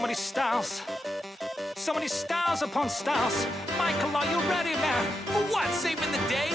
many styles. So many styles upon styles. Michael, are you ready, man? For what? Saving the day?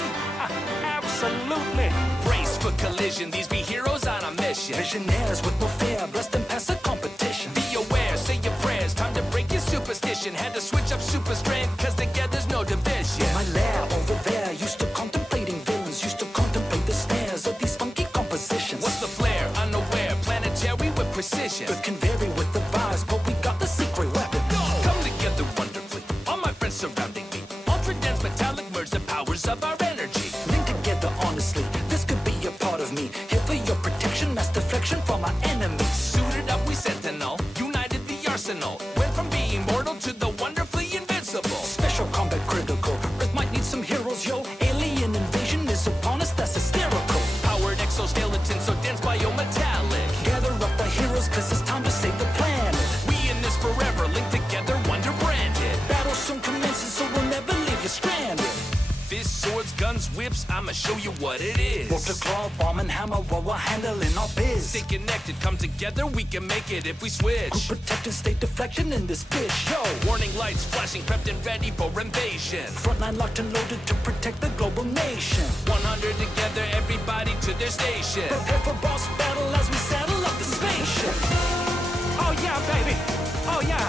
Absolutely. Brace for collision. These be heroes on a mission. Visionaires with no fear, blessed and pass the competition. Be aware, say your prayers. Time to break your superstition. Had to switch up super strength, cause together's no division. My lair over there, used to contemplating villains, used to contemplate the snares of these funky compositions. What's the flair? Unaware, planetary with precision. Earth can vary with the vibes, but we got the secret weapon. Come together wonderfully. All my friends surrounding me. Ultra dense metallic merge the powers of our energy. Link together honestly, this could be a part of me. Here for your protection, mass deflection from our enemies. Suited up, we sentinel. United the arsenal. Went from being mortal to the wonderfully invincible. Special combat critical, Earth might need some heroes, yo. Alien invasion is upon us, that's hysterical. Powered exoskeleton so dense biometallic. Gather up the heroes, cause it's time to save the planet. We in this forever, linked together, wonder branded. Battle soon commences, so we'll never leave you stranded. Fists, swords, guns, whips, I'ma show you what it is. Water claw, bomb and hammer, while we're handling our biz. Stay connected, come together, we can make it if we switch. Group protect and stay deflection in this bitch, yo. Warning lights flashing, prepped and ready for invasion. Frontline locked and loaded to protect the global nation. 100 together, everybody to their station. Prepare for boss battle as we saddle up the spaceship. Oh yeah, baby. Oh yeah.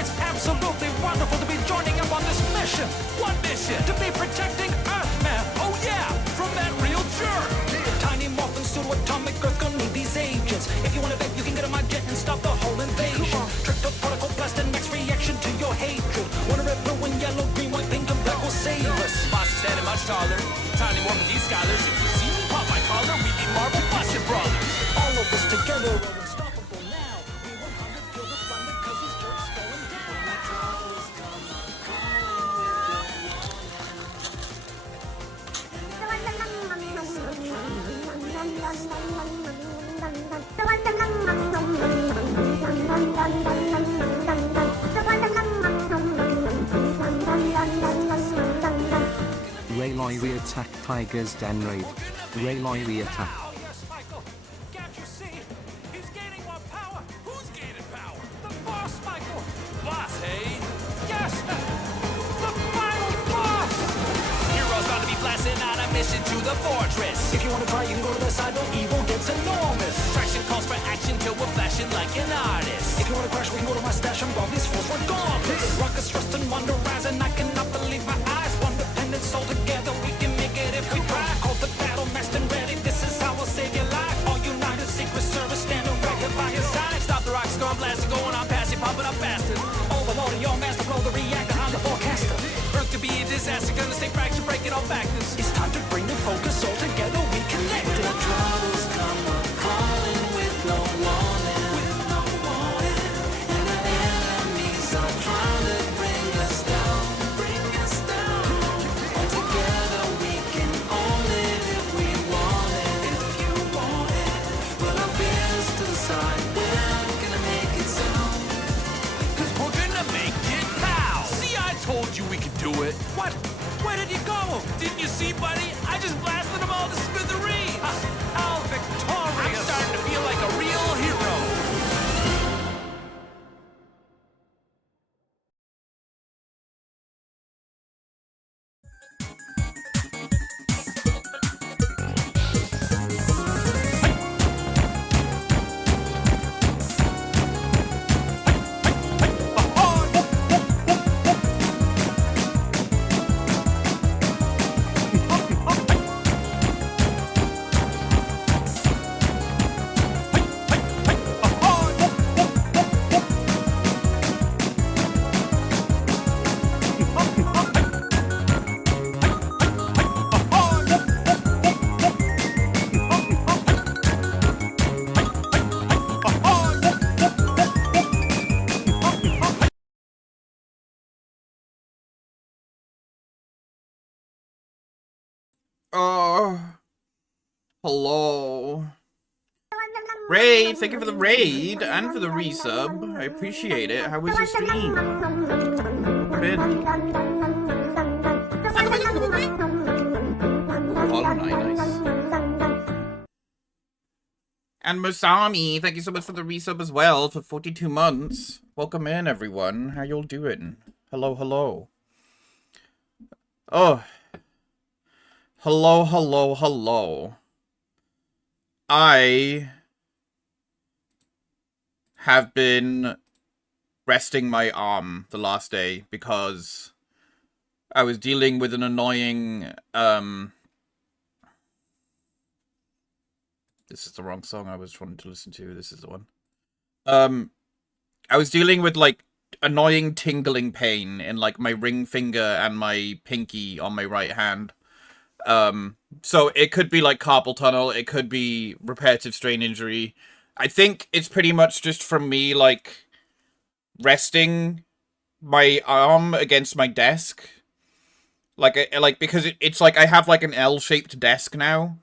It's absolutely wonderful to be joining up on this mission. One mission, To be protecting Earth, man. oh yeah, from that real jerk. Tiny morphin' pseudo-atomic Earth gonna need these agents. If you wanna bet, you can get on my jet and stop the whole invasion. Tricked up particle blast and max reaction to your hatred. Wanna red, blue, and yellow, green, white, pink, and black will save us. Boss is standing much taller. Tiny more than these scholars. If you see me pop my collar, we be Marvel busted brawlers. All of us together are unstoppable now. We 100 feel the thunder 'cause these jerks going down. When the troubles come, Rayloy we attack Tigers Dan Raid. Rayloy we attack. Oh yes, Michael. Can't you see? He's gaining more power. Who's gaining power? The boss, Michael. Boss, hey? Yes, man. The final boss. Heroes bound to be blasting on a mission to the fortress. If you wanna try, you can go to the side where evil gets enormous. Traction calls for action till we're flashing like an artist. If you wanna crash, we can go to my stash and bomb these fools regardless. Rockets thrust and wonder rise, and I cannot believe my eyes. One dependent soul together, we can make it if we try. Call the battle, maxed and ready. This is how we'll save your life. All united, Secret Service standing right here by your side. Stop the rock, storm blasting, going on past you, popping up faster. Overload of your master, blow the reactor, I'm the forecaster. Earth could be a disaster, gonna stay fractured, breaking all factors. It's time to bring the focus all together, we connect. The troubles come calling with no warning. And the enemies are trying to bring us down. All together we can own it if we want it. Put our fears to the side, we're gonna make it sound. Cause we're gonna make it pow! See, I told you we could do it. What? Where did you go? Didn't you see, buddy? I just blasted them all to smithereens. How I'm victorious. starting to feel like a real hero. Hello. Ray, thank you for the raid and for the resub. I appreciate it. How was your stream? Oh, nice. And Musami, thank you so much for the resub as well for 42 months. Welcome in, everyone. How y'all doing? Hello, hello. Oh. Hello, hello, hello. I have been resting my arm the last day because I was dealing with an annoying, this is the wrong song I was trying to listen to. This is the one. I was dealing with, like, annoying tingling pain in, like, my ring finger and my pinky on my right hand. So it could be, like, carpal tunnel. It could be repetitive strain injury. I think it's pretty much just from me, like, resting my arm against my desk. Because it's like I have, like, an L-shaped desk now.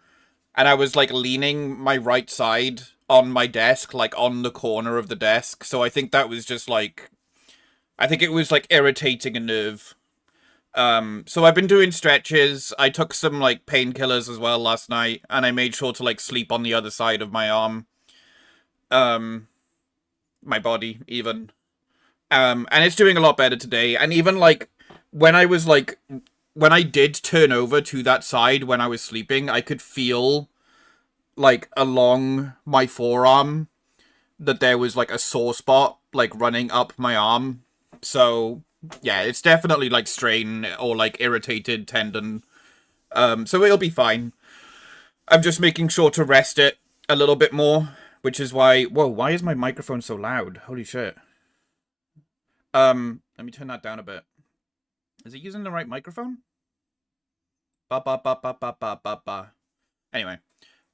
And I was, like, leaning my right side on my desk, like, on the corner of the desk. So I think that was just, like... I think it was, like, irritating a nerve. So I've been doing stretches. I took some, like, painkillers as well last night. And I made sure to, like, sleep on the other side of my arm. My body, even. And it's doing a lot better today. And even, like, when I was, like... When I did turn over to that side when I was sleeping, I could feel, like, along my forearm that there was, like, a sore spot, like, running up my arm. So, yeah, it's definitely, like, strain or, like, irritated tendon. So it'll be fine. I'm just making sure to rest it a little bit more, which is why... Whoa, why is my microphone so loud? Holy shit. Let me turn that down a bit. Is it using the right microphone? Ba ba ba ba ba ba ba ba. Anyway,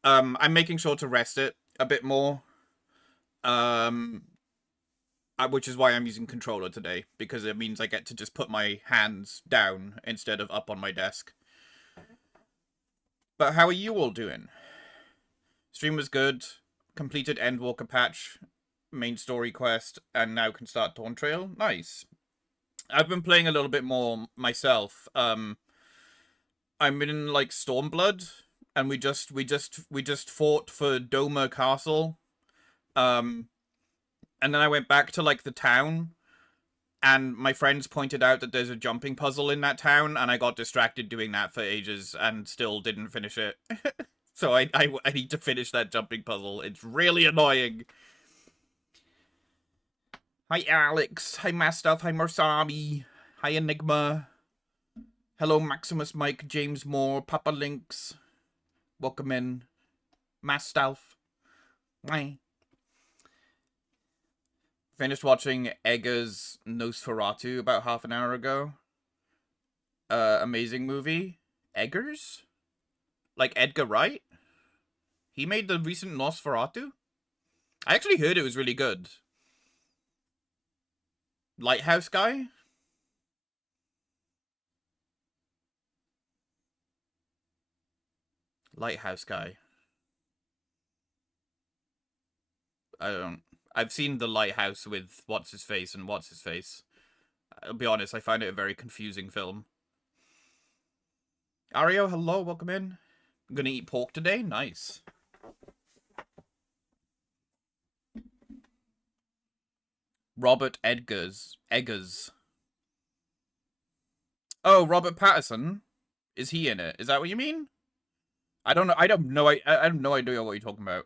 I'm making sure to rest it a bit more. Which is why I'm using controller today, because it means I get to just put my hands down instead of up on my desk. But how are you all doing? Stream was good. Completed Endwalker patch, main story quest, and now can start Dawn Trail. Nice. I've been playing a little bit more myself. I'm in, like, Stormblood, and we just fought for Doma Castle. And then I went back to, like, the town, and my friends pointed out that there's a jumping puzzle in that town, and I got distracted doing that for ages and still didn't finish it. So I need to finish that jumping puzzle. It's really annoying. Hi, Alex. Hi, Mastuff. Hi, Mursami. Hi, Enigma. Hello, Maximus Mike, James Moore, Papa Lynx. Welcome in. Mastuff. Hi. Finished watching Eggers Nosferatu about half an hour ago. Amazing movie. Eggers? Like Edgar Wright? He made the recent Nosferatu? I actually heard it was really good. Lighthouse guy? Lighthouse guy. I've seen The Lighthouse with What's-His-Face and What's-His-Face. I'll be honest, I find it a very confusing film. Ario, hello, welcome in. I'm gonna eat pork today? Nice. Robert Eggers. Oh, Robert Pattinson? Is he in it? Is that what you mean? I don't know. I have no idea what you're talking about.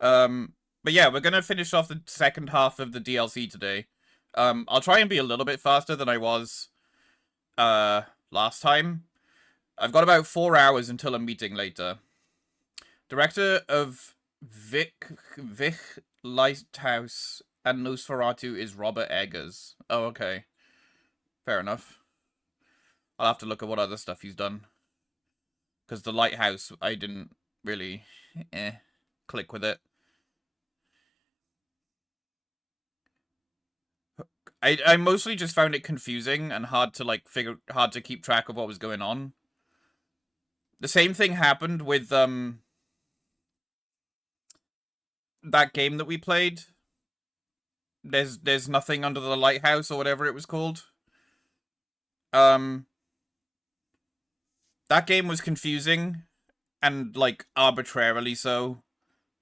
But yeah, we're gonna finish off the second half of the DLC today. I'll try and be a little bit faster than I was, last time. I've got about 4 hours until a meeting later. Director of Vic Lighthouse and Nosferatu is Robert Eggers. Oh, okay. Fair enough. I'll have to look at what other stuff he's done. Because The Lighthouse, I didn't really click with it. I mostly just found it confusing and hard to keep track of what was going on. The same thing happened with that game that we played. There's nothing under the lighthouse or whatever it was called. That game was confusing, and, like, arbitrarily so.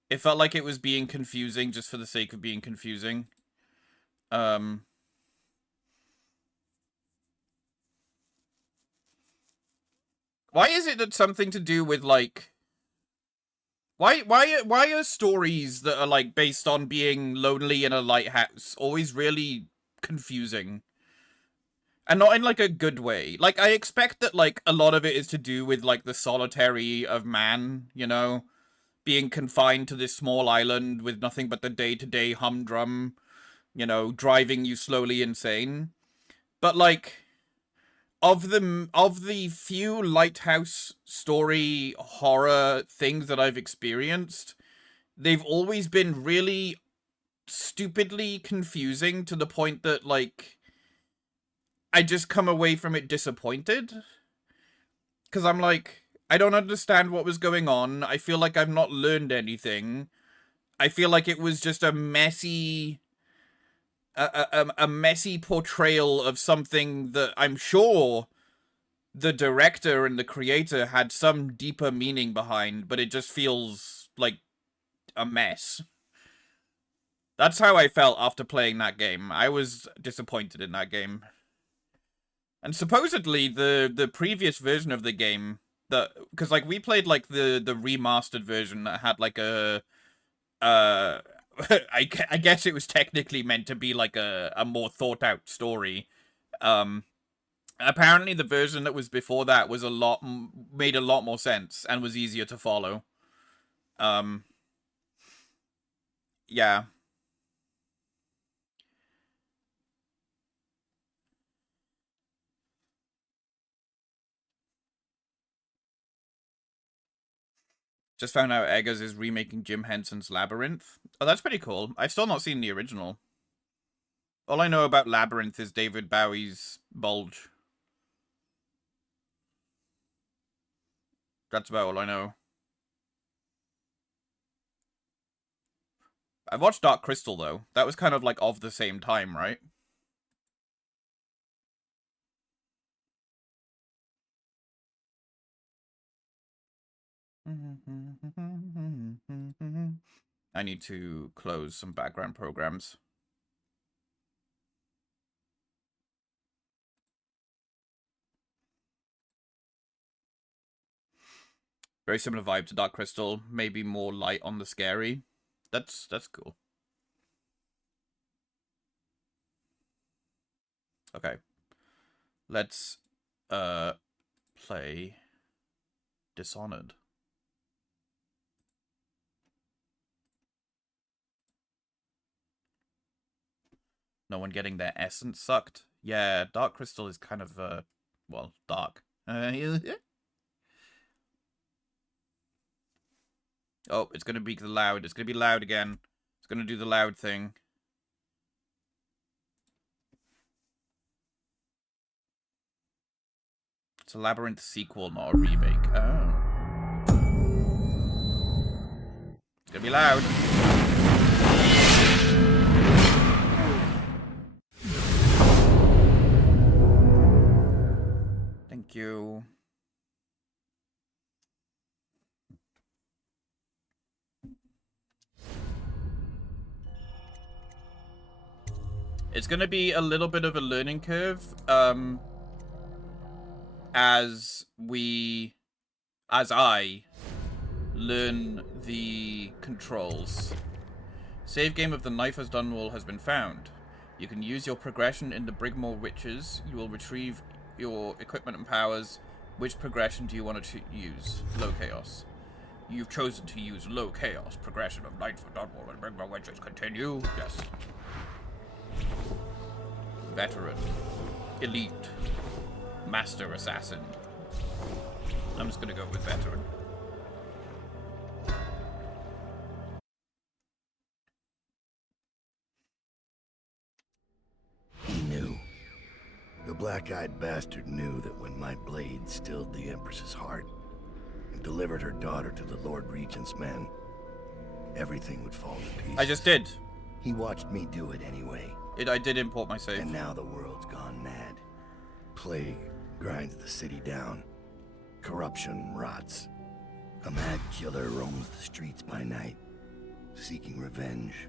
It felt like it was being confusing just for the sake of being confusing. Why is it that something to do with, like... Why are stories that are, like, based on being lonely in a lighthouse always really confusing? And not in, like, a good way. Like, I expect that, like, a lot of it is to do with, like, the solitary of man, you know? Being confined to this small island with nothing but the day-to-day humdrum, you know, driving you slowly insane. But, like, of the few lighthouse story horror things that I've experienced, they've always been really stupidly confusing to the point that, like, I just come away from it disappointed. Because I'm like, I don't understand what was going on. I feel like I've not learned anything. I feel like it was just a messy... a messy portrayal of something that I'm sure the director and the creator had some deeper meaning behind, but it just feels like a mess. That's how I felt after playing that game. I was disappointed in that game. And supposedly the previous version of the game, because like we played like the remastered version that had like a I guess it was technically meant to be like a more thought out story. Apparently the version that was before that was made a lot more sense and was easier to follow. Yeah. Just found out Eggers is remaking Jim Henson's Labyrinth. Oh, that's pretty cool. I've still not seen the original. All I know about Labyrinth is David Bowie's Bulge. That's about all I know. I've watched Dark Crystal, though. That was kind of like of the same time, right? I need to close some background programs. Very similar vibe to Dark Crystal, maybe more light on the scary. That's cool. Okay. Let's play Dishonored. No one getting their essence sucked. Yeah, Dark Crystal is kind of well, dark. Oh, it's gonna be loud. It's gonna be loud again. It's gonna do the loud thing. It's a Labyrinth sequel, not a remake. Oh. It's gonna be loud. Thank you. It's gonna be a little bit of a learning curve, as I learn the controls. Save game of the Knife Has Done All has been found. You can use your progression in the Brigmore Witches. You will retrieve your equipment and powers. Which progression do you want to use? Low Chaos. You've chosen to use Low Chaos. Progression of Knife Has Done All and Brigmore Witches. Continue. Yes. Veteran. Elite. Master Assassin. I'm just gonna go with Veteran. He knew. The black-eyed bastard knew that when my blade stilled the Empress's heart and delivered her daughter to the Lord Regent's men, everything would fall to pieces. I just did. He watched me do it anyway. I did import my save. And now the world's gone mad. Plague grinds the city down. Corruption rots. A mad killer roams the streets by night, seeking revenge.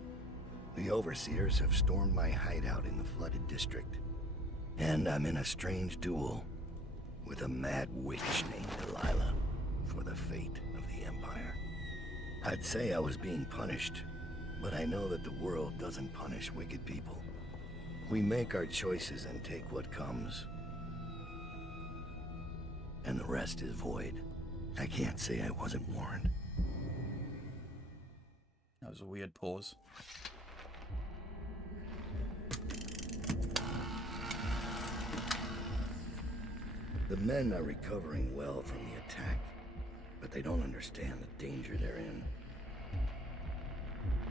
The overseers have stormed my hideout in the flooded district. And I'm in a strange duel with a mad witch named Delilah for the fate of the Empire. I'd say I was being punished, but I know that the world doesn't punish wicked people. We make our choices and take what comes. And the rest is void. I can't say I wasn't warned. That was a weird pause. The men are recovering well from the attack, but they don't understand the danger they're in.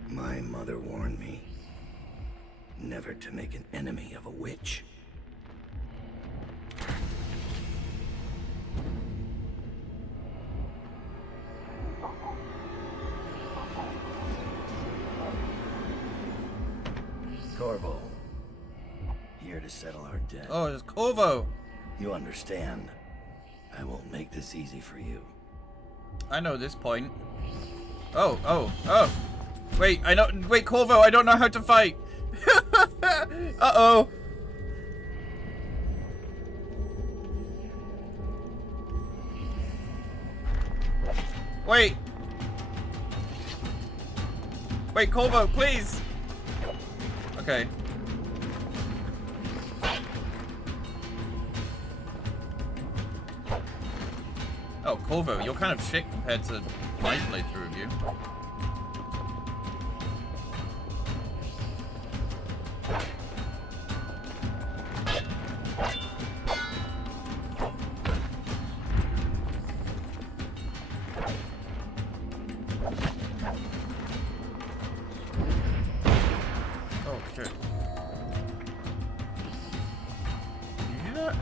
My mother warned me never to make an enemy of a witch. Corvo, here to settle our debt. Oh, it's Corvo. You understand. I won't make this easy for you. I know this point. Oh. Wait, Wait, Corvo, I don't know how to fight. Uh-oh. Wait. Wait, Corvo, please. Okay. Oh, Corvo, you're kind of shit compared to my playthrough of you. Oh, shit. Did you do that?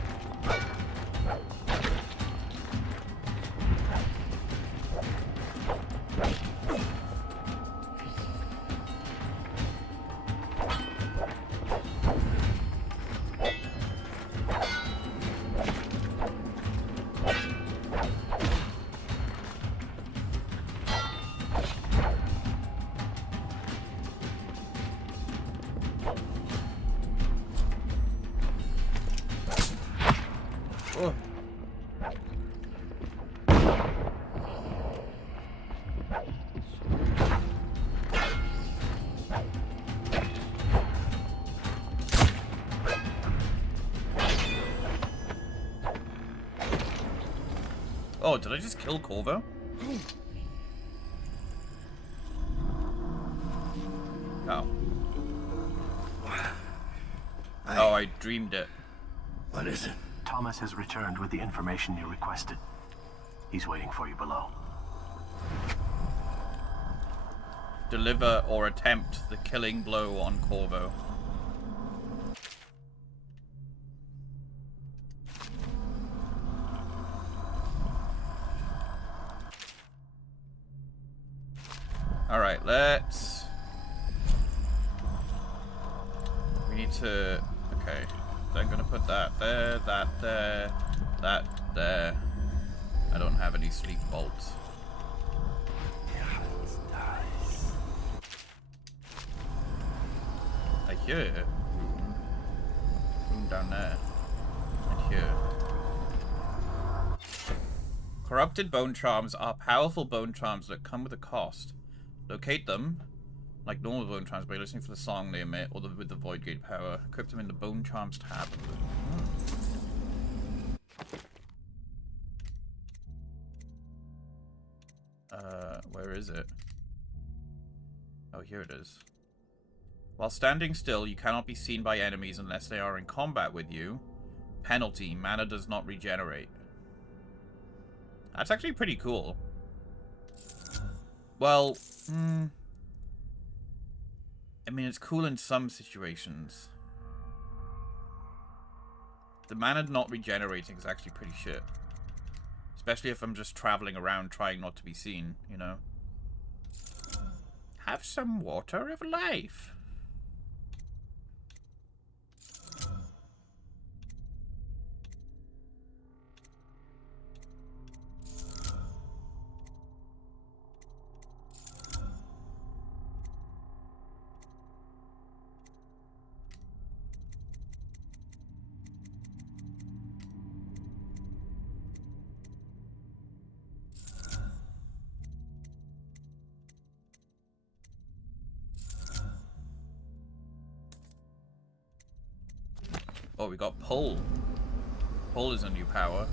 Oh. Oh, did I just kill Corvo? Oh. Oh, I dreamed it. What is it? Thomas has returned with the information you requested. He's waiting for you below. Deliver or attempt the killing blow on Corvo. Alright, let's... We need to... Okay. So I'm gonna put that there, that there, that there. I don't have any sleep bolts. I hear it. Room down there. And here. Corrupted bone charms are powerful bone charms that come with a cost. Locate them, like normal bone charms, by listening for the song they emit or with the void gate power. Equip them in the bone charms tab. Where is it? Oh, here it is. While standing still, you cannot be seen by enemies unless they are in combat with you. Penalty, mana does not regenerate. That's actually pretty cool. Well, I mean, it's cool in some situations. The mana not regenerating is actually pretty shit. Especially if I'm just traveling around trying not to be seen, you know. Have some water of life. Oh, we got pull. Pull is a new power.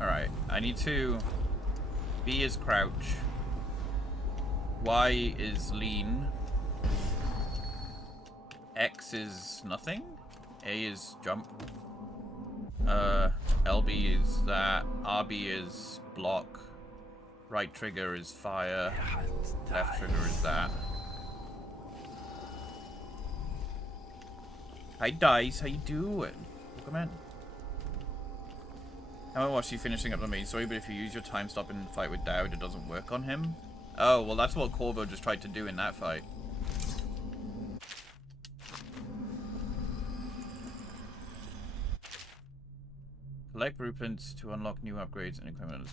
Alright, I need to... B is crouch. Y is lean. X is nothing. A is jump. LB is that. RB is block. Right trigger is fire. Left trigger is that. Hi Dice, how you doing? Welcome in. I haven't watched you finishing up the main story, but if you use your time stop in the fight with Dowd, it doesn't work on him. Oh, well that's what Corvo just tried to do in that fight. Collect blueprints to unlock new upgrades and equipment.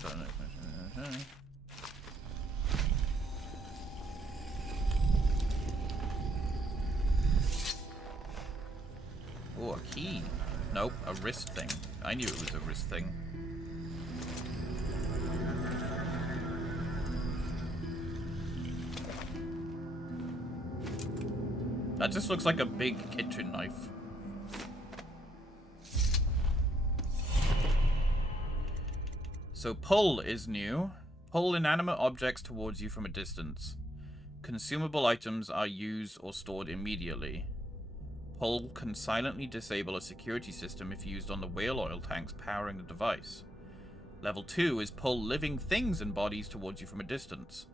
Oh, a key. Nope, a wrist thing. I knew it was a wrist thing. That just looks like a big kitchen knife. So pull is new. Pull inanimate objects towards you from a distance. Consumable items are used or stored immediately. Pull can silently disable a security system if used on the whale oil tanks powering the device. Level 2 is pull living things and bodies towards you from a distance.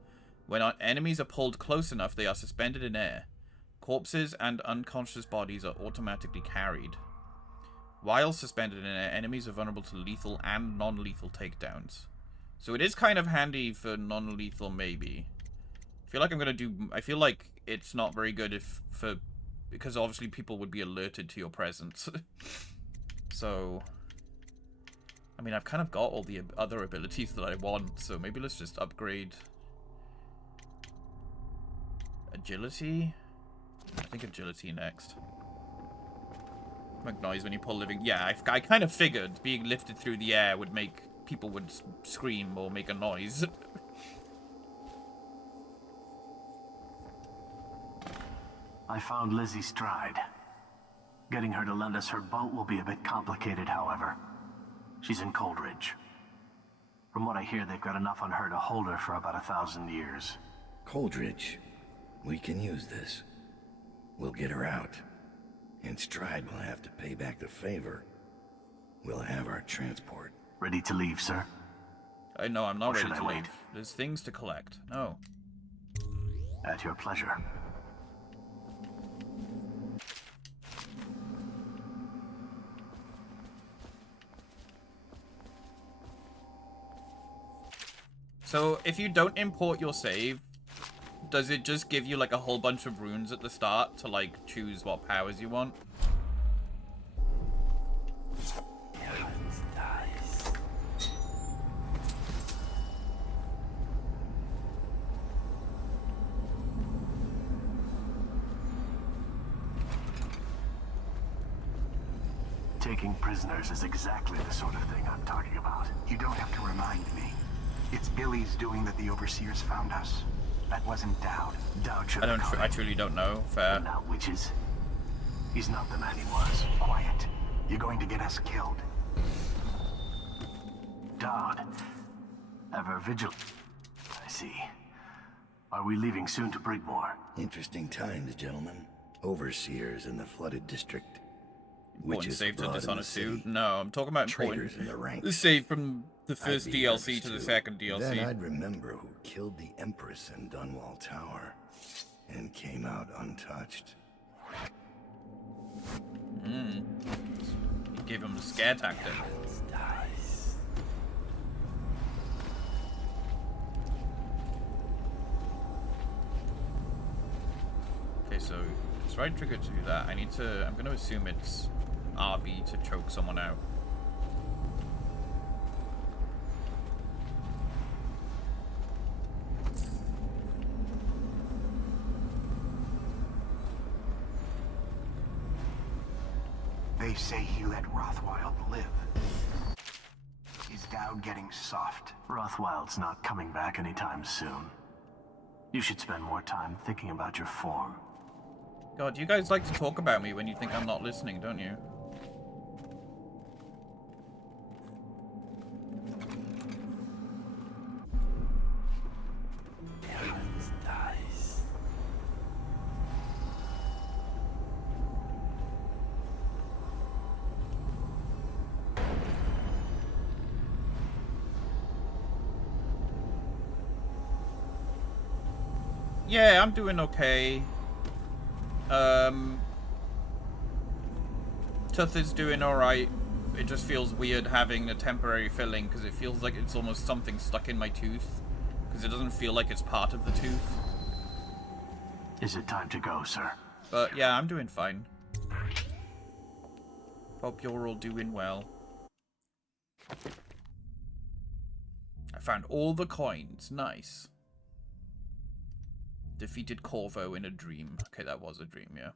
When our enemies are pulled close enough, they are suspended in air. Corpses and unconscious bodies are automatically carried. While suspended in air, enemies are vulnerable to lethal and non-lethal takedowns. So it is kind of handy for non-lethal, maybe. I feel like it's not very good because obviously people would be alerted to your presence. So, I mean, I've kind of got all the other abilities that I want, so maybe let's just upgrade agility. I think agility next. Make noise when you pull living. Yeah, I kind of figured being lifted through the air would make people would scream or make a noise. I found Lizzie Stride. Getting her to lend us her boat will be a bit complicated, however. She's in Coldridge. From what I hear, they've got enough on her to hold her for about 1,000 years. Coldridge. We can use this. We'll get her out. And Stride will have to pay back the favor. We'll have our transport. Ready to leave, sir? I know, I'm not Or ready should to I wait? leave. There's things to collect. No. At your pleasure. So, if you don't import your save, does it just give you like a whole bunch of runes at the start to like choose what powers you want? Taking prisoners is exactly the sort of thing I'm talking about. You don't have to remind me. It's Billy's doing that the Overseers found us. That wasn't Dowd. Dowd should I have caught I it. truly don't know. Fair. Now, witches. He's not the man he was. Quiet. You're going to get us killed. Dowd. Ever vigilant. I see. Are we leaving soon to Brigmore? Interesting times, gentlemen. Overseers in the flooded district. Important Witches save to abroad in Dishonored the 2? city. No, I'm talking about Traitors in important. the ranks. The save from the I'd first be DLC nervous to the too. second DLC. Then I'd remember who killed the Empress in Dunwall Tower and came out untouched. You gave him the scare tactic. Okay, so it's right trigger to do that. I'm gonna assume it's RB to choke someone out. They say he let Rothwild live. Is Dowd getting soft? Rothwild's not coming back anytime soon. You should spend more time thinking about your form. God, you guys like to talk about me when you think I'm not listening, don't you? Yeah, I'm doing okay. Tooth is doing alright. It just feels weird having a temporary filling because it feels like it's almost something stuck in my tooth. Because it doesn't feel like it's part of the tooth. Is it time to go, sir? But yeah, I'm doing fine. Hope you're all doing well. I found all the coins. Nice. Defeated Corvo in a dream. Okay, that was a dream, yeah.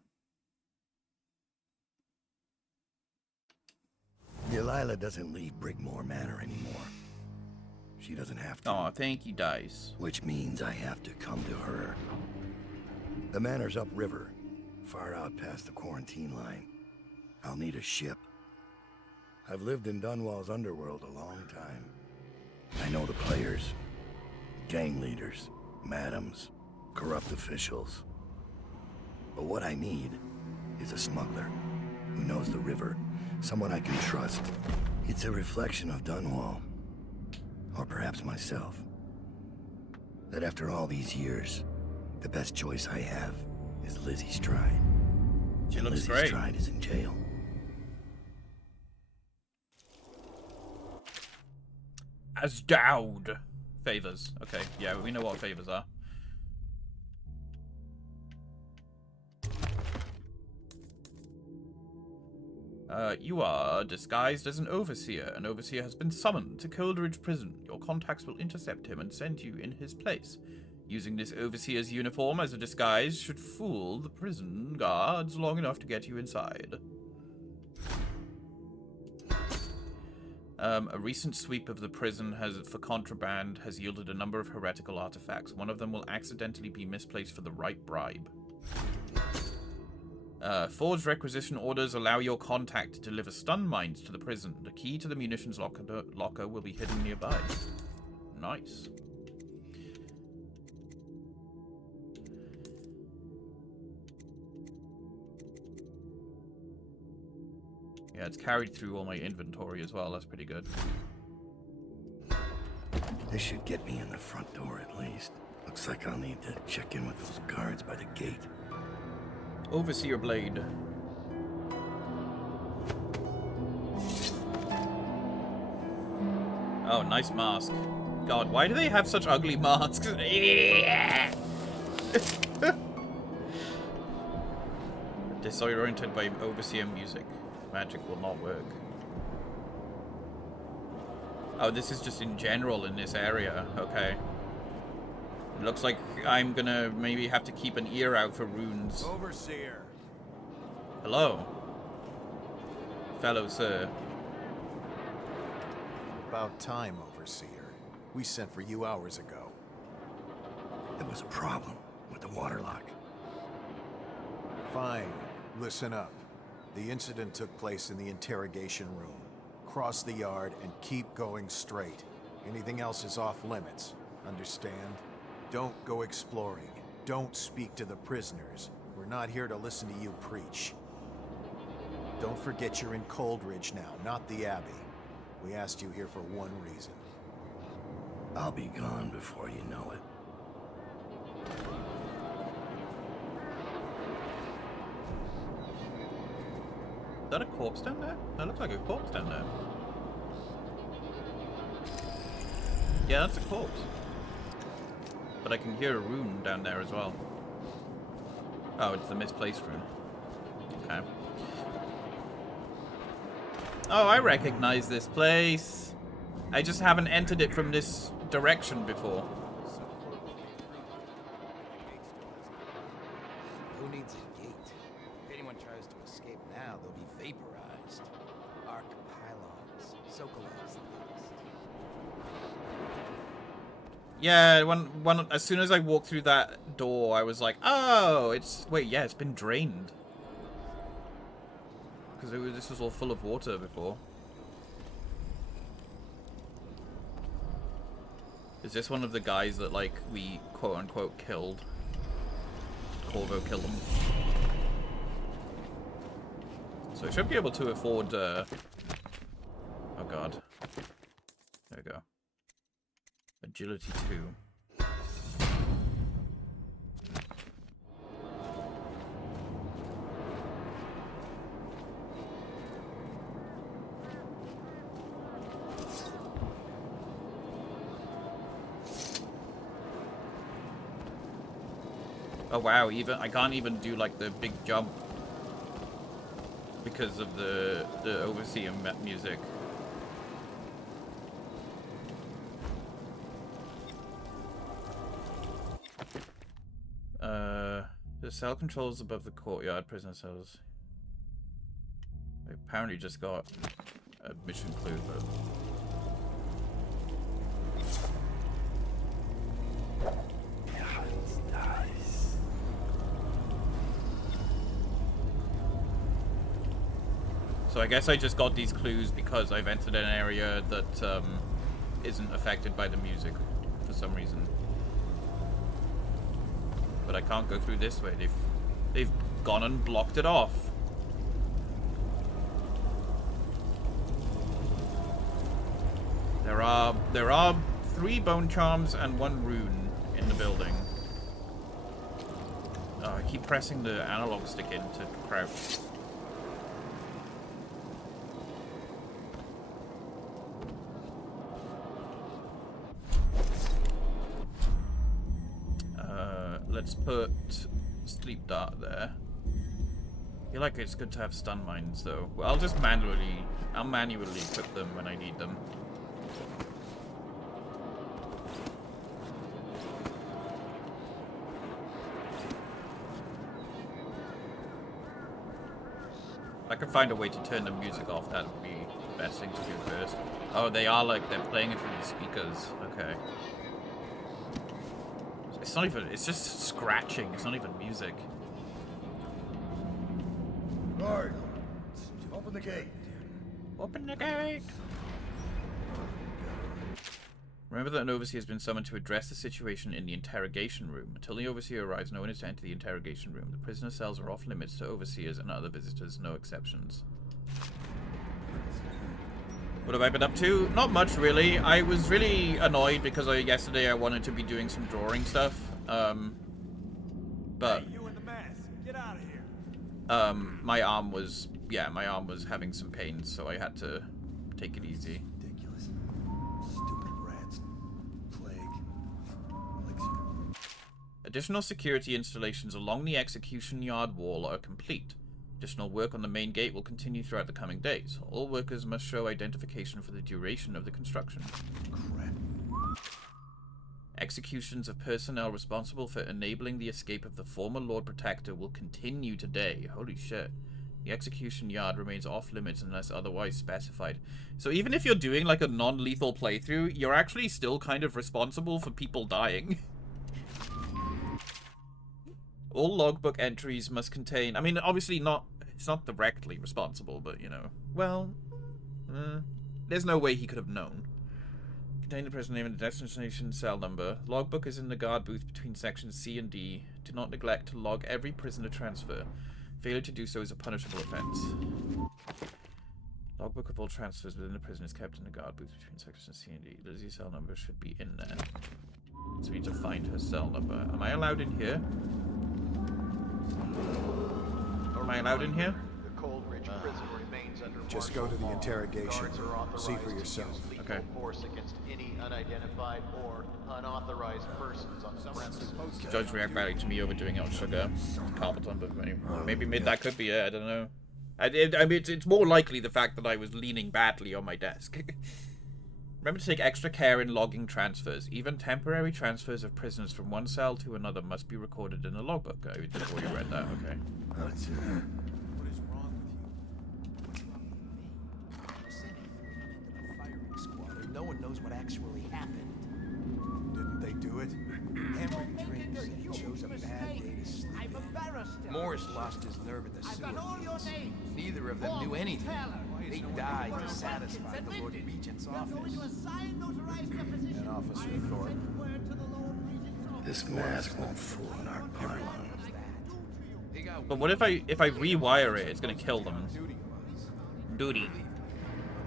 Delilah doesn't leave Brigmore Manor anymore. She doesn't have to. Aw, thank you, Dice. Which means I have to come to her. The manor's upriver, far out past the quarantine line. I'll need a ship. I've lived in Dunwall's underworld a long time. I know the players, gang leaders, madams, corrupt officials. But what I need is a smuggler who knows the river, someone I can trust. It's a reflection of Dunwall, or perhaps myself. That after all these years, the best choice I have is Lizzie Stride. She looks Lizzie great. Stride is in jail. As Dowd. Favors. Okay, yeah, we know what favors are. You are disguised as an overseer. An overseer has been summoned to Coldridge Prison. Your contacts will intercept him and send you in his place. Using this overseer's uniform as a disguise should fool the prison guards long enough to get you inside. A recent sweep of the prison for contraband has yielded a number of heretical artifacts. One of them will accidentally be misplaced for the right bribe. Forged requisition orders allow your contact to deliver stun mines to the prison. The key to the munitions locker will be hidden nearby. Nice. Yeah, it's carried through all my inventory as well. That's pretty good. This should get me in the front door at least. Looks like I'll need to check in with those guards by the gate. Overseer blade. Oh, nice mask. God, why do they have such ugly masks? Disoriented by overseer music. Magic will not work. Oh, this is just in general in this area. Okay. It looks like I'm gonna maybe have to keep an ear out for runes. Overseer. Hello. Fellow sir. About time, Overseer. We sent for you hours ago. There was a problem with the waterlock. Fine. Listen up. The incident took place in the interrogation room. Cross the yard and keep going straight. Anything else is off limits. Understand? Don't go exploring. Don't speak to the prisoners. We're not here to listen to you preach. Don't forget you're in Coldridge now, not the Abbey. We asked you here for one reason. I'll be gone before you know it. Is that a corpse down there? That looks like a corpse down there. Yeah, that's a corpse. But I can hear a rune down there as well. Oh, it's the misplaced rune. Okay. Oh, I recognize this place. I just haven't entered it from this direction before. Who needs a gate? If anyone tries to escape now, they'll be vaporized. Arc pylons, Sokol's list. Yeah, as soon as I walked through that door, I was like, oh, wait, yeah, it's been drained. Because this was all full of water before. Is this one of the guys that, like, we quote-unquote killed? Corvo killed him. So I should be able to afford, oh god. There we go. Agility 2. Oh wow, I can't even do like the big jump because of the overseer music. The cell controls above the courtyard, prisoner cells. I apparently just got a mission clue, but so I guess I just got these clues because I've entered an area that isn't affected by the music for some reason. But I can't go through this way. They've gone and blocked it off. There are 3 bone charms and 1 rune in the building. Oh, I keep pressing the analog stick in to crouch. Let's put sleep dart there. I feel like it's good to have stun mines though. Well, I'll manually equip them when I need them. If I could find a way to turn the music off, that would be the best thing to do first. Oh, they're playing it through the speakers. Okay. It's not even, it's just scratching. It's not even music. Guard, open the gate. Open the gate. Remember that an overseer has been summoned to address the situation in the interrogation room. Until the overseer arrives, no one is to enter the interrogation room. The prisoner cells are off limits to overseers and other visitors, no exceptions. What have I been up to? Not much, really. I was really annoyed because yesterday I wanted to be doing some drawing stuff. But Hey, you in the mask. Get out of here. my arm was having some pains, so I had to take it easy. Ridiculous. Stupid rats. Plague. Elixir. Additional security installations along the execution yard wall are complete. Additional work on the main gate will continue throughout the coming days. All workers must show identification for the duration of the construction. Crap. Executions of personnel responsible for enabling the escape of the former Lord Protector will continue today. Holy shit. The execution yard remains off limits unless otherwise specified. So even if you're doing like a non-lethal playthrough, you're actually still kind of responsible for people dying. All logbook entries must contain... I mean, obviously it's not directly responsible, but, you know. Well, there's no way he could have known. Contain the prisoner name and the destination cell number. Logbook is in the guard booth between sections C and D. Do not neglect to log every prisoner transfer. Failure to do so is a punishable offense. Logbook of all transfers within the prison is kept in the guard booth between sections C and D. Lizzie's cell number should be in there. So we need to find her cell number. Am I allowed in here? Am I allowed in here? The Coldridge prison remains under Just go to the interrogation room. See for yourself. Okay. Force against any unidentified or unauthorized persons on the premises. Judge react badly to me overdoing it on sugar. Carpeton, but maybe that could be it. I don't know. I mean, it's more likely the fact that I was leaning badly on my desk. Remember to take extra care in logging transfers. Even temporary transfers of prisoners from one cell to another must be recorded in a logbook. I just already read that. Okay. What is wrong with you? You said he threw you into the firing squad, and no one knows what actually happened. Didn't they do it? Henry Drake said he chose a bad day to sleep in. Morris lost his nerve at the sewer deals. Neither of them knew anything. They died to satisfy the Lord Regent's office. And Officer Thorpe. This mask won't fool an art pylon. But what if I rewire it? It's gonna kill them. Duty.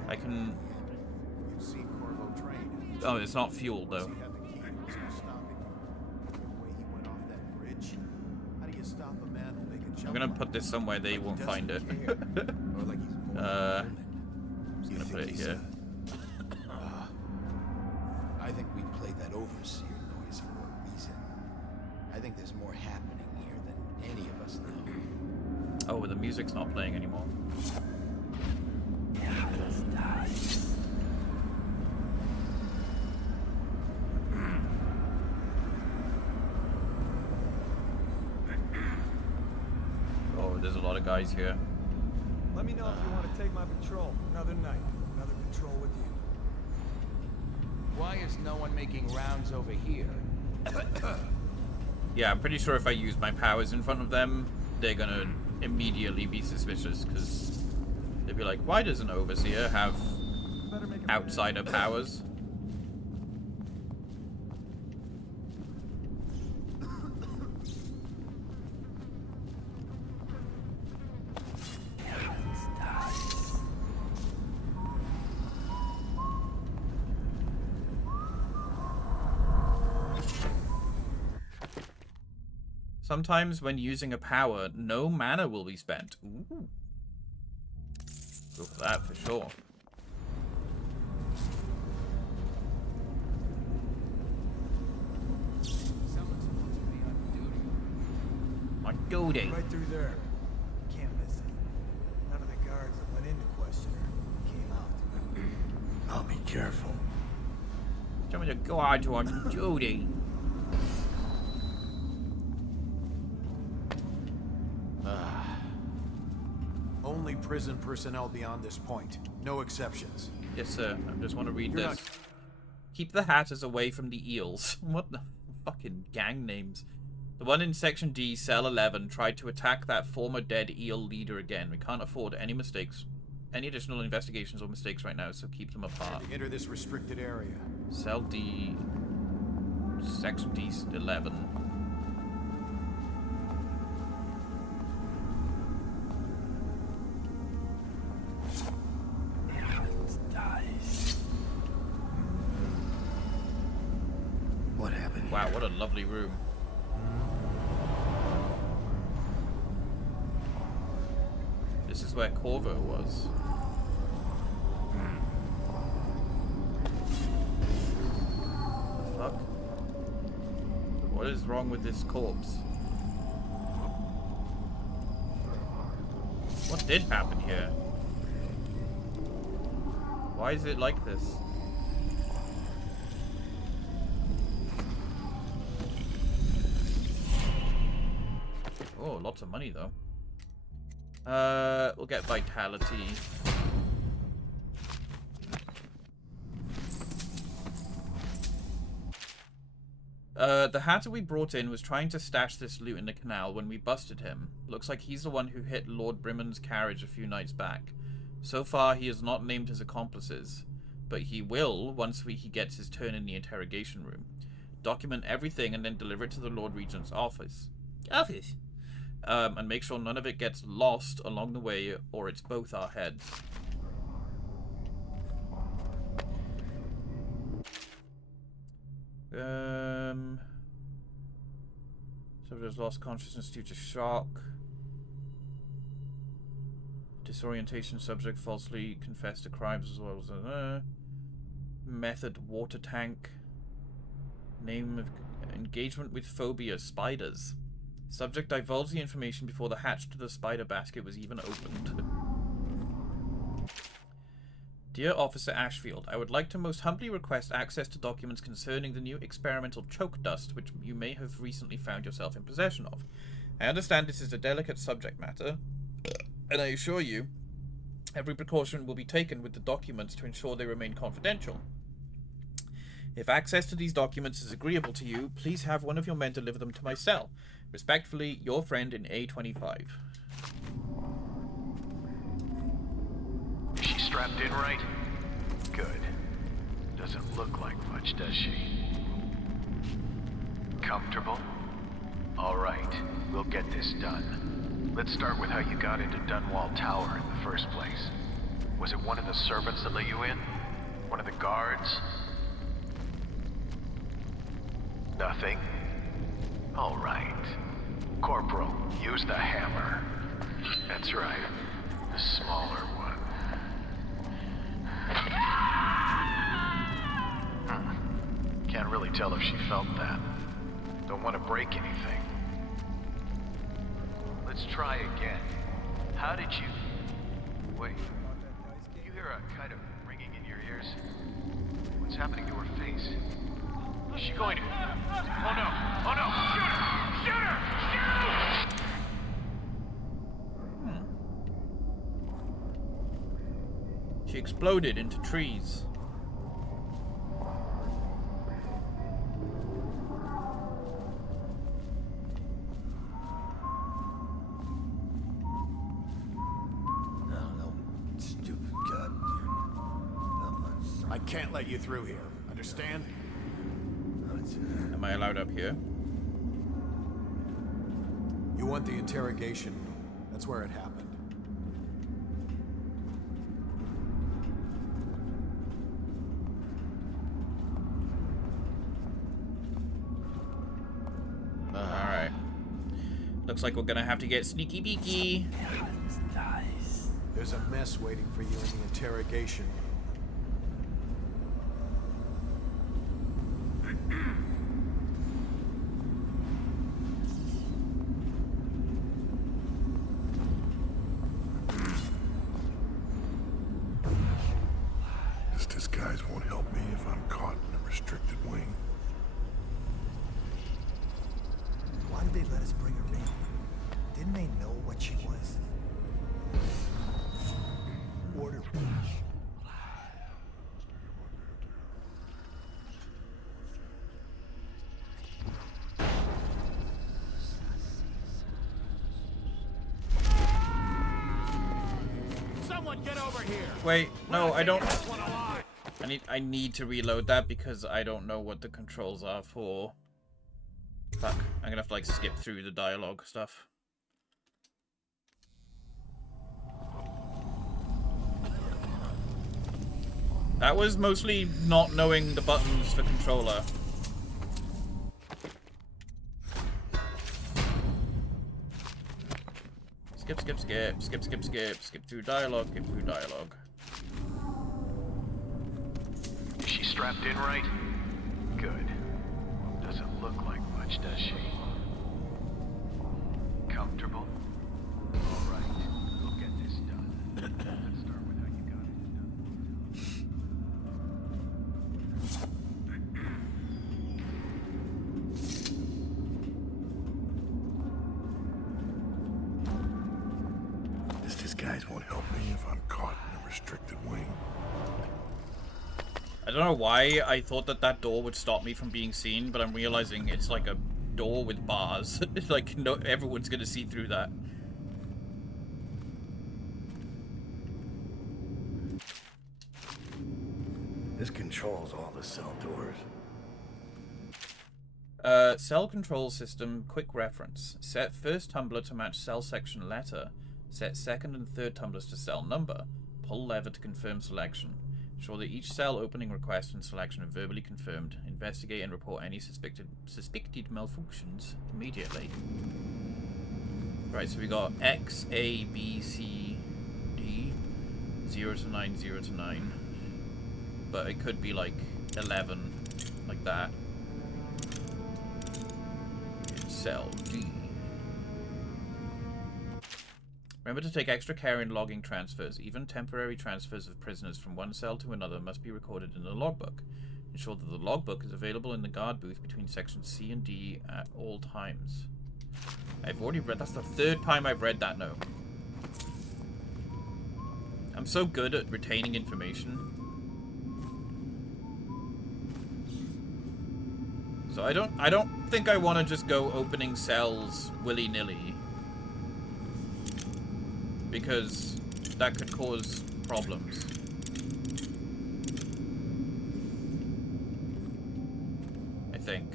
I can. You've seen Corvo train. Oh, it's not fuel though. He had the key to stopping the way he went off that bridge. How do you stop a man who'll make a jump? I'm gonna put this somewhere they won't find it. Or like he's more I'm just gonna put it here. I think we played that overseer noise for a reason. I think there's more happening here than any of us know. Oh, the music's not playing anymore. Oh, there's a lot of guys here. Let me know if you want to take my patrol. Another night, another patrol with you. Why is no one making rounds over here? Yeah, I'm pretty sure if I use my powers in front of them, they're gonna immediately be suspicious, because they'd be like, why does an overseer have outsider powers? Sometimes when using a power, no mana will be spent. Ooh. Go for that for sure. Someone's supposed to be on duty. My duty. Right through there. Can't miss it. None of the guards that went in to question her came out. I'll be careful. Some of the guards are on duty. Only prison personnel beyond this point. No exceptions. Yes, sir. I just want to read You're this. not- Keep the hatters away from the eels. What the fucking gang names? The one in Section D, Cell 11, tried to attack that former dead eel leader again. We can't afford any mistakes. Any additional investigations or mistakes right now, so keep them apart. Enter this restricted area. Cell D... Section D, 11. What happened? Wow, what a lovely room. This is where Corvo was. The fuck? What is wrong with this corpse? What did happen here? Why is it like this? Oh, lots of money though. We'll get vitality. The hatter we brought in was trying to stash this loot in the canal when we busted him. Looks like he's the one who hit Lord Brimmon's carriage a few nights back. So far, he has not named his accomplices, but he will once he gets his turn in the interrogation room. Document everything and then deliver it to the Lord Regent's office. And make sure none of it gets lost along the way, or it's both our heads. Subject lost consciousness due to shock. Disorientation. Subject falsely confessed to crimes as well as method water tank. Name of engagement with phobia spiders. Subject divulged the information before the hatch to the spider basket was even opened. Dear Officer Ashfield, I would like to most humbly request access to documents concerning the new experimental choke dust which you may have recently found yourself in possession of. I understand this is a delicate subject matter, and I assure you every precaution will be taken with the documents to ensure they remain confidential. If access to these documents is agreeable to you, please have one of your men deliver them to my cell. Respectfully, your friend in A25. Is she strapped in right? Good. Doesn't look like much, does she? Comfortable? All right, we'll get this done. Let's start with how you got into Dunwall Tower in the first place. Was it one of the servants that let you in? One of the guards? Nothing? All right. Corporal, use the hammer. That's right. The smaller one. Can't really tell if she felt that. Don't want to break anything. Let's try again. How did you... Wait. You hear a kind of ringing in your ears? What's happening to her face? Is she going to... Oh no! Oh no! Shoot her! Shoot her! Shoot! She exploded into trees. I can't let you through here. Understand? Am I allowed up here? You want the interrogation? That's where it happened. Alright. Looks like we're gonna have to get sneaky beaky. There's a mess waiting for you in the interrogation room. This disguise won't help me if I'm caught in a restricted wing. Why did they let us bring her in? Didn't they know what she was? Order, please. Someone get over here! Wait, no, I don't. I need to reload that because I don't know what the controls are for. Fuck, I'm gonna have to like skip through the dialogue stuff. That was mostly not knowing the buttons for controller. Skip, skip, skip, skip, skip, skip, skip through dialogue, skip through dialogue. Is she strapped in right? Good. Doesn't look like much, does she? Comfortable? All right, we'll get this done. Let's start with how you got it done. This disguise won't help me if I'm caught in a restricted wing. I don't know why I thought that that door would stop me from being seen, but I'm realizing it's like a door with bars. It's like no, everyone's gonna see through that. This controls all the cell doors. Cell control system, quick reference. Set first tumbler to match cell section letter. Set second and third tumblers to cell number. Pull lever to confirm selection. Ensure that each cell opening request and selection are verbally confirmed. Investigate and report any suspected malfunctions immediately. Right, so we got X, A, B, C, D, 0 to 9, 0 to 9. But it could be like 11, like that. Cell D. Remember to take extra care in logging transfers. Even temporary transfers of prisoners from one cell to another must be recorded in the logbook. Ensure that the logbook is available in the guard booth between sections C and D at all times. I've already read, that's the third time I've read that note. I'm so good at retaining information. So I don't think I want to just go opening cells willy-nilly, because that could cause problems. I think.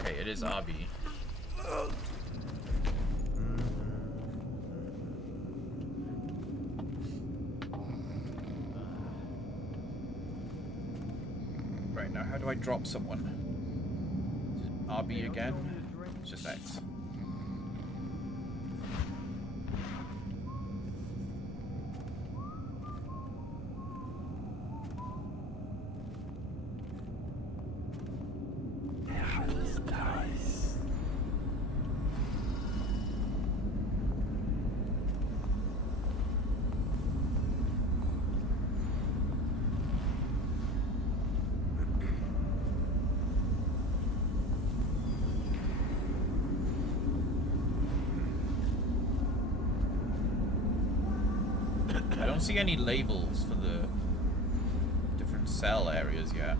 Okay, it is Abby. Right, now how do I drop someone? Is it RB again? It's just X. I don't see any labels for the different cell areas yet.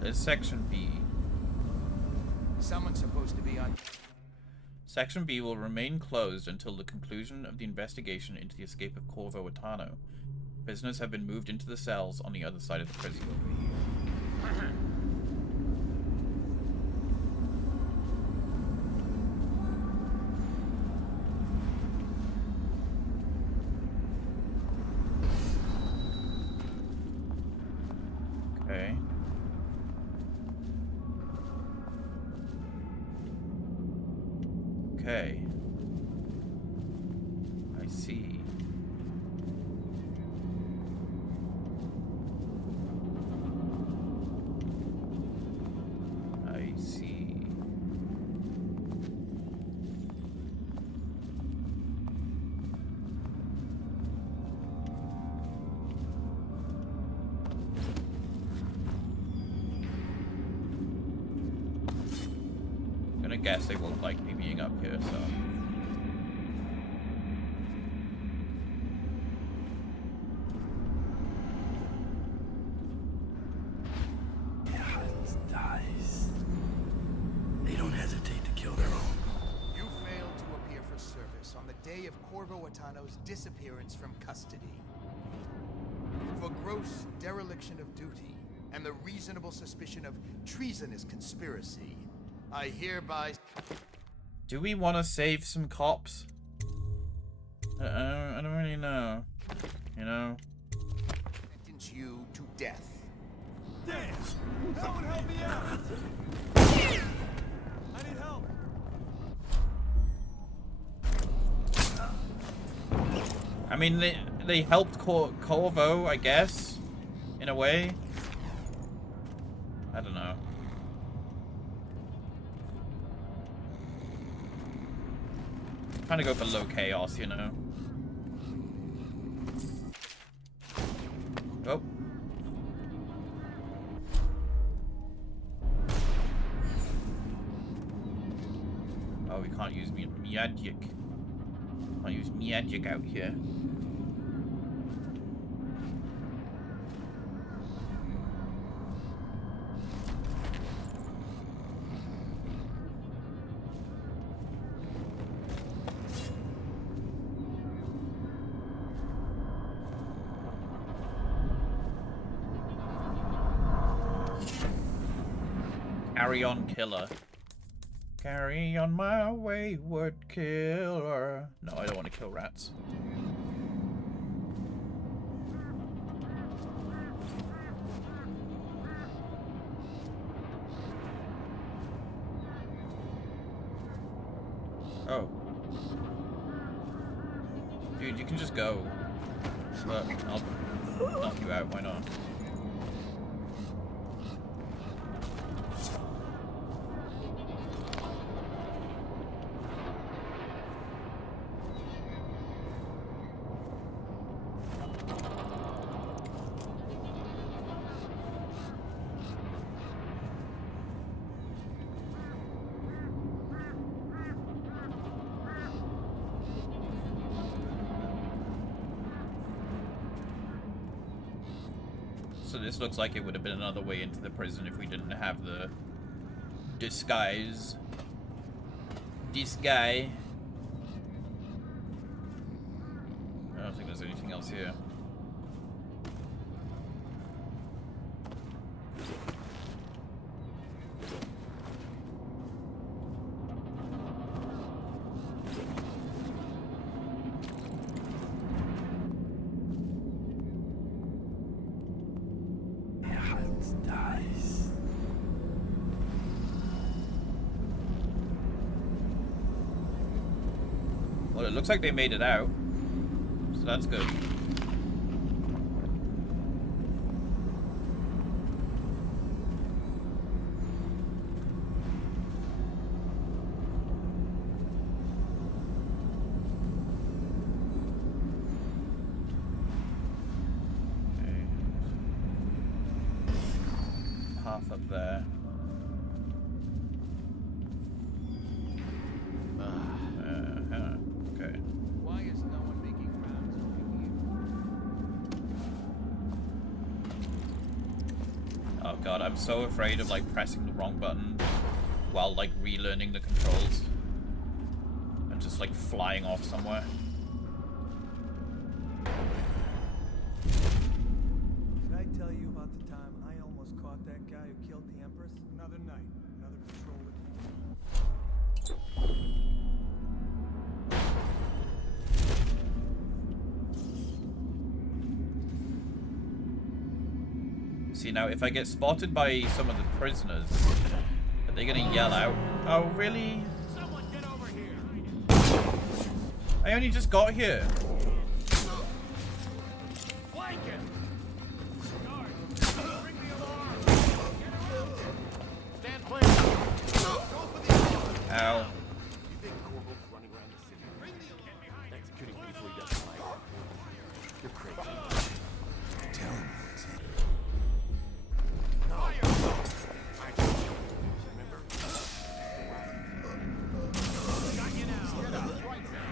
There's Section B. Someone's supposed to be on... Section B will remain closed until the conclusion of the investigation into the escape of Corvo Atano. Prisoners have been moved into the cells on the other side of the prison. Okay. Okay. I see. I see. I'm gonna guess they won't like me being up here, so. They don't hesitate to kill their own. You failed to appear for service on the day of Corvo Atano's disappearance from custody. For gross dereliction of duty and the reasonable suspicion of treasonous conspiracy, I hereby... Do we want to save some cops? I don't really know. You know? Sentence you to death. Damn! Someone help me out! I need help! I mean, they helped Corvo, I guess, in a way. I don't know. Trying to go for low chaos, you know. Oh. Oh, we can't use magic. Can't use magic out here. Carry on, killer. Carry on, my wayward killer. No, I don't want to kill rats. Oh. Dude, you can just go. But I'll knock you out, why not? So this looks like it would have been another way into the prison if we didn't have the disguise. This guy. I don't think there's anything else here. Well, it looks like they made it out, so that's good. Okay. Half up there. Okay. Why is no one making rounds over here? Oh god, I'm so afraid of like pressing the wrong button while like relearning the controls and just like flying off somewhere. Did I tell you about the time I almost caught that guy who killed the Empress? Another night, another patrol with me. See, now if I get spotted by some of the prisoners, are they gonna yell out? Oh, really? Someone get over here! I only just got here. Flank him! Guards, bring the alarm! Get around him! Stand clear! Go for the alarm! Ow. You think Corvo's running around the city? Bring the alarm! Get behind him! Executing people he doesn't like. You're crazy. Tell him what's in. Fire! Remember? Got you now! Get up! Right now!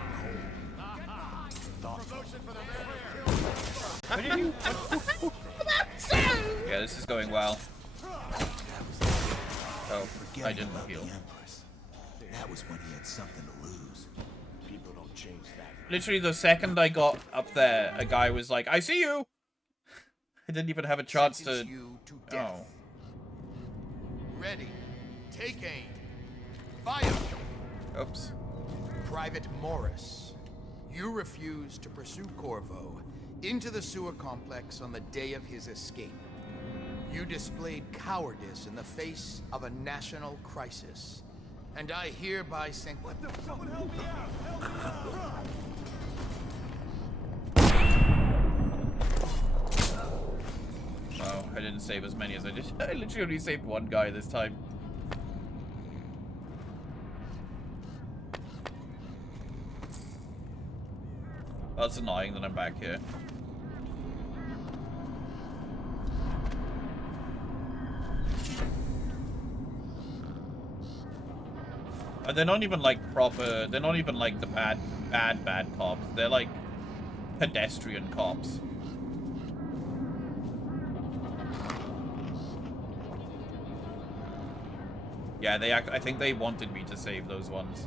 Promotion for the What did you? Yeah, this is going well. Oh, I didn't heal. That was when he had something to lose. People don't change that. Literally, the second I got up there, a guy was like, "I see you." I didn't even have a chance to. Sentence you to death. Oh. Ready. Take aim. Fire. Oops. Private Morris, you refused to pursue Corvo into the sewer complex on the day of his escape. You displayed cowardice in the face of a national crisis. And I hereby sent... What the fuck? Someone help me out! Oh, I didn't save as many as I did. I literally only saved one guy this time. That's annoying that I'm back here. And they're not even like proper, they're not even like the bad cops. They're like pedestrian cops. Yeah, I think they wanted me to save those ones.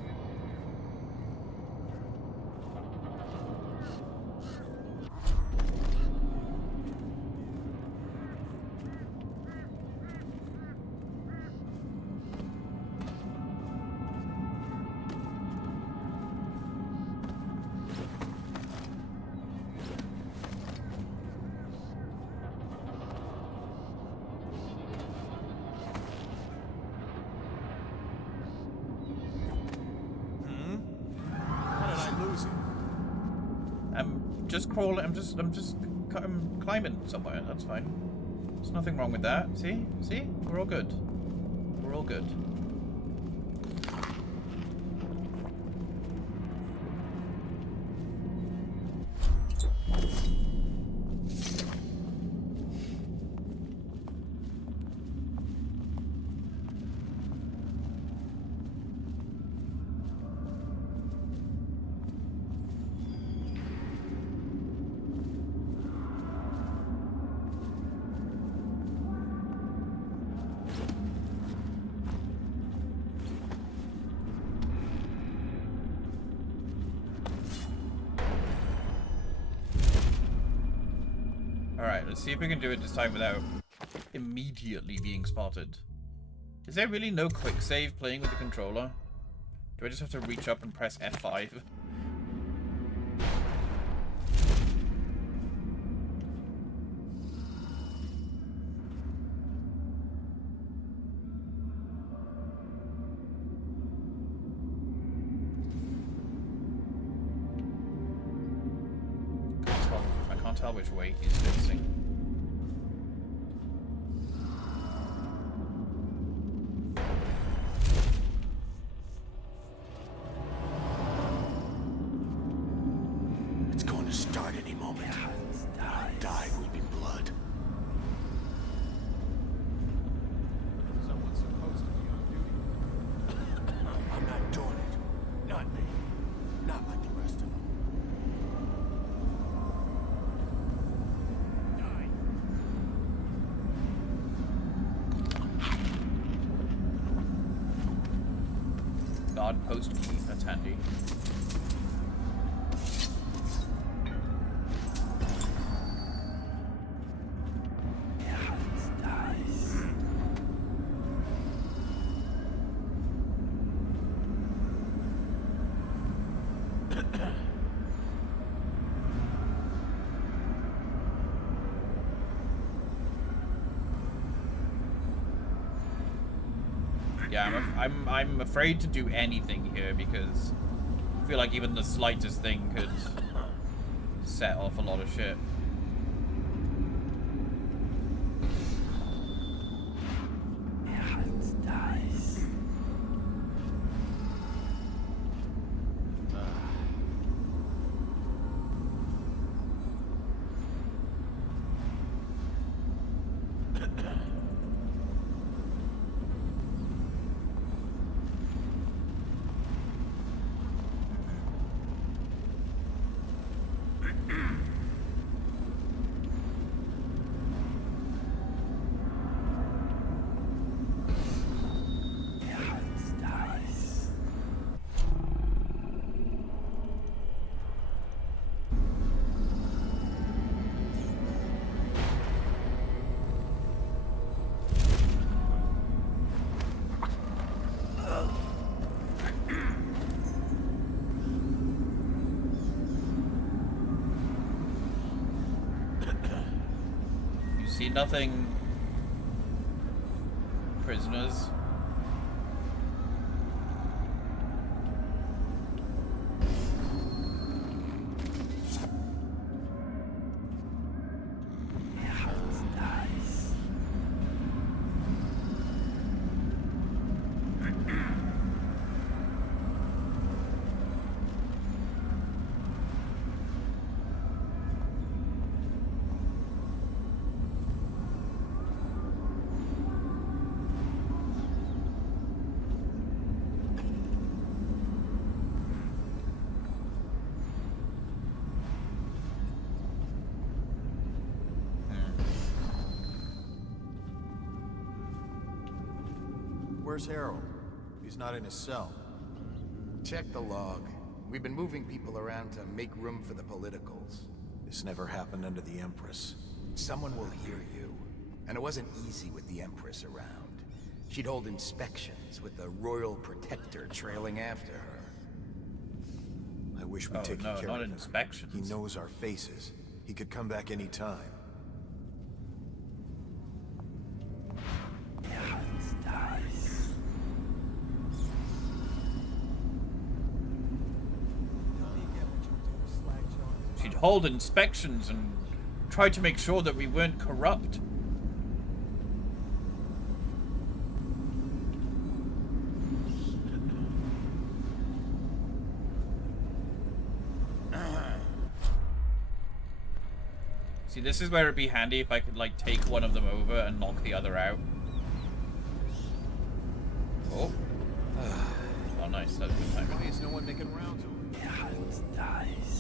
I'm climbing somewhere. That's fine. There's nothing wrong with that. See? See? We're all good. We're all good. Let's see if we can do it this time without immediately being spotted. Is there really no quick save playing with the controller? Do I just have to reach up and press F5? I can't tell which way he's facing. It's going to start any moment. I'll die weeping blood. Someone's supposed to be on duty. I'm not doing it. Not me. Not like the rest of them. Guard post key, that's handy. Yeah, I'm afraid to do anything here because I feel like even the slightest thing could set off a lot of shit. See nothing, prisoners. Where's Harold? He's not in his cell. Check the log. We've been moving people around to make room for the politicals. This never happened under the Empress. Someone will hear you. And it wasn't easy with the Empress around. She'd hold inspections with the Royal Protector trailing after her. I wish we'd taken care not of him. inspections. He knows our faces. He could come back any time. She'd hold inspections and try to make sure that we weren't corrupt. See, this is where it'd be handy if I could, like, take one of them over and knock the other out. Oh. Oh, nice. That was good timing. Why is no one making rounds over here? Nice.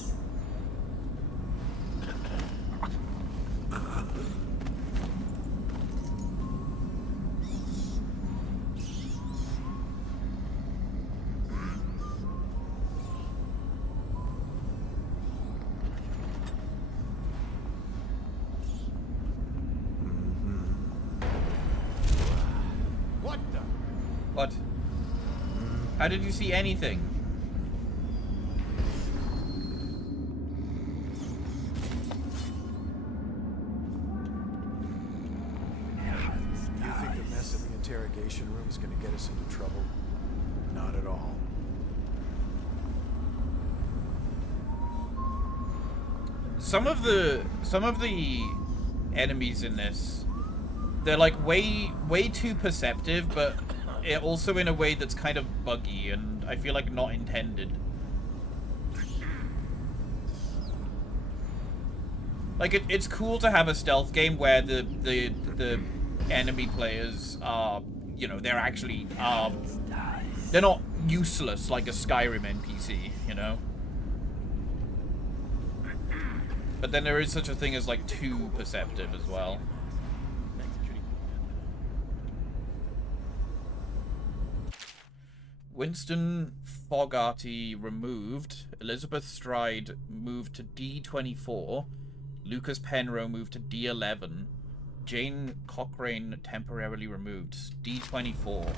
What? How did you see anything? You think the mess in the interrogation room is going to get us into trouble? Not at all. Some of the enemies in this, they're like way too perceptive, but also in a way that's kind of buggy and I feel like not intended. Like it's cool to have a stealth game where the enemy players are, you know, they're actually they're not useless like a Skyrim NPC, you know. But then there is such a thing as like too perceptive as well. Winston Fogarty removed. Elizabeth Stride moved to D24. Lucas Penroe moved to D11. Jane Cochrane temporarily removed. D24.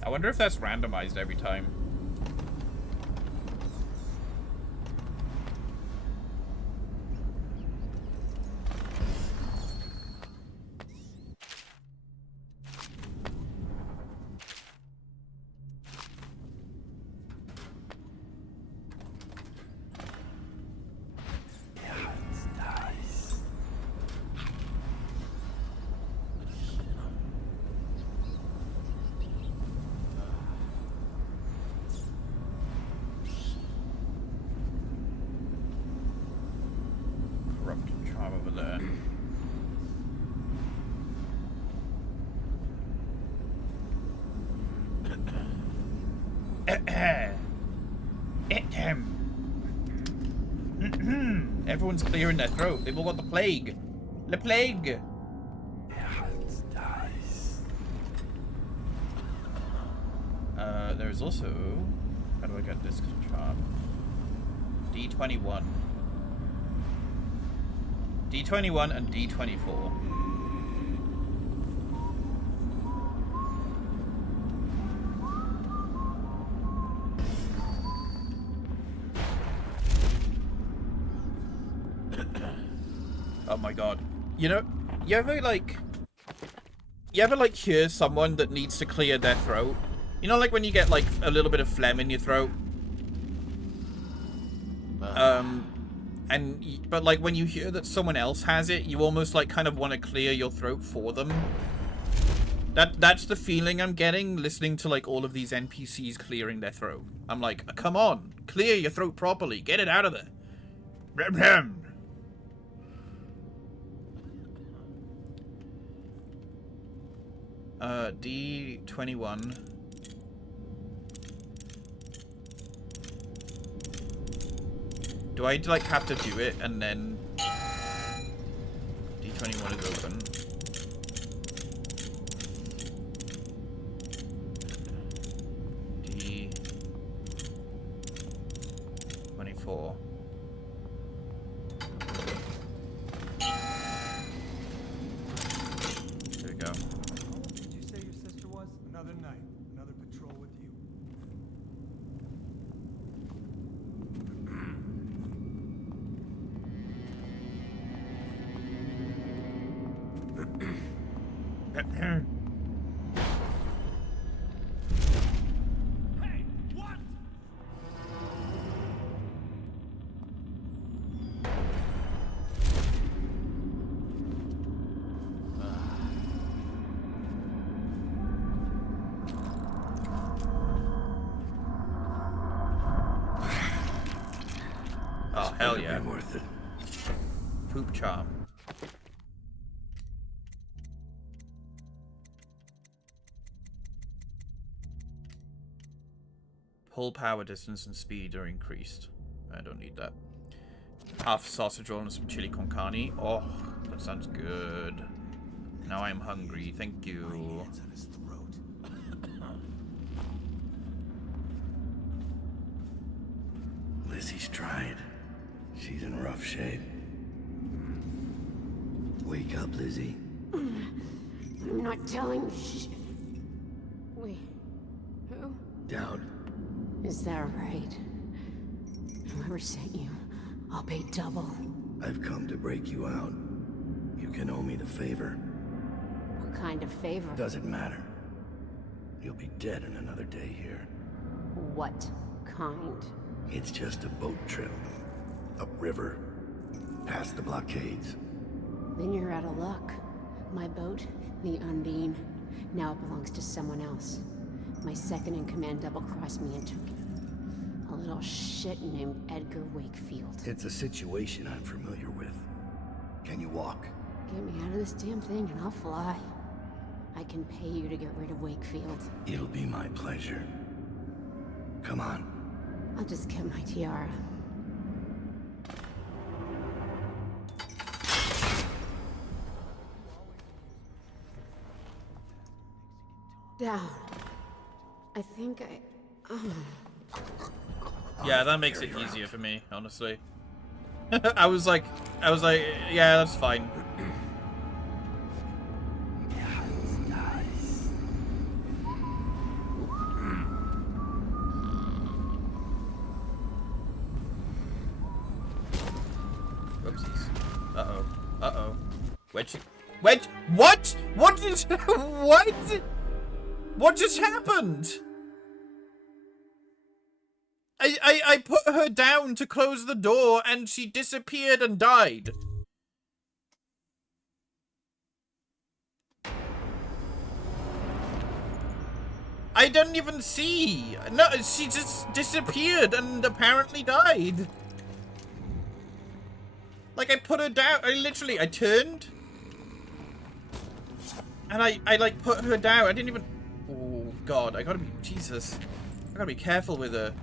I wonder if that's randomized every time. Everyone's clearing their throat. They've all got the plague. The plague. There's also... How do I get this charm? D21. D21 and D24. Oh my god. You know, you ever hear someone that needs to clear their throat? You know, like when you get like a little bit of phlegm in your throat? But like when you hear that someone else has it, you almost like kind of want to clear your throat for them. That's the feeling I'm getting listening to like all of these NPCs clearing their throat. I'm like, come on, clear your throat properly, get it out of there. D21. Do I like have to do it and then D21 is open? D24. There we go. Did you say your sister was? Another night, another patrol with you. Hey, what? Oh, hell yeah. Worth it. Poop charm. Pull power, distance, and speed are increased. I don't need that. Half sausage roll and some chili con carne. Oh, that sounds good. Now I'm hungry. Thank you. Lizzie Stride. She's in rough shape. Wake up, Lizzie. I'm not telling you shit. Wait, who? Down. Is that right? Whoever sent you, I'll pay double. I've come to break you out. You can owe me the favor. What kind of favor? Doesn't matter. You'll be dead in another day here. What kind? It's just a boat trip. Upriver. Past the blockades. Then you're out of luck. My boat, the Undine, now it belongs to someone else. My second-in-command double-crossed me and took it. A little shit named Edgar Wakefield. It's a situation I'm familiar with. Can you walk? Get me out of this damn thing and I'll fly. I can pay you to get rid of Wakefield. It'll be my pleasure. Come on. I'll just get my tiara. Down. I think Yeah, that makes it easier for me, honestly. I was like, yeah, that's fine. Whoopsies. Uh-oh. Uh-oh. What? What? What is... What? What just happened? I put her down to close the door and she disappeared and died. I didn't even see. No, she just disappeared and apparently died. Like, I put her down. I turned. And I like, put her down. I didn't even... Oh, God. I gotta be... Jesus. I gotta be careful with her.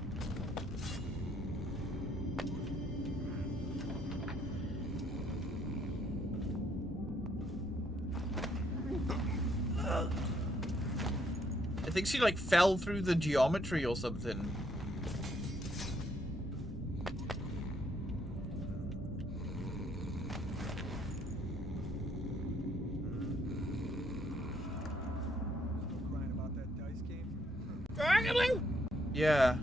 I think she, like, fell through the geometry or something. Yeah.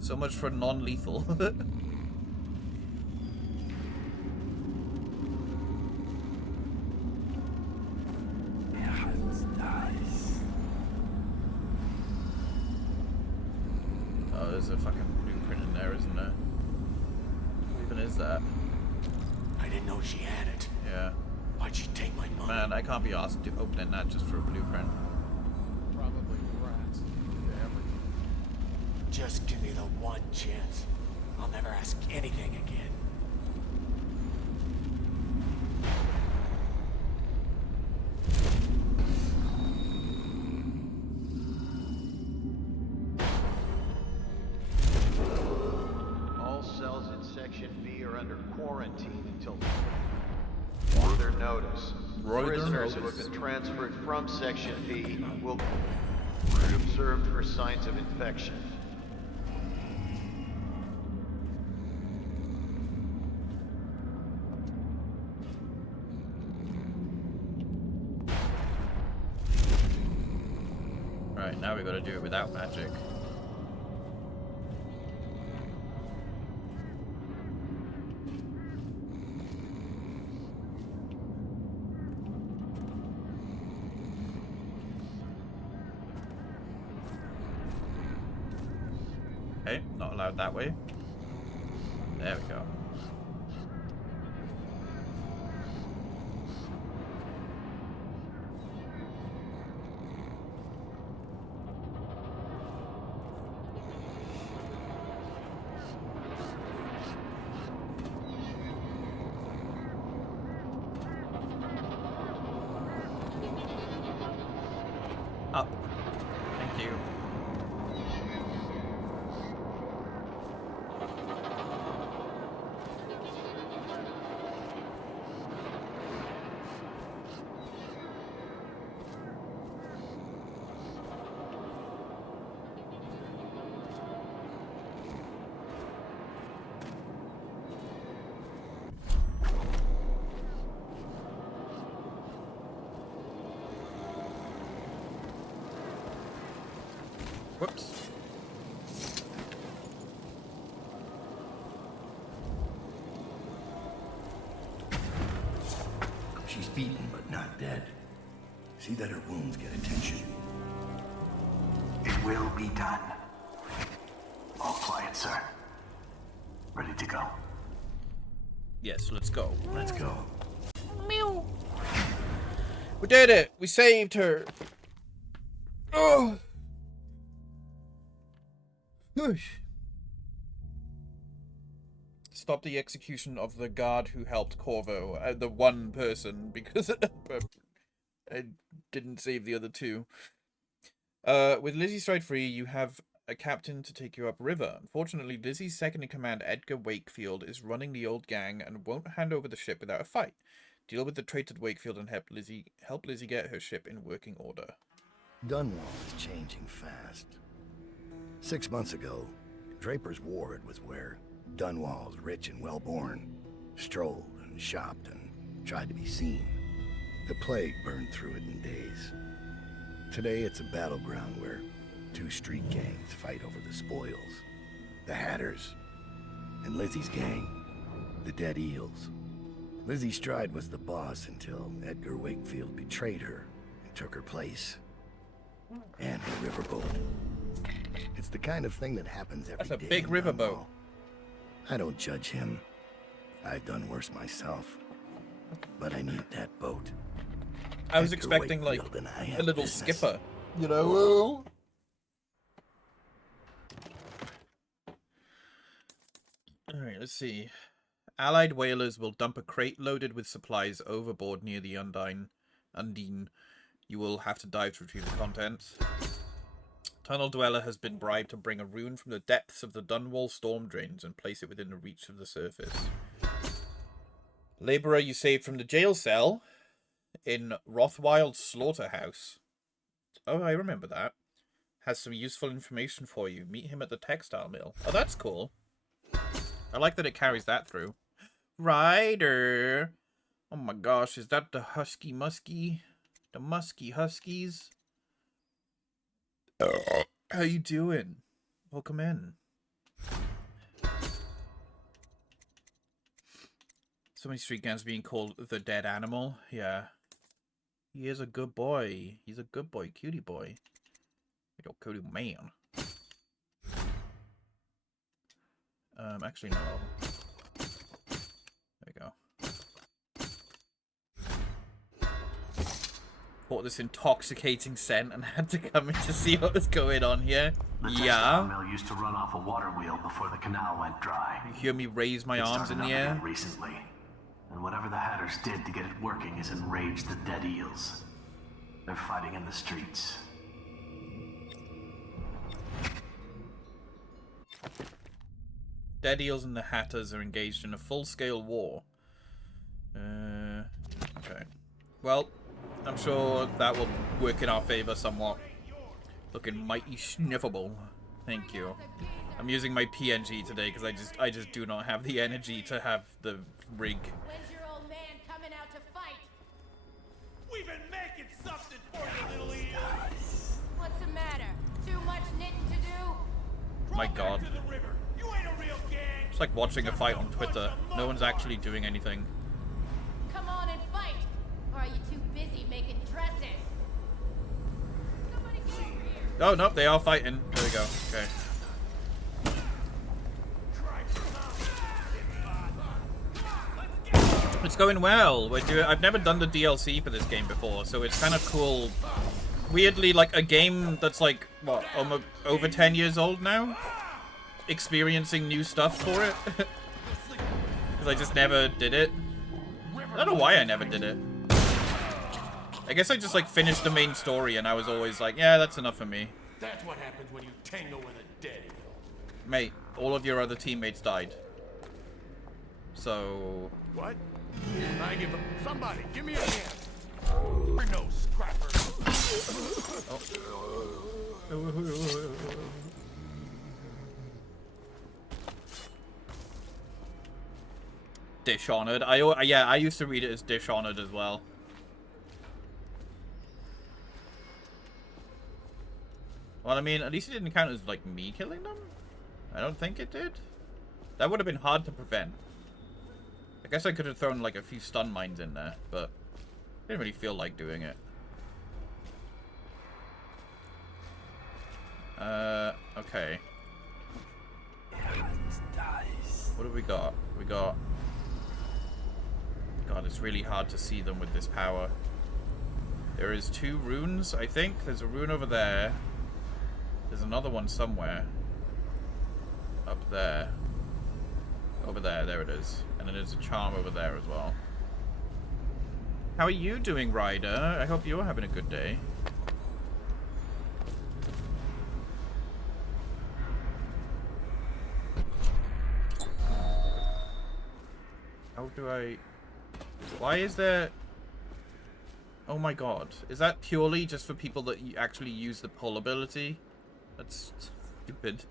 So much for non-lethal. Oh, there's a fucking blueprint in there, isn't there? What even is that? I didn't know she had it. Yeah. Why'd she take my money? Man, I can't be asked to opening that just for a blueprint. Probably rats. Just give me the one chance. I'll never ask anything again. All cells in Section B are under quarantine until further notice. Prisoners who have been transferred from Section B will be observed for signs of infection. Right, now we gotta do it without magic. Okay, not allowed that way. There we go. Up. Thank you. Whoops. She's beaten, but not dead. See that her wounds get attention. It will be done. All quiet, sir. Ready to go. Yes, let's go. Let's go. Meow. We did it! We saved her! Oh! Whoosh. Stop the execution of the guard who helped Corvo. The one person, because I didn't save the other two. With Lizzie Stride free, you have a captain to take you upriver. Unfortunately, Lizzie's second-in-command, Edgar Wakefield, is running the old gang and won't hand over the ship without a fight. Deal with the traitor Wakefield and help Lizzie get her ship in working order. Dunwall is changing fast. 6 months ago, Draper's Ward was where Dunwall's rich and well-born strolled and shopped and tried to be seen. The plague burned through it in days. Today it's a battleground where two street gangs fight over the spoils. The Hatters and Lizzie's gang, the Dead Eels. Lizzie Stride was the boss until Edgar Wakefield betrayed her and took her place. And the riverboat. It's the kind of thing that happens every day. That's a big riverboat. I don't judge him. I've done worse myself. But I need that boat. I was expecting, like, a little skipper. You know? Alright, let's see. Allied whalers will dump a crate loaded with supplies overboard near the Undine. You will have to dive to retrieve the contents. Tunnel Dweller has been bribed to bring a rune from the depths of the Dunwall storm drains and place it within the reach of the surface. Laborer you saved from the jail cell in Rothwild's slaughterhouse. Oh, I remember that. Has some useful information for you. Meet him at the textile mill. Oh, that's cool. I like that it carries that through. Ryder! Oh my gosh, is that the Husky Muskie? The Muskie Huskies? How you doing? Welcome in. So many street gangs being called the dead animal. Yeah. He is a good boy. He's a good boy, cutie boy. Little cutie man. Actually no. There we go. Caught this intoxicating scent and had to come in to see what was going on here. The textile mill used to run off a water wheel before the canal went dry. You hear me raise my arms in the air? Recently, and whatever the Hatters did to get it working has enraged the Dead Eels. They're fighting in the streets. Dead Eels and the Hatters are engaged in a full-scale war. Okay. Well, I'm sure that will work in our favor somewhat. Looking mighty sniffable. Thank you. I'm using my PNG today because I just do not have the energy to have the rig. When's your old man coming out to fight? We've been making something for you, little eel. What's the matter? Too much knitting to do? My God. To the river. You ain't a real gang. It's like watching a fight on Twitter. No one's actually doing anything. Come on and fight. Or are you too busy making dresses? Somebody get over here. Oh, no, they are fighting. There we go. Okay. It's going well. I've never done the DLC for this game before, so it's kind of cool. Weirdly, like a game that's like, what, over 10 years old now? Experiencing new stuff for it. Because I just never did it. I don't know why I never did it. I guess I just like finished the main story and I was always like, yeah, that's enough for me. That's what happens when you tangle with a dead eel. Mate, all of your other teammates died. So... What? I give somebody, give me a hand. We're no scrappers. Dishonored. Yeah, I used to read it as Dishonored as well. Well, I mean, at least it didn't count as, like, me killing them. I don't think it did. That would have been hard to prevent. I guess I could have thrown, like, a few stun mines in there, but I didn't really feel like doing it. Okay. What have we got? We got... God, it's really hard to see them with this power. There is 2 runes, I think. There's a rune over there. There's another one somewhere. Up there. Over there. There it is. And then there's a charm over there as well. How are you doing, Ryder? I hope you're having a good day. How do I... Why is there... Oh my god. Is that purely just for people that actually use the pull ability? That's stupid.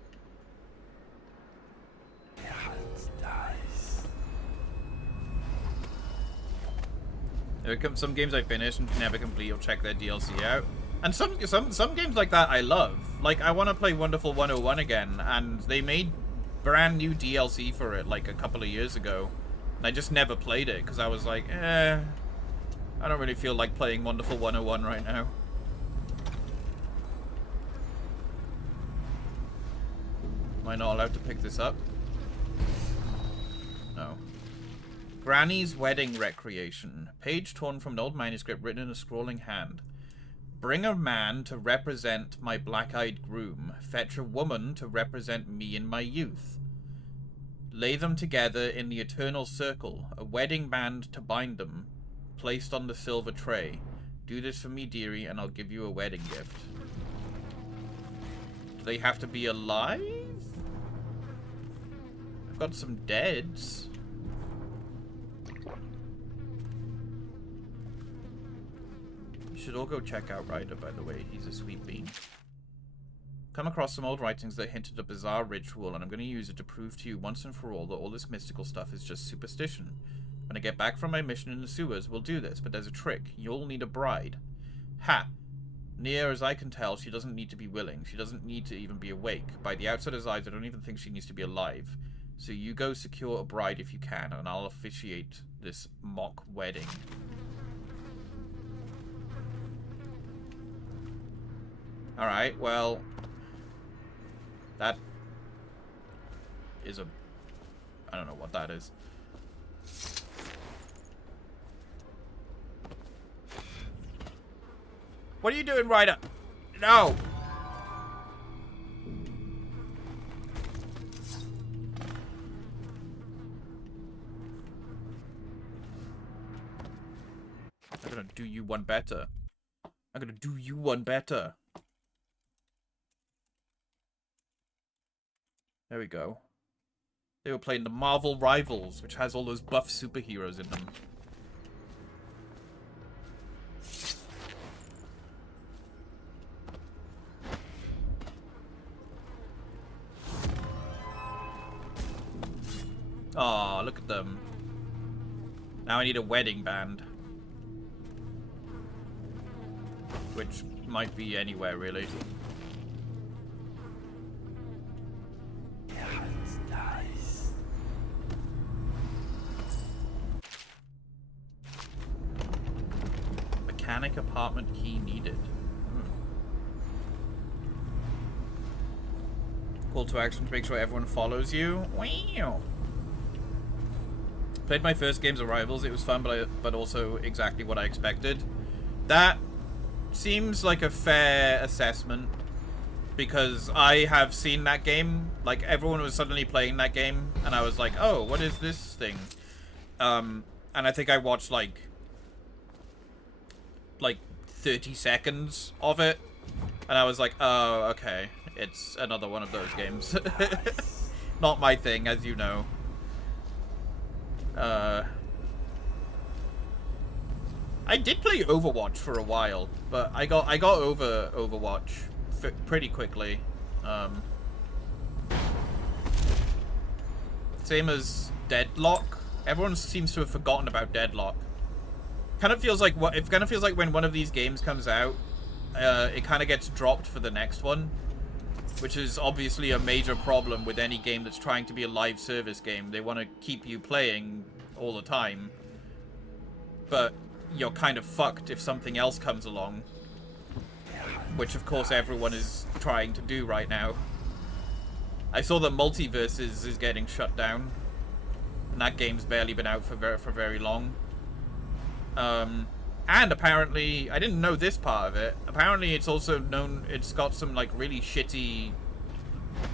There come some games I finish and never complete or check their DLC out. And some games like that I love. Like, I want to play Wonderful 101 again, and they made brand new DLC for it like a couple of years ago. And I just never played it because I was like, I don't really feel like playing Wonderful 101 right now. Am I not allowed to pick this up? No. Granny's Wedding Recreation. Page torn from an old manuscript written in a scrawling hand. Bring a man to represent my black-eyed groom. Fetch a woman to represent me in my youth. Lay them together in the eternal circle. A wedding band to bind them. Placed on the silver tray. Do this for me, dearie, and I'll give you a wedding gift. Do they have to be alive? I've got some deads. You should all go check out Ryder, by the way. He's a sweet bean. Come across some old writings that hint at a bizarre ritual, and I'm going to use it to prove to you once and for all that all this mystical stuff is just superstition. When I get back from my mission in the sewers, we'll do this, but there's a trick. You'll need a bride. Ha! Near as I can tell, she doesn't need to be willing. She doesn't need to even be awake. By the outsider's eyes, I don't even think she needs to be alive. So you go secure a bride if you can, and I'll officiate this mock wedding. Alright, well... That... is a... I don't know what that is. What are you doing, Ryder? No! I'm gonna do you one better. I'm gonna do you one better. There we go. They were playing the Marvel Rivals, which has all those buff superheroes in them. Aw, look at them. Now I need a wedding band. Which might be anywhere, really. Yeah, it's nice. Mechanic apartment key needed. Call to action to make sure everyone follows you. Wow. Played my first game's Arrivals. It was fun, but also exactly what I expected. That seems like a fair assessment, because I have seen that game. Like, everyone was suddenly playing that game, and I was like, oh, what is this thing? And I think I watched, like 30 seconds of it, and I was like, oh, okay. It's another one of those games. Not my thing, as you know. I did play Overwatch for a while, but I got over Overwatch pretty quickly. Same as Deadlock. Everyone seems to have forgotten about Deadlock. Kind of feels like it kind of feels like when one of these games comes out, it kind of gets dropped for the next one, which is obviously a major problem with any game that's trying to be a live service game. They want to keep you playing all the time, but you're kind of fucked if something else comes along, which of course everyone is trying to do right now. I saw that Multiverses is getting shut down, and that game's barely been out for very long. And apparently, I didn't know this part of it, apparently it's also known, it's got some like really shitty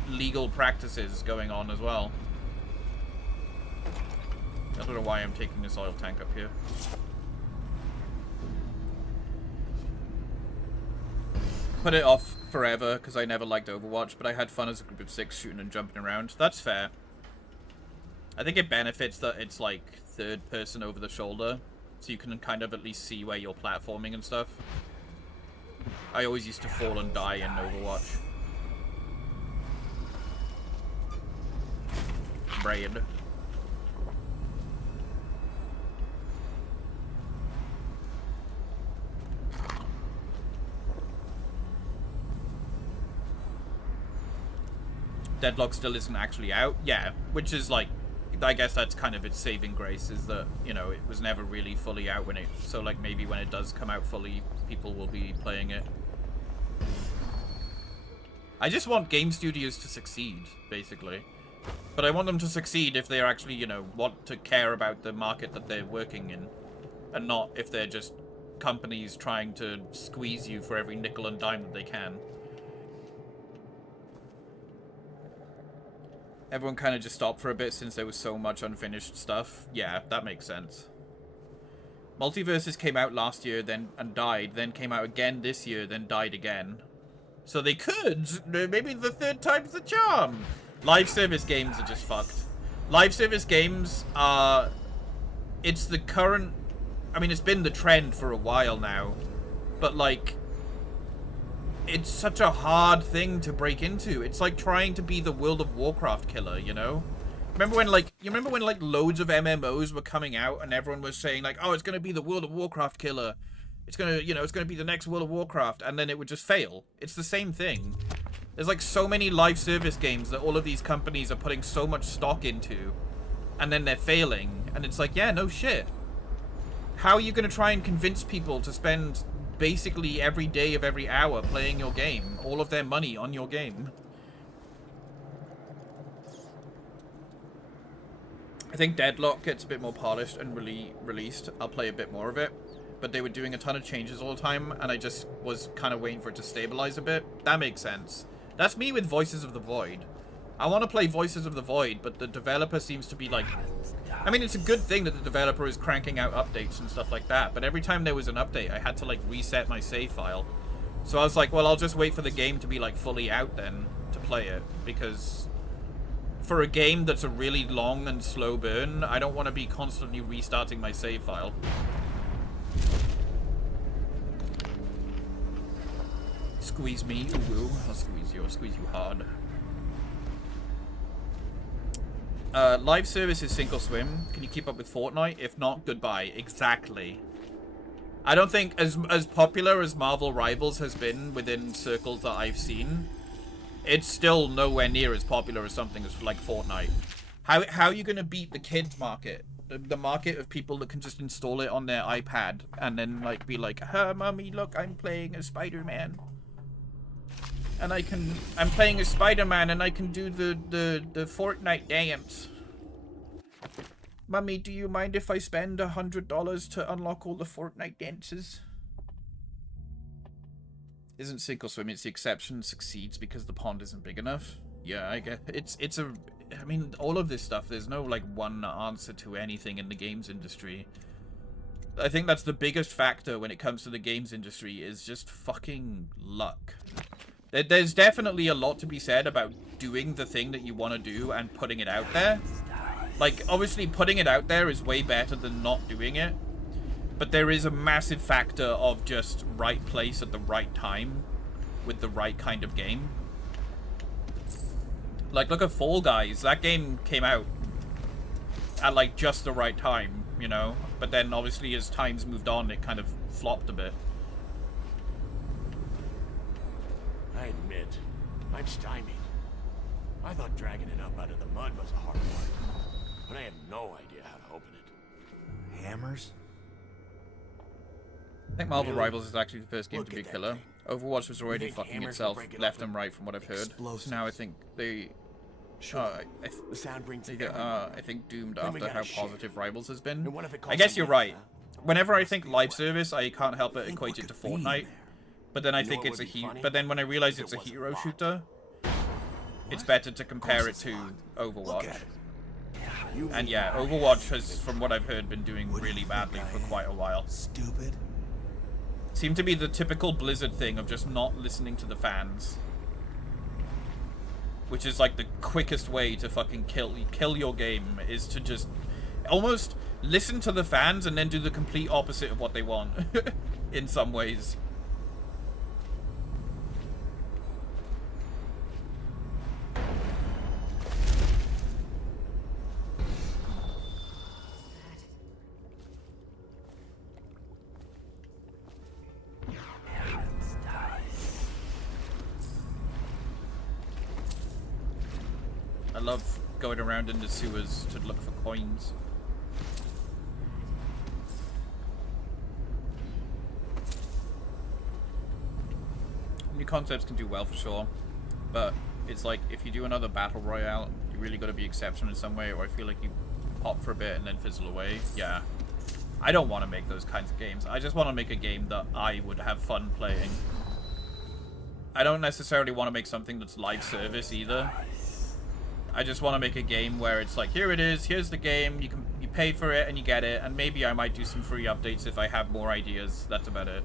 legal practices going on as well. I don't know why I'm taking this oil tank up here. Put it off forever because I never liked Overwatch, but I had fun as a group of 6 shooting and jumping around. That's fair. I think it benefits that it's like third person over the shoulder, so you can kind of at least see where you're platforming and stuff. I always used to fall and die in Overwatch. Braid. Deadlock still isn't actually out. Yeah, which is like, I guess that's kind of its saving grace, is that, you know, it was never really fully out when it, so like maybe when it does come out fully, people will be playing it. I just want game studios to succeed, basically. But I want them to succeed if they're actually, you know, want to care about the market that they're working in, and not if they're just companies trying to squeeze you for every nickel and dime that they can. Everyone kind of just stopped for a bit since there was so much unfinished stuff. Yeah, that makes sense. Multiverses came out last year and died, then came out again this year, then died again. So they could, maybe the third time's the charm. Live service games are just fucked. Live service games are, it's the current, I mean, it's been the trend for a while now, but like, it's such a hard thing to break into. It's like trying to be the World of Warcraft killer, you know? Remember when like, you remember when like loads of MMOs were coming out and everyone was saying like, oh, it's gonna be the World of Warcraft killer. It's gonna, you know, it's gonna be the next World of Warcraft, and then it would just fail. It's the same thing. There's like so many live service games that all of these companies are putting so much stock into, and then they're failing, and it's like, yeah, no shit. How are you gonna try and convince people to spend basically every day of every hour playing your game, all of their money on your game? I think Deadlock gets a bit more polished and released. I'll play a bit more of it, but they were doing a ton of changes all the time, and I just was kind of waiting for it to stabilize a bit. That makes sense. That's me with Voices of the Void. I want to play Voices of the Void, but the developer seems to be like, I mean, it's a good thing that the developer is cranking out updates and stuff like that, but every time there was an update, I had to like reset my save file. So I was like, well, I'll just wait for the game to be like fully out then to play it, because for a game that's a really long and slow burn, I don't want to be constantly restarting my save file. Squeeze me, ooh, I'll squeeze you hard. Live service is sink or swim. Can you keep up with Fortnite? If not, goodbye. Exactly. I don't think as popular as Marvel Rivals has been within circles that I've seen, it's still nowhere near as popular as something as like Fortnite. How are you gonna beat the kids market? The market of people that can just install it on their iPad and then like be like, mommy, look, I'm playing as Spider-Man. And I'm playing as Spider-Man and I can do the Fortnite dance. Mummy, do you mind if I spend $100 to unlock all the Fortnite dances? Isn't sink or swim, it's the exception succeeds because the pond isn't big enough. Yeah, I get I mean, all of this stuff, there's no like one answer to anything in the games industry. I think that's the biggest factor when it comes to the games industry, is just fucking luck. There's definitely a lot to be said about doing the thing that you want to do and putting it out there. Like, obviously, putting it out there is way better than not doing it. But there is a massive factor of just right place at the right time with the right kind of game. Like, look at Fall Guys. That game came out at, like, just the right time, you know? But then, obviously, as times moved on, it kind of flopped a bit. I admit, I'm stymied. I thought dragging it up out of the mud was a hard part, but I have no idea how to open it. Hammers? I think Marvel Really? Rivals is actually the first game Look to be at that killer. thing. Overwatch was already think fucking hammers will itself break it left open? and right from what I've heard. So Explosives. now I think they... Sure. The sound brings I think doomed Then we after how gotta share. positive Rivals has been. And what if it I costs guess them you're less, right. huh? Whenever I think live service, I can't help but Think equate what it to could be in Fortnite. there? But then I You know think what it's a would be funny? But then when I realize If it's it a wasn't hero locked. shooter, it's better to compare it it's to locked. Look Overwatch. at it. You And think yeah, my Overwatch ass has, from what I've heard, been doing What do you really think badly I for am? quite a while. Stupid? Seemed to be the typical Blizzard thing of just not listening to the fans. Which is like the quickest way to fucking kill your game, is to just almost listen to the fans and then do the complete opposite of what they want. In some ways. I love going around in the sewers to look for coins. New concepts can do well for sure, but it's like if you do another battle royale, you really got to be exceptional in some way, or I feel like you pop for a bit and then fizzle away. Yeah, I don't want to make those kinds of games. I just want to make a game that I would have fun playing. I don't necessarily want to make something that's live service either. I just want to make a game where it's like, here it is, here's the game, you pay for it and you get it, and maybe I might do some free updates if I have more ideas. That's about it.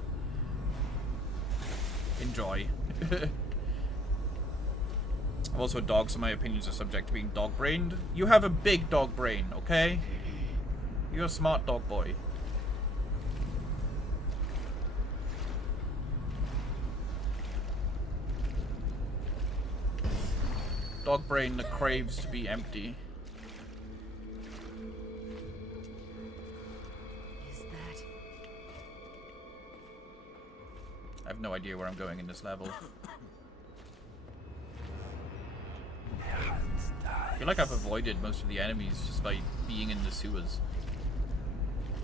Enjoy. Also, dogs, in my opinions, are subject to being dog-brained. You have a big dog brain, okay? You're a smart dog boy. Dog brain that craves to be empty. Is that... I have no idea where I'm going in this level. I feel like I've avoided most of the enemies just by being in the sewers.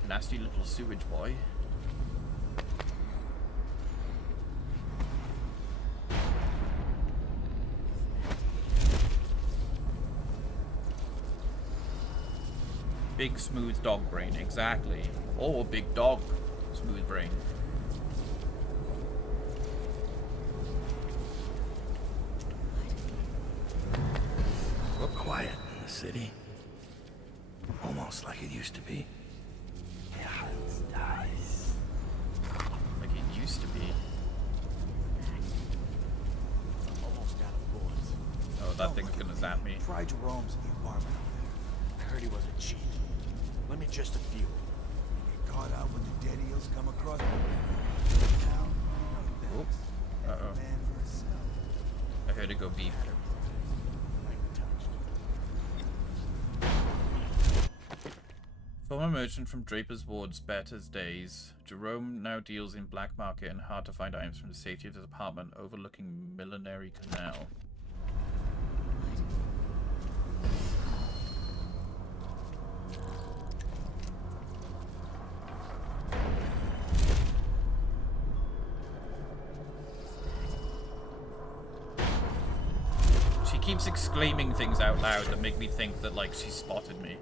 Nasty little sewage boy. Big smooth dog brain, exactly. Or big dog smooth brain. We're quiet in the city. Almost like it used to be. Like it used to be. Almost out of bullets. Oh, that thing's gonna zap me. Try Jerome's in the apartment up I heard he wasn't cheap. Let me just a few. there. You get caught out when the dead eels come across. Now, no Oop. thanks. Uh-oh. Man for himself. I heard it go beep. Former merchant from Draper's Ward's better days, Jerome now deals in black market and hard to find items from the safety of his apartment overlooking Millinery Canal. She keeps exclaiming things out loud that make me think that, like, she spotted me.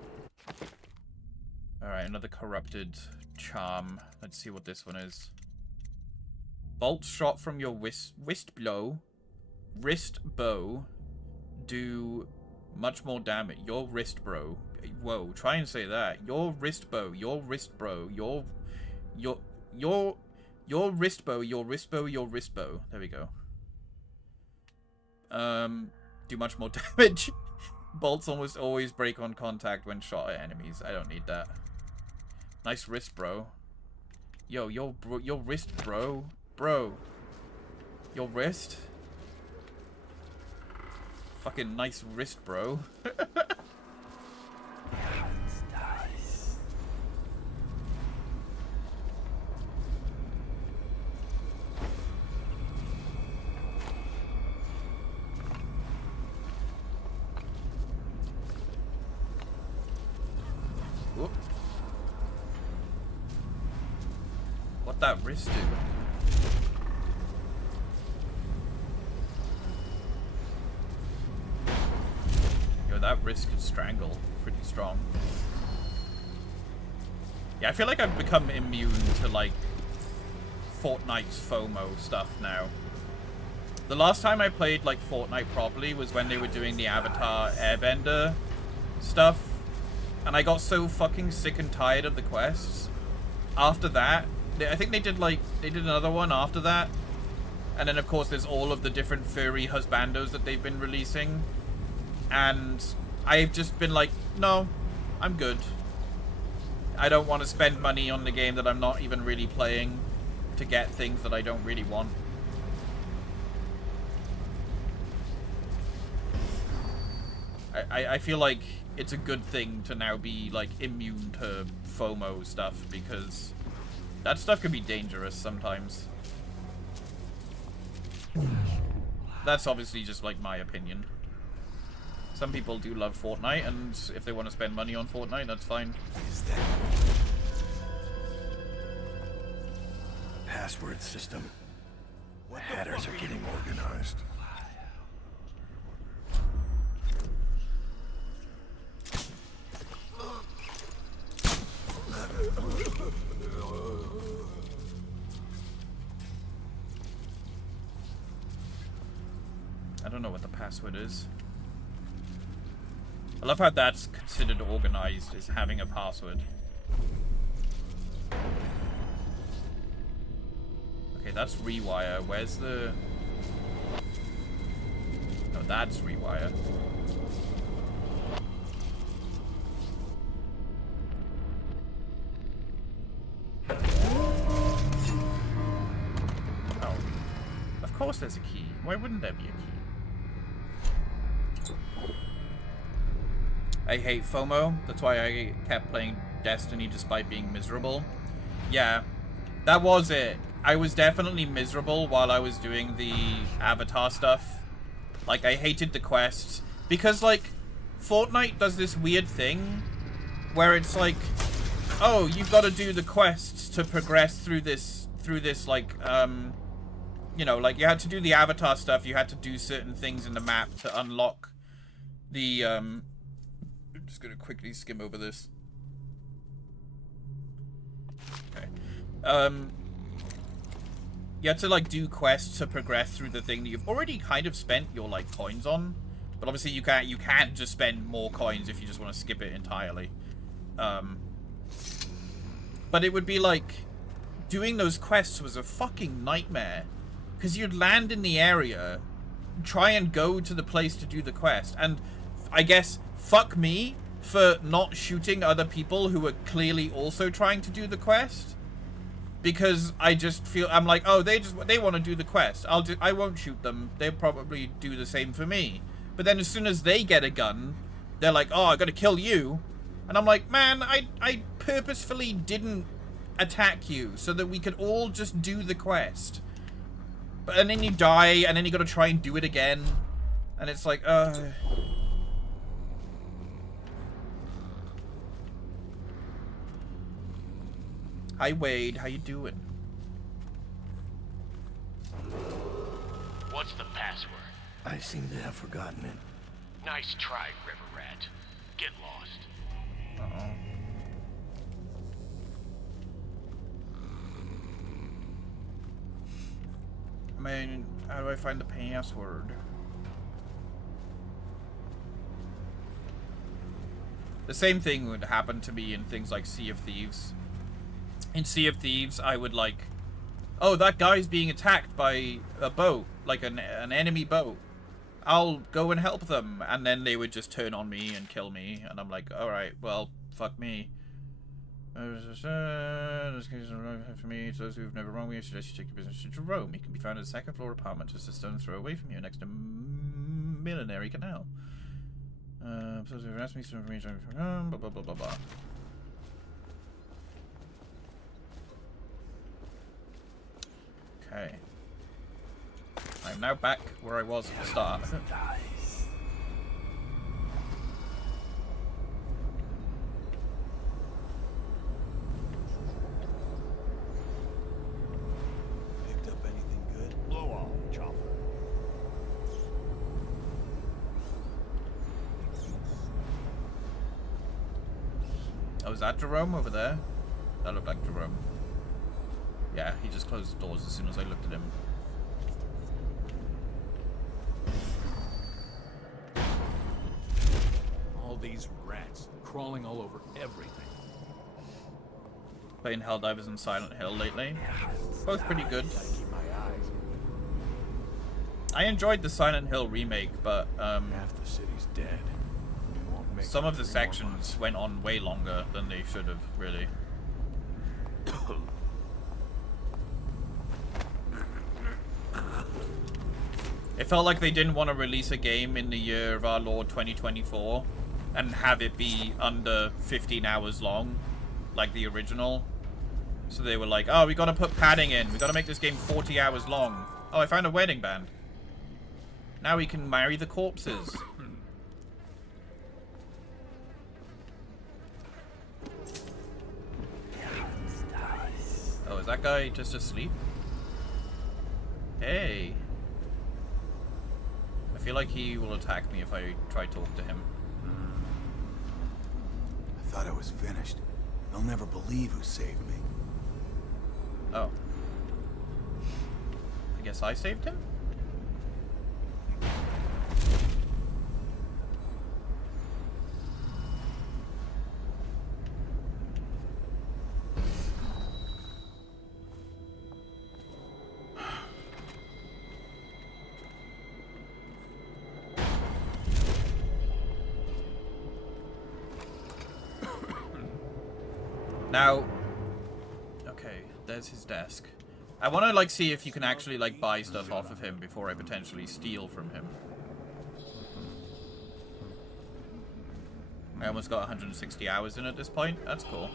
Alright, another corrupted charm. Let's see what this one is. Bolt shot from your wrist bow do much more damage. Your wrist bow. Whoa, try and say that. Your wrist bow, your wrist bow, your wrist bow, your wrist bow, your wrist bow. There we go. Do much more damage. Bolts almost always break on contact when shot at enemies. I don't need that. Nice wrist, bro. Yo, your wrist, bro. Bro. Your wrist? Fucking nice wrist, bro. What that wrist do? Yo, that wrist could strangle pretty strong. Yeah, I feel like I've become immune to, like, Fortnite's FOMO stuff now. The last time I played, like, Fortnite properly was when they were doing the Avatar Airbender stuff. And I got so fucking sick and tired of the quests. After that, I think they did another one after that. And then, of course, there's all of the different furry husbandos that they've been releasing. And I've just been like, no, I'm good. I don't want to spend money on the game that I'm not even really playing to get things that I don't really want. I feel like it's a good thing to now be, like, immune to FOMO stuff, because that stuff can be dangerous sometimes. That's obviously just, like, my opinion. Some people do love Fortnite, and if they want to spend money on Fortnite, that's fine. Is that password system? The hatters are getting organized. I don't know what the password is. I love how that's considered organized as having a password. Okay, that's rewire. Where's the... No, that's rewire. Oh. Of course there's a key. Why wouldn't there be a key? I hate FOMO. That's why I kept playing Destiny despite being miserable. Yeah, that was it. I was definitely miserable while I was doing the Avatar stuff. Like, I hated the quests. Because, like, Fortnite does this weird thing where it's like, oh, you've got to do the quests to progress through this, like, you know, like, you had to do the Avatar stuff. You had to do certain things in the map to unlock the, I'm just gonna quickly skim over this. Okay. You had to, like, do quests to progress through the thing that you've already kind of spent your, like, coins on. But obviously you can't just spend more coins if you just want to skip it entirely. But it would be like, doing those quests was a fucking nightmare. Because you'd land in the area, try and go to the place to do the quest, and I guess, fuck me for not shooting other people who were clearly also trying to do the quest. Because I just feel, I'm like, oh, they want to do the quest. I won't shoot them. They'll probably do the same for me. But then as soon as they get a gun, they're like, oh, I gotta kill you. And I'm like, man, I purposefully didn't attack you so that we could all just do the quest. And then you die, and then you gotta try and do it again. And it's like, Hi, Wade. How you doing? What's the password? I seem to have forgotten it. Nice try, River Rat. Get lost. Uh-oh. I mean, how do I find the password? The same thing would happen to me in things like Sea of Thieves. In Sea of Thieves, I would like, oh, that guy's being attacked by a boat, like an enemy boat. I'll go and help them. And then they would just turn on me and kill me. And I'm like, alright, well, fuck me. This case is for me. To those who have never wronged me, I suggest you take your business to Jerome. He can be found in the second floor apartment, just a stone's throw away from you, next to Millinery Canal. So if you ask me some information, blah, blah, blah, blah, blah. Okay. I'm now back where I was at the start. Oh, is that Jerome over there? That looked like Jerome. Yeah, he just closed the doors as soon as I looked at him. All these rats crawling all over everything. Playing Helldivers and Silent Hill lately. Both pretty good. I enjoyed the Silent Hill remake, but half the city's dead. Some of the sections went on way longer than they should have, really. It felt like they didn't want to release a game in the year of our Lord 2024 and have it be under 15 hours long, like the original. So they were like, oh, we gotta put padding in. We gotta make this game 40 hours long. Oh, I found a wedding band. Now we can marry the corpses. Oh, is that guy just asleep? Hey. I feel like he will attack me if I try to talk to him. I thought I was finished. They'll never believe who saved me. Oh. I guess I saved him? Now, okay, there's his desk. I want to, like, see if you can actually, like, buy stuff off of him before I potentially steal from him. I almost got 160 hours in at this point. That's cool.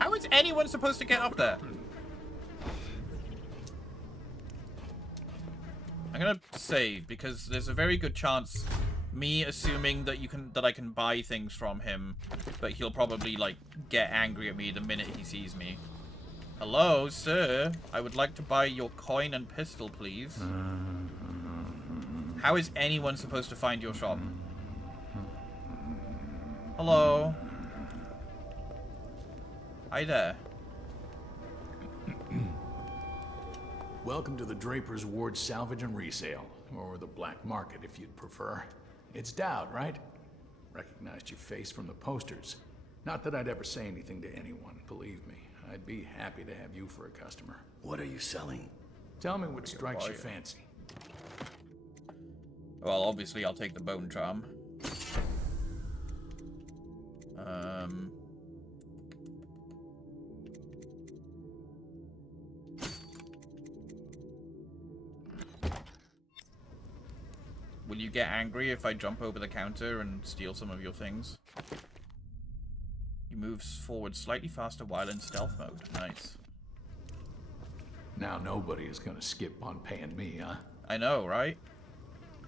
How is anyone supposed to get up there? I'm gonna save, because there's a very good chance me assuming that I can buy things from him, but he'll probably, like, get angry at me the minute he sees me. Hello, sir. I would like to buy your coin and pistol, please. How is anyone supposed to find your shop? Hello. Hi there. Welcome to the Draper's Ward Salvage and Resale, or the Black Market if you'd prefer. It's Dowd, right? Recognized your face from the posters. Not that I'd ever say anything to anyone, believe me. I'd be happy to have you for a customer. What are you selling? Tell me what strikes your fancy. Well, obviously I'll take the bone charm. Will you get angry if I jump over the counter and steal some of your things? He moves forward slightly faster while in stealth mode. Nice. Now nobody is gonna skip on paying me, huh? I know, right?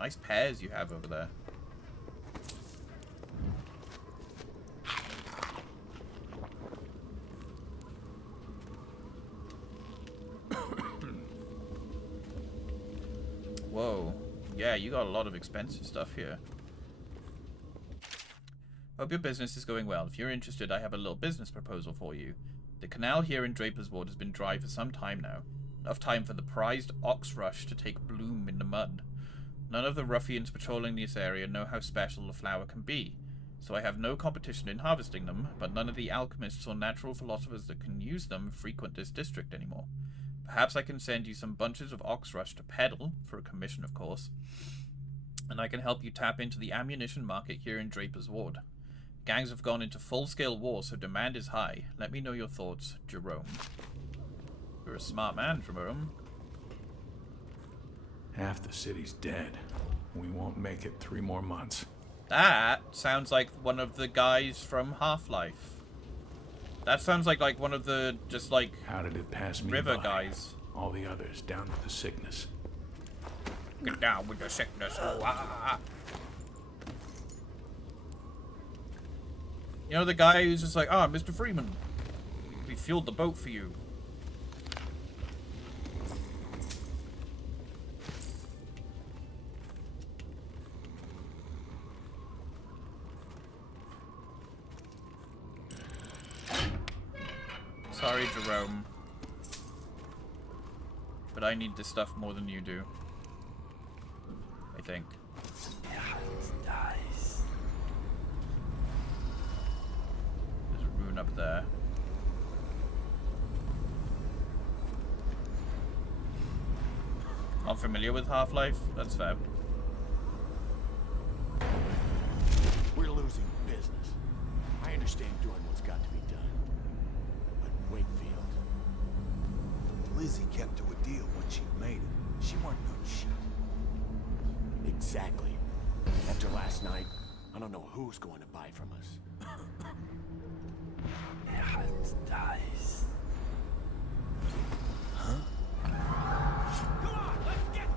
Nice pears you have over there. Whoa. Yeah, you got a lot of expensive stuff here. Hope your business is going well. If you're interested, I have a little business proposal for you. The canal here in Draper's Ward has been dry for some time now. Enough time for the prized ox rush to take bloom in the mud. None of the ruffians patrolling this area know how special the flower can be, so I have no competition in harvesting them, but none of the alchemists or natural philosophers that can use them frequent this district anymore. Perhaps I can send you some bunches of ox rush to peddle, for a commission of course, and I can help you tap into the ammunition market here in Draper's Ward. Gangs have gone into full-scale war, so demand is high. Let me know your thoughts, Jerome. You're a smart man, Jerome. Half the city's dead. We won't make it 3 more months. That sounds like one of the guys from Half-Life. That sounds like one of the, just like, how did it pass me river by? guys. All the others down with the sickness. Get down with the sickness. Oh, ah. You know the guy who's just like, ah, Mr. Freeman, we fueled the boat for you. Sorry, Jerome. But I need this stuff more than you do. I think. There's a rune up there. Not familiar with Half-Life? That's fair. We're losing business. I understand doing what's got to be done. But Wakefield... Lizzie kept to a deal when she made it. She weren't no shit. Exactly. After last night, I don't know who's going to buy from us. Huh? Come on, let's get...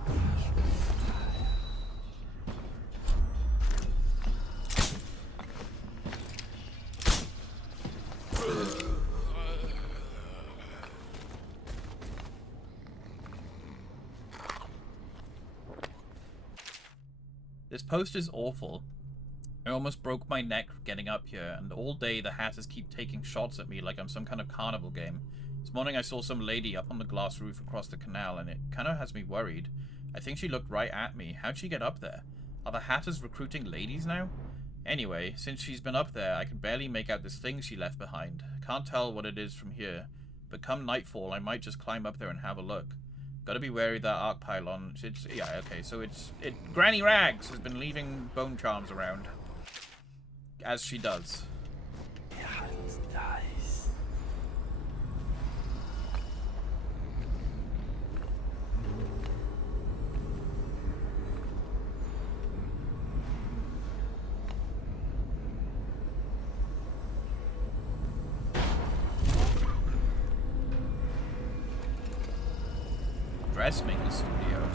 This post is awful. I almost broke my neck getting up here, and all day the hatters keep taking shots at me like I'm some kind of carnival game. This morning I saw some lady up on the glass roof across the canal, and it kind of has me worried. I think she looked right at me. How'd she get up there? Are the hatters recruiting ladies now? Anyway, since she's been up there, I can barely make out this thing she left behind. Can't tell what it is from here, but come nightfall I might just climb up there and have a look. Gotta be wary of that arc pylon. Yeah, okay, so Granny Rags has been leaving bone charms around. As she does. Dressmaker studio.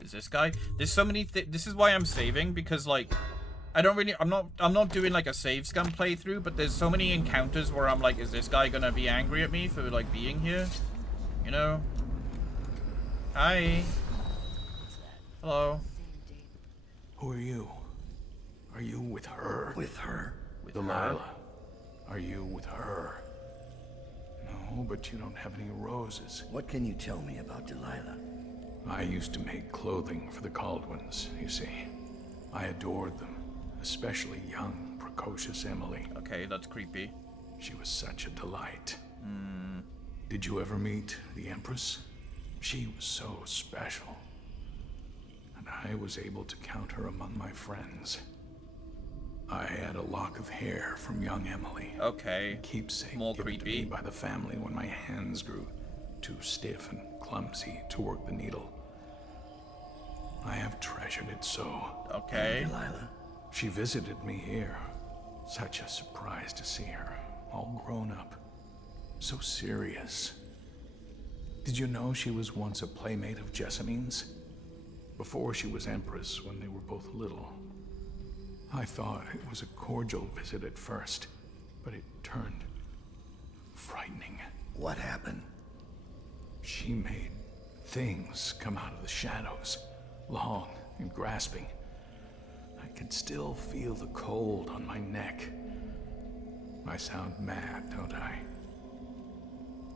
Is this guy? There's so many this is why I'm saving, because like I'm not doing like a save scum playthrough, but there's so many encounters where I'm like, is this guy gonna be angry at me for like being here? You know? Hi. Hello. Who are you? Are you with her? With her? With Delilah. Are you with her? No, but you don't have any roses. What can you tell me about Delilah? I used to make clothing for the Caldwins, you see. I adored them, especially young, precocious Emily. Okay, that's creepy. She was such a delight. Did you ever meet the Empress? She was so special. And I was able to count her among my friends. I had a lock of hair from young Emily. Okay. Keepsake More given creepy. to me by the family when my hands grew too stiff and clumsy to work the needle. I have treasured it so. Okay. And Delilah? She visited me here. Such a surprise to see her, all grown up. So serious. Did you know she was once a playmate of Jessamine's? Before she was Empress, when they were both little. I thought it was a cordial visit at first, but it turned frightening. What happened? She made things come out of the shadows, long and grasping. I can still feel the cold on my neck. I sound mad, don't I?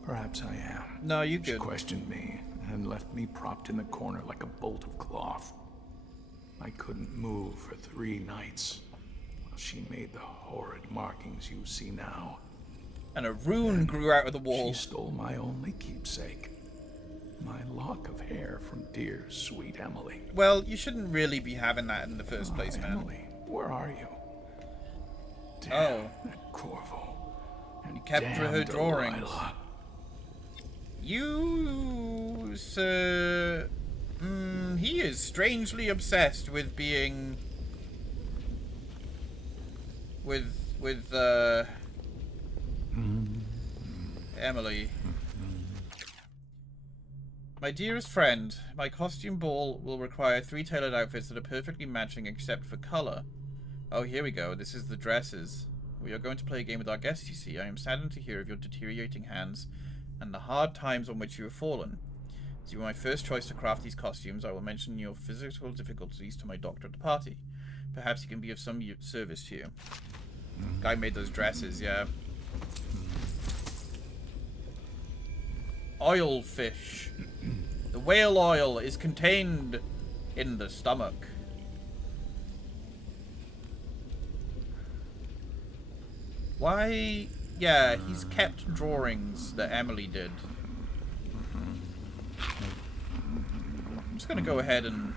Perhaps I am. No, you She good. questioned me and left me propped in the corner like a bolt of cloth. I couldn't move for 3 nights while she made the horrid markings you see now. And a rune grew out of the wall. She stole my only keepsake. My lock of hair from dear, sweet Emily. Well, you shouldn't really be having that in the first place, man. Emily, where are you? Damn, Oh. that Corvo. And You kept damn her drawings. Delilah. You, sir... he is strangely obsessed with being... With Emily. My dearest friend, my costume ball will require 3 tailored outfits that are perfectly matching except for color. Oh, here we go. This is the dresses. We are going to play a game with our guests, you see. I am saddened to hear of your deteriorating hands and the hard times on which you have fallen. As you were my first choice to craft these costumes, I will mention your physical difficulties to my doctor at the party. Perhaps he can be of some service to you. Guy made those dresses, yeah. Oil fish. The whale oil is contained in the stomach. Why? Yeah, he's kept drawings that Emily did. I'm just gonna go ahead and...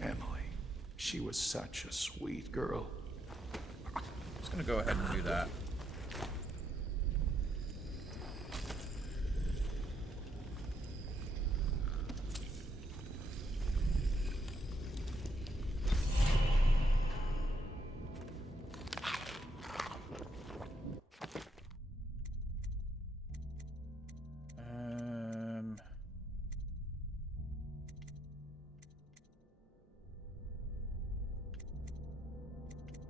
Emily. She was such a sweet girl. Just gonna go ahead and do that.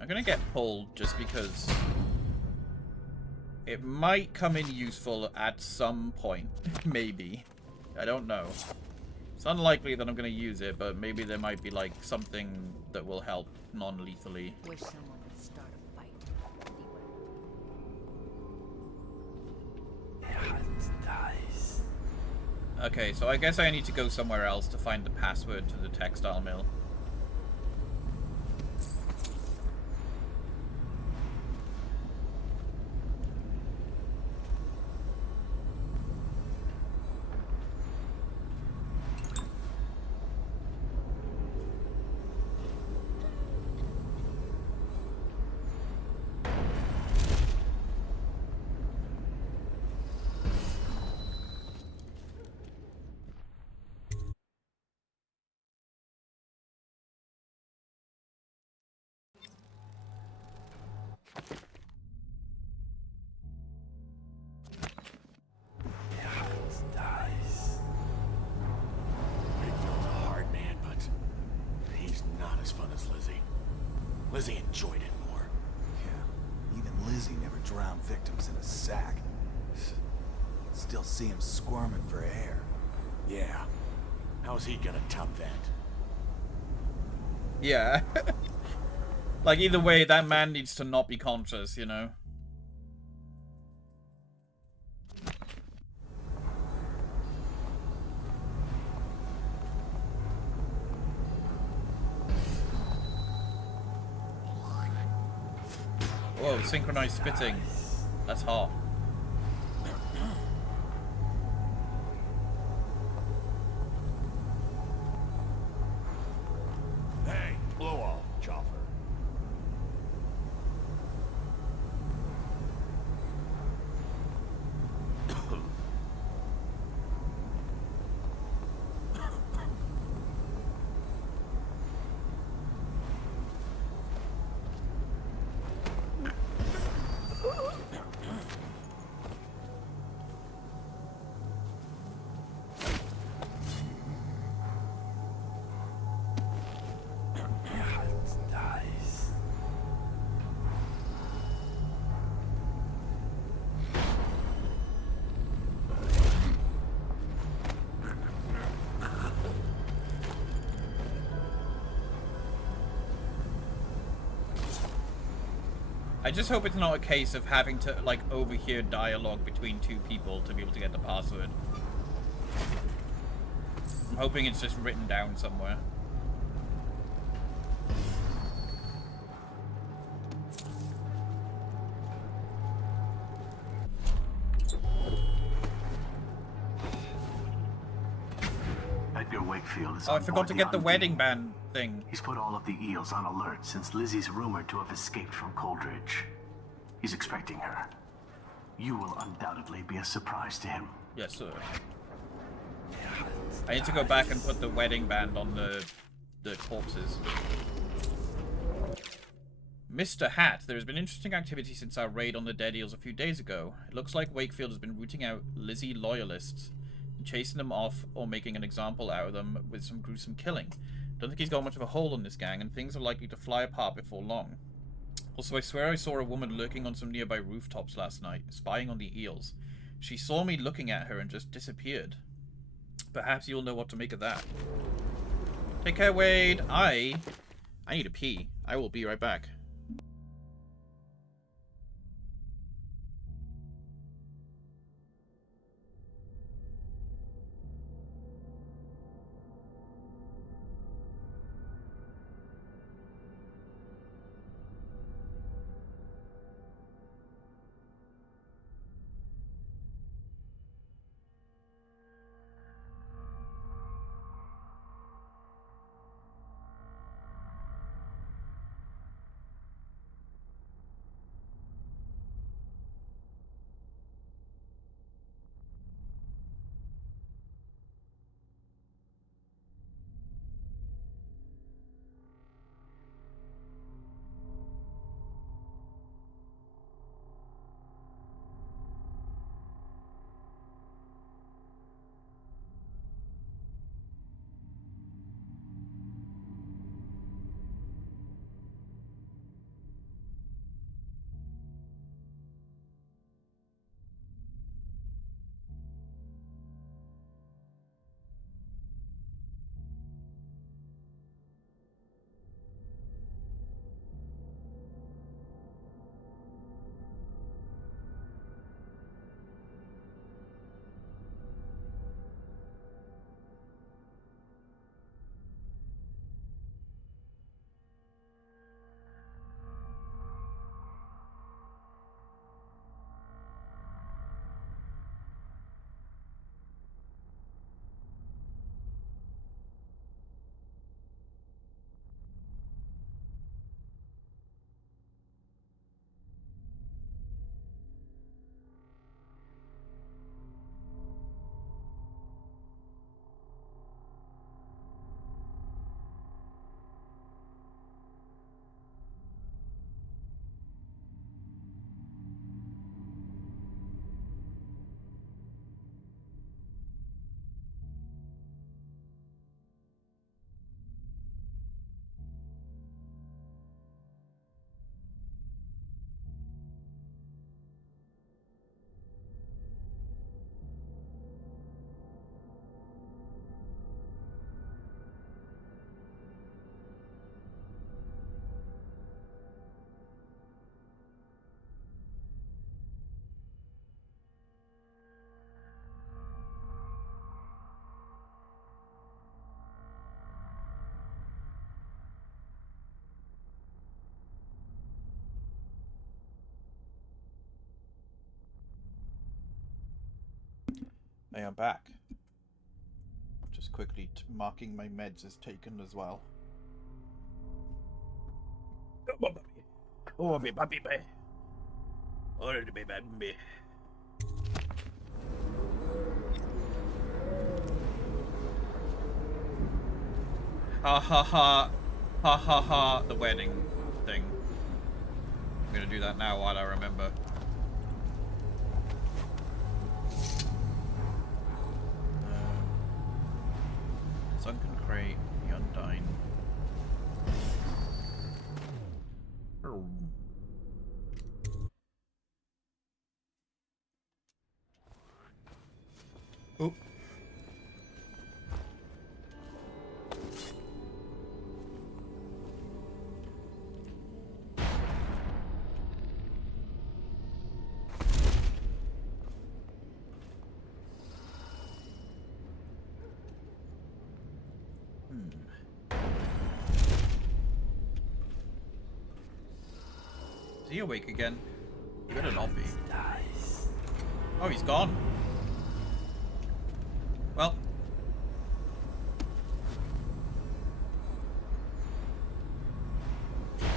I'm gonna get pulled just because it might come in useful at some point. Maybe. I don't know. It's unlikely that I'm gonna use it, but maybe there might be like something that will help non-lethally. Wish someone would start a fight. Okay, so I guess I need to go somewhere else to find the password to the textile mill. Wakefield's a hard man, but he's not as fun as Lizzie. Lizzie enjoyed it more. Yeah, even Lizzie never drowned victims in a sack. Still see him squirming for air. Yeah. How's he gonna top that? Yeah. Like, either way, that man needs to not be conscious, you know? Whoa, synchronized spitting. That's hot. Hey, blow off, Chopper. I just hope it's not a case of having to, like, overhear dialogue between two people to be able to get the password. I'm hoping it's just written down somewhere. Edgar Wakefield is Oh, I on forgot board to the get the Undine. wedding band thing. He's put all of the eels on alert since Lizzie's rumored to have escaped from Coldridge. He's expecting her. You will undoubtedly be a surprise to him. Yes, sir. I need to go back and put the wedding band on the corpses. Mr. Hat, there has been interesting activity since our raid on the Dead Eels a few days ago. It looks like Wakefield has been rooting out Lizzie loyalists, and chasing them off or making an example out of them with some gruesome killing. Don't think he's got much of a hold on this gang, and things are likely to fly apart before long. Also, I swear I saw a woman lurking on some nearby rooftops last night, spying on the eels. She saw me looking at her and just disappeared. Perhaps you'll know what to make of that. Take care, Wade. I need to pee. I will be right back. I am back. Just quickly marking my meds as taken as well. Come on, baby. Oh, baby. Oh, baby. Ha ha ha. Ha ha ha. The wedding thing. I'm gonna do that now while I remember. Sunken Crate, the Undyne. Oh. Is he awake again? He better not be. Oh, he's gone. Well.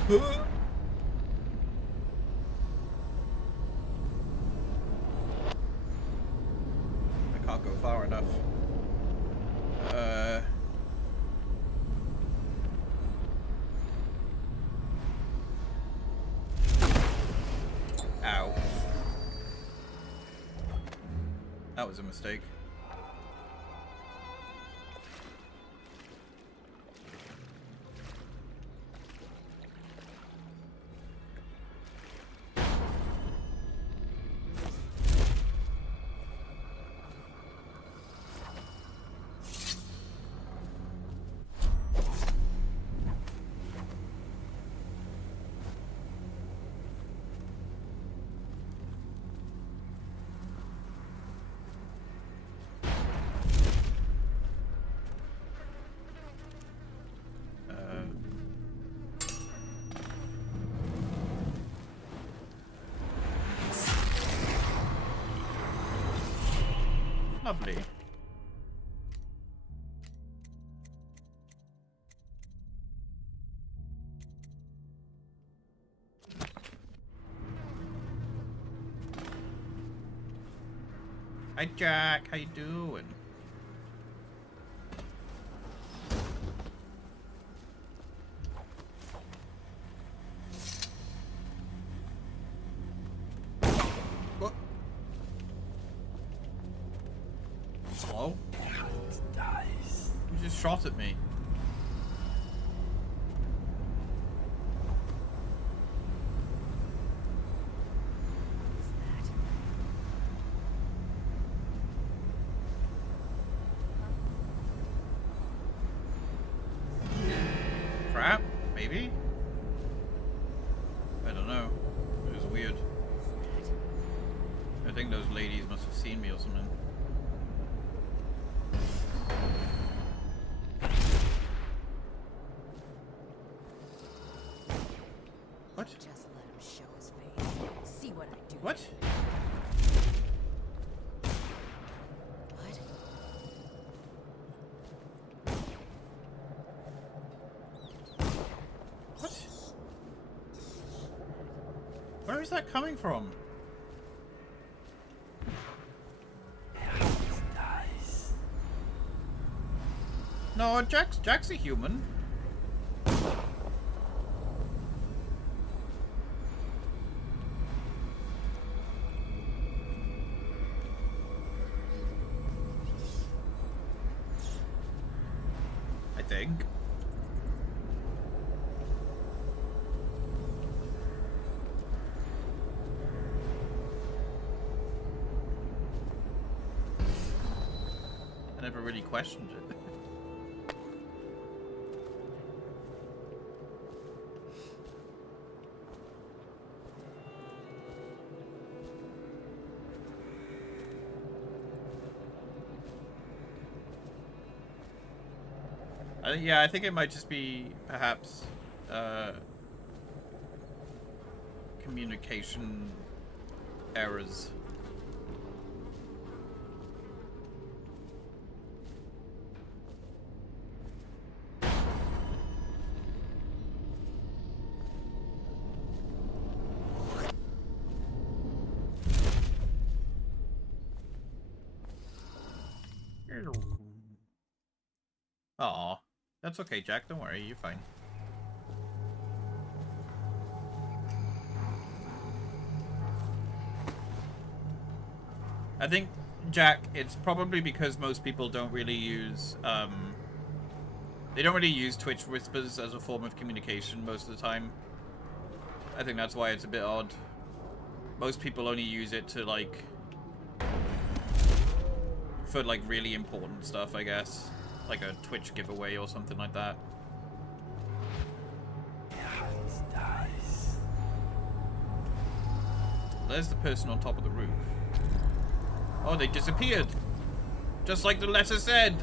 I can't go far enough. Ow. That was a mistake. Lovely. Hi Jack, how you doing? What? Hello? You just shot at me. Crap? Maybe? I don't know. It was weird. I think those ladies must have seen me or something. What? Just let him show his face. See what I do. What? What? Where is that coming from? No, Jack's a human. I think. I never really questioned it. Yeah, I think it might just be perhaps communication errors. Aw. That's okay, Jack. Don't worry. You're fine. I think, Jack, it's probably because most people don't really use, they don't really use Twitch whispers as a form of communication most of the time. I think that's why it's a bit odd. Most people only use it to, like, for, like, really important stuff, I guess. Like a Twitch giveaway or something like that. There's the person on top of the roof. Oh, they disappeared! Just like the letter said!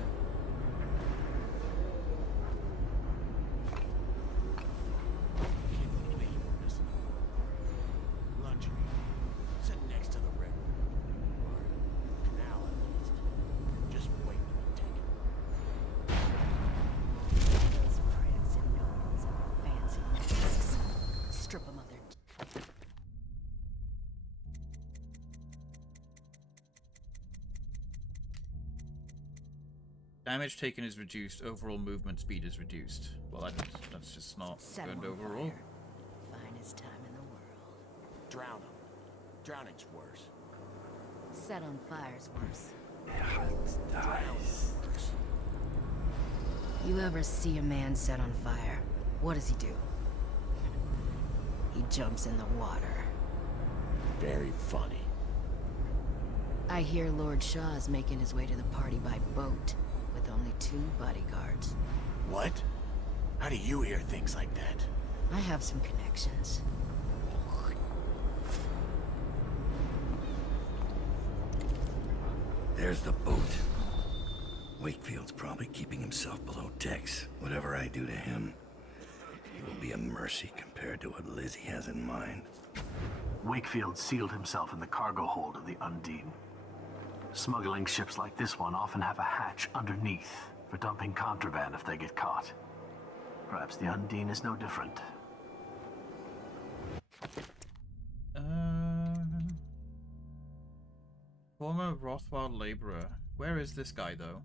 Luxury. Sitting next to the river. Or canal, at least. Just wait to be taken. Those prints and nobles and fancy masks. Strip them of their... Damage taken is reduced. Overall movement speed is reduced. Well, that's just not Set 'em good on overall. fire. Finest time in the world. Drown them. Drowning's worse. Set on fire's worse. Drowning's worse. You ever see a man set on fire? What does he do? He jumps in the water. Very funny. I hear Lord Shaw's making his way to the party by boat, with only 2 bodyguards. What? How do you hear things like that? I have some connections. There's the boat. Wakefield's probably keeping himself below decks. Whatever I do to him, it will be a mercy compared to what Lizzie has in mind. Wakefield sealed himself in the cargo hold of the Undine. Smuggling ships like this one often have a hatch underneath for dumping contraband if they get caught. Perhaps the Undine is no different. Former Rothwell laborer. Where is this guy, though?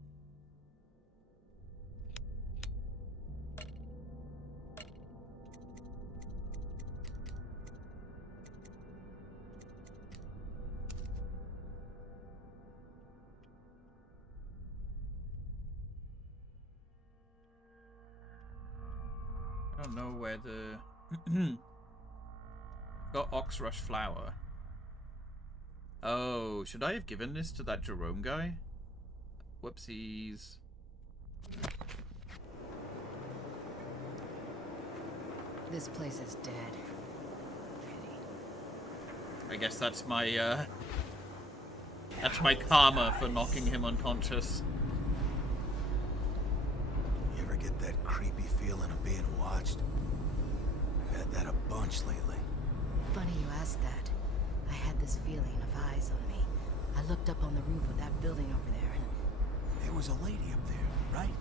I don't know where the... Got Oxrush flower. Oh, should I have given this to that Jerome guy? Whoopsies. This place is dead. I guess that's my karma for knocking him unconscious. You ever get that creepy feeling of being watched? I've had that a bunch lately. Funny you ask that. I had this feeling of eyes on me. I looked up on the roof of that building over there and... There was a lady up there, right?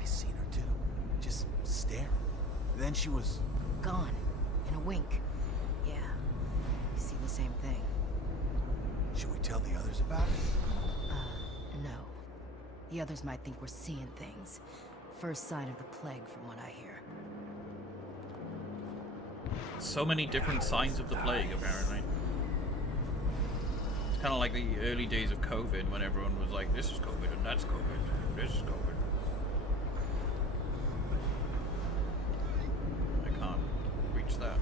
I seen her too. Just staring. Then she was... gone. In a wink. Yeah. You see the same thing. Should we tell the others about it? No. The others might think we're seeing things. First sign of the plague from what I hear. So many different signs of the plague, apparently. It's kind of like the early days of COVID when everyone was like, this is COVID and that's COVID, this is COVID. I can't reach that.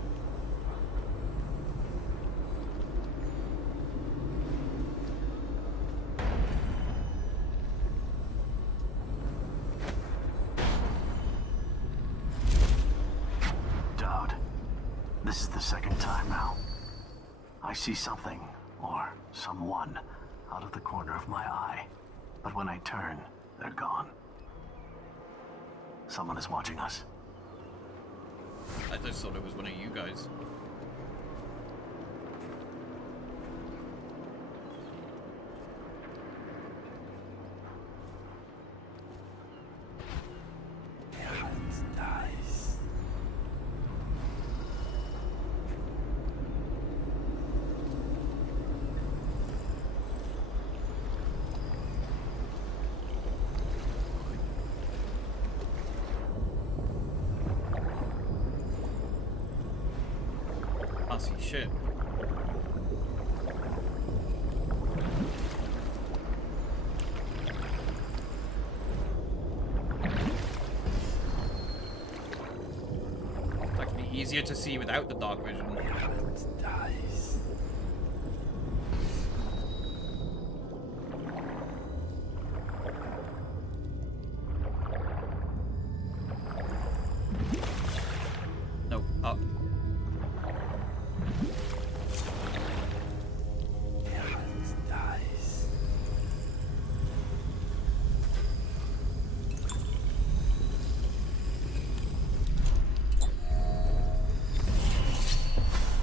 Dowd, this is the second time now. I see something, or someone, out of the corner of my eye. But when I turn, they're gone. Someone is watching us. I just thought it was one of you guys. classy shit. It's actually easier to see without the dark vision. No, up.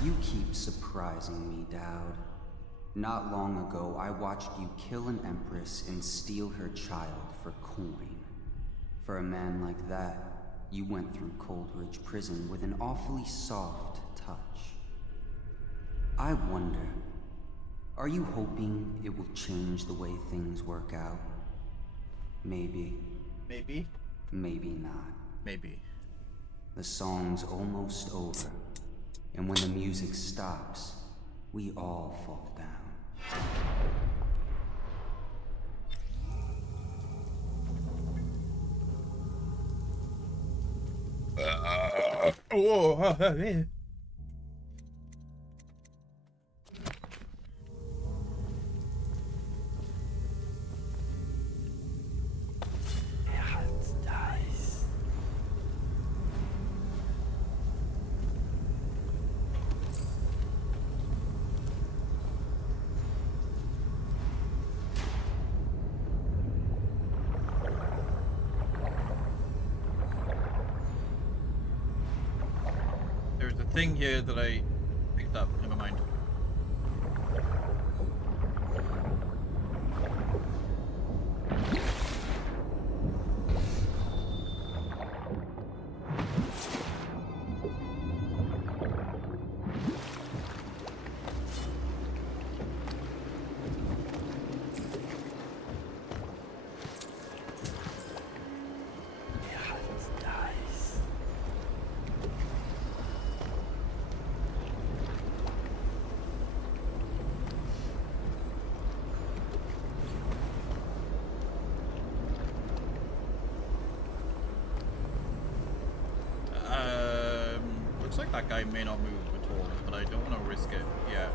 You keep surprising me, Dowd. Not long ago, I watched you kill an empress and steal her child for coin. For a man like that, you went through Coldridge Prison with an awfully soft touch. I wonder, are you hoping it will change the way things work out? Maybe. Maybe. Maybe not. Maybe. The song's almost over. And when the music stops, we all fall down. Yeah. There's a thing here that I picked up. Never mind. Looks like that guy may not move at all, but I don't want to risk it yet.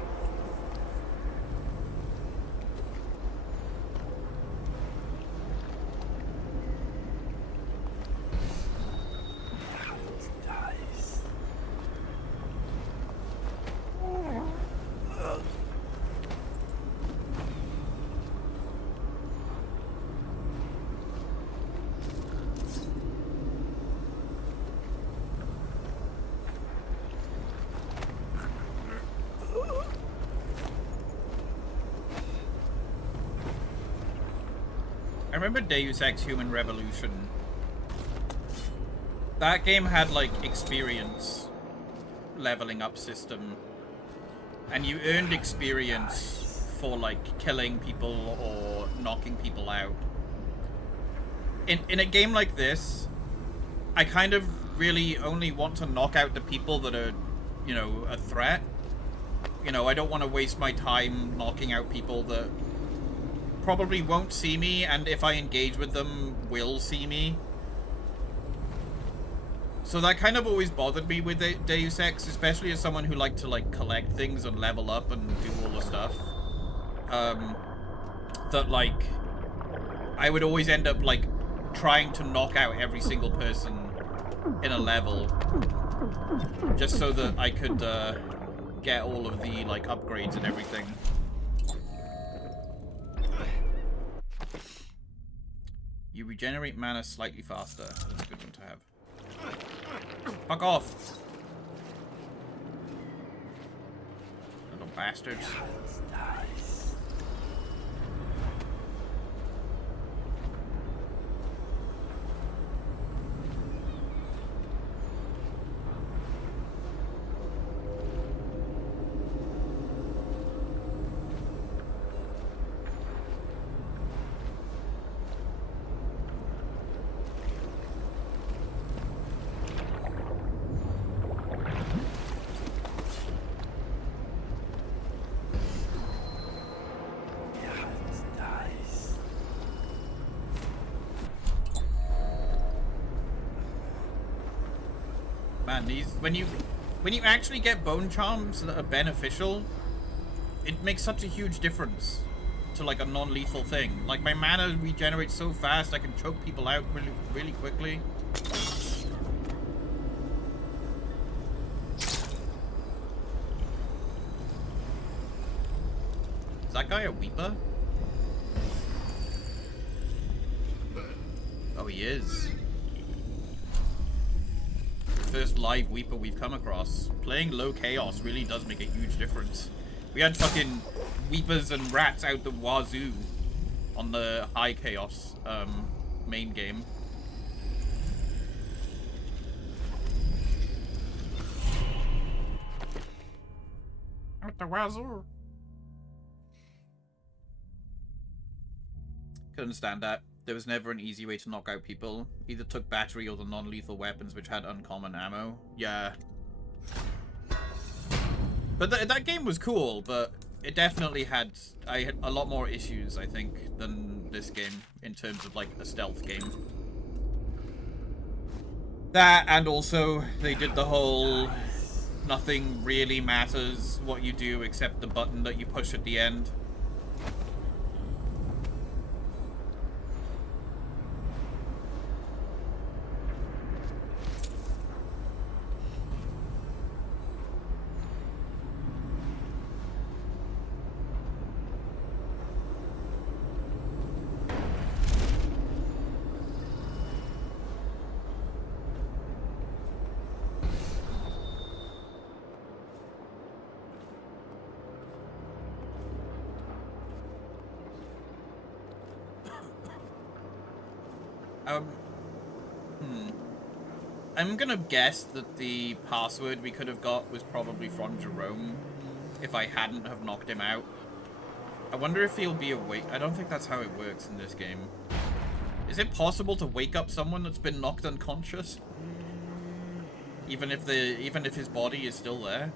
I remember Deus Ex Human Revolution. That game had like experience leveling up system, and you earned experience for like killing people or knocking people out. In a game like this, I kind of really only want to knock out the people that are, you know, a threat. You know, I don't want to waste my time knocking out people that probably won't see me, and if I engage with them, will see me. So that kind of always bothered me with Deus Ex, especially as someone who liked to like collect things and level up and do all the stuff. That like, I would always end up like trying to knock out every single person in a level, just so that I could get all of the like upgrades and everything. You regenerate mana slightly faster. That's a good one to have. Fuck off! Little bastards. Man, when you actually get bone charms that are beneficial, it makes such a huge difference to like a non-lethal thing. Like my mana regenerates so fast, I can choke people out really quickly. Is that guy a Weeper? Oh, he is. First live Weeper we've come across. Playing low chaos really does make a huge difference. We had fucking Weepers and Rats out the wazoo on the high chaos main game. Out the wazoo. Couldn't understand that. There was never an easy way to knock out people. Either took battery or the non-lethal weapons which had uncommon ammo. Yeah. But that game was cool, but it definitely had a lot more issues, I think, than this game in terms of like a stealth game. That, and also they did the whole nothing really matters what you do except the button that you push at the end. I'm gonna guess that the password we could have got was probably from Jerome if I hadn't have knocked him out. I wonder if he'll be awake. I don't think that's how it works in this game. Is it possible to wake up someone that's been knocked unconscious? Even if his body is still there?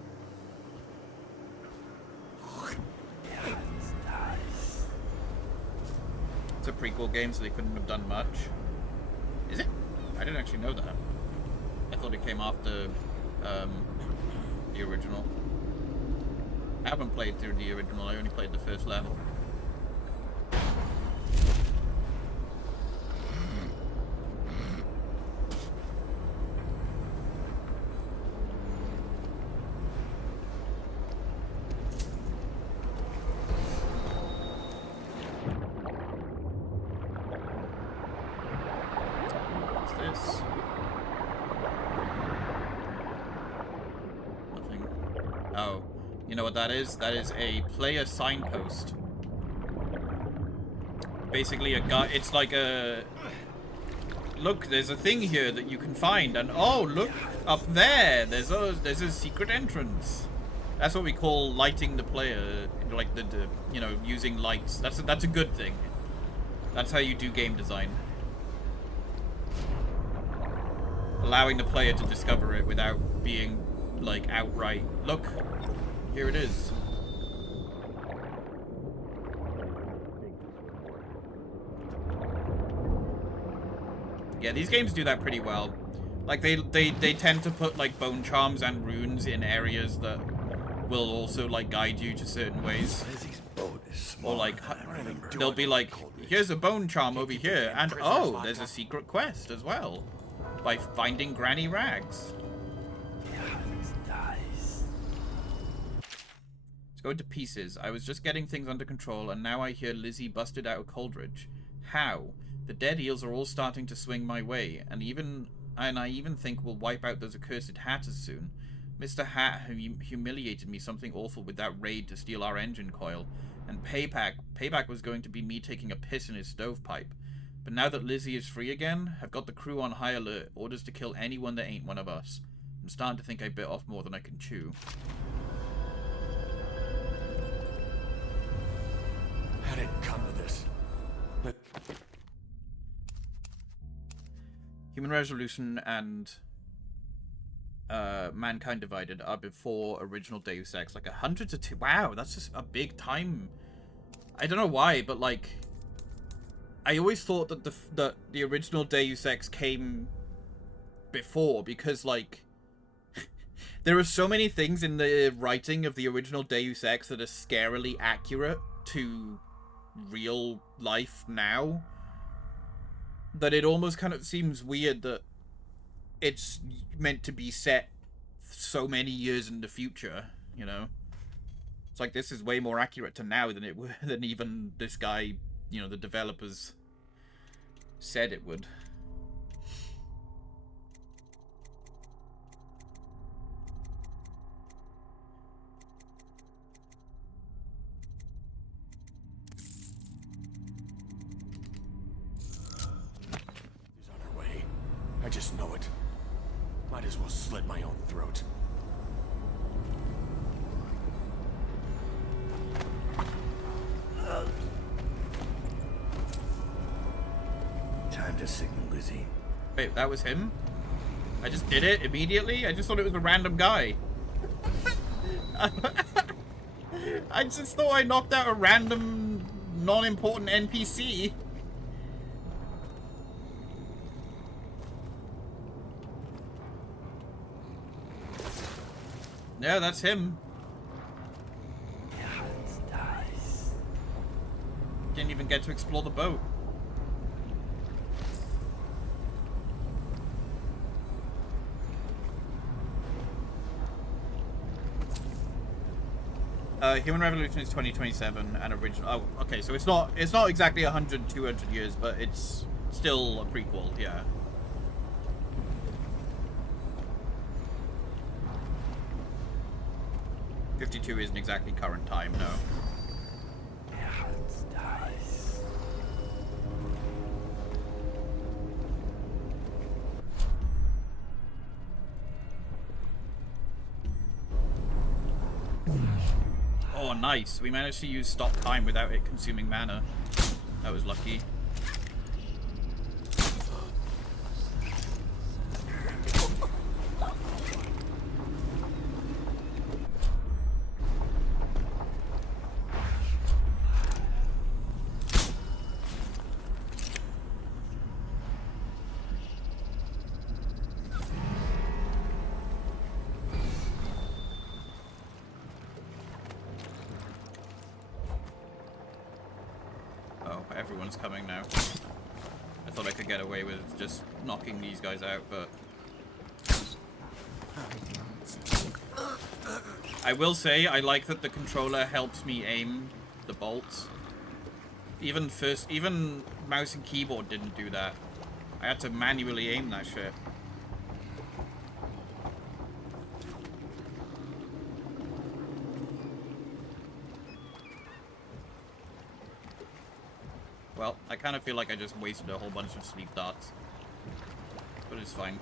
It's a prequel game, so they couldn't have done much. Is it? I didn't actually know that. I thought it came after the original. I haven't played through the original, I only played the first level. What's this? Oh, you know what that is? That is a player signpost. Basically a guy, it's like a... Look, there's a thing here that you can find, and oh, look, up there, there's a secret entrance. That's what we call lighting the player, like the you know, using lights. That's a good thing. That's how you do game design. Allowing the player to discover it without being like outright, look, here it is. Yeah, these games do that pretty well. Like they tend to put like bone charms and runes in areas that will also like guide you to certain ways. Or like they'll be like, here's a bone charm over here, and oh, there's a secret quest as well by finding Granny Rags. It's going to pieces. I was just getting things under control, and now I hear Lizzie busted out of Coldridge. How? The dead eels are all starting to swing my way, and I even think we'll wipe out those accursed hatters soon. Mr. Hat humiliated me something awful with that raid to steal our engine coil, and payback was going to be me taking a piss in his stovepipe. But now that Lizzie is free again, I've got the crew on high alert, orders to kill anyone that ain't one of us. I'm starting to think I bit off more than I can chew. How did it come to this? But... Human Resolution and Mankind Divided are before original Deus Ex. Like 100 to 2. Wow, that's just a big time. I don't know why, but like, I always thought that the original Deus Ex came before, because like There are so many things in the writing of the original Deus Ex that are scarily accurate to real life now, that it almost kind of seems weird that it's meant to be set so many years in the future, you know? It's like, this is way more accurate to now than than even this guy, you know, the developers said it would. She's on her way. I just know it. Might as well slit my own throat. Time to signal Lizzie. Wait, that was him? I just did it immediately? I just thought it was a random guy. I just thought I knocked out a random, non-important NPC. Yeah, that's him. Didn't even get to explore the boat. Human Revolution is 2027 and original. Oh, okay, so it's not exactly 100, 200 years, but it's still a prequel, yeah. '52 isn't exactly current time, no. Oh, nice. We managed to use stop time without it consuming mana. That was lucky. Everyone's coming now. I thought I could get away with just knocking these guys out, but I will say I like that the controller helps me aim the bolts. Even mouse and keyboard didn't do that. I had to manually aim that shit. Well, I kind of feel like I just wasted a whole bunch of sleep darts. But it's fine.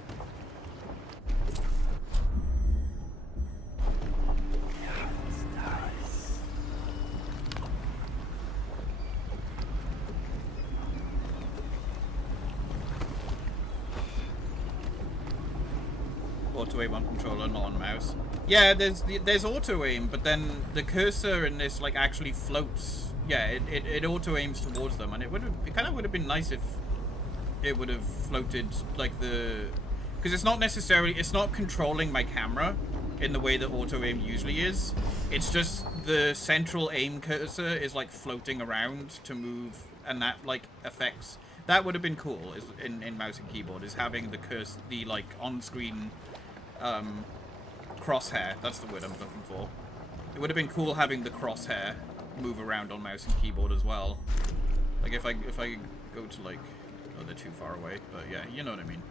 Auto aim on controller, not on mouse. Yeah, there's auto aim, but then the cursor in this like actually floats. Yeah, it auto aims towards them, and it kind of would have been nice if it would have floated like because it's not controlling my camera in the way that auto aim usually is. It's just the central aim cursor is like floating around to move, and that like affects. That would have been cool in mouse and keyboard, is having the like on-screen crosshair. That's the word I'm looking for. It would have been cool having the crosshair move around on mouse and keyboard as well. Like if I go to like, oh, they're too far away, but yeah, you know what I mean.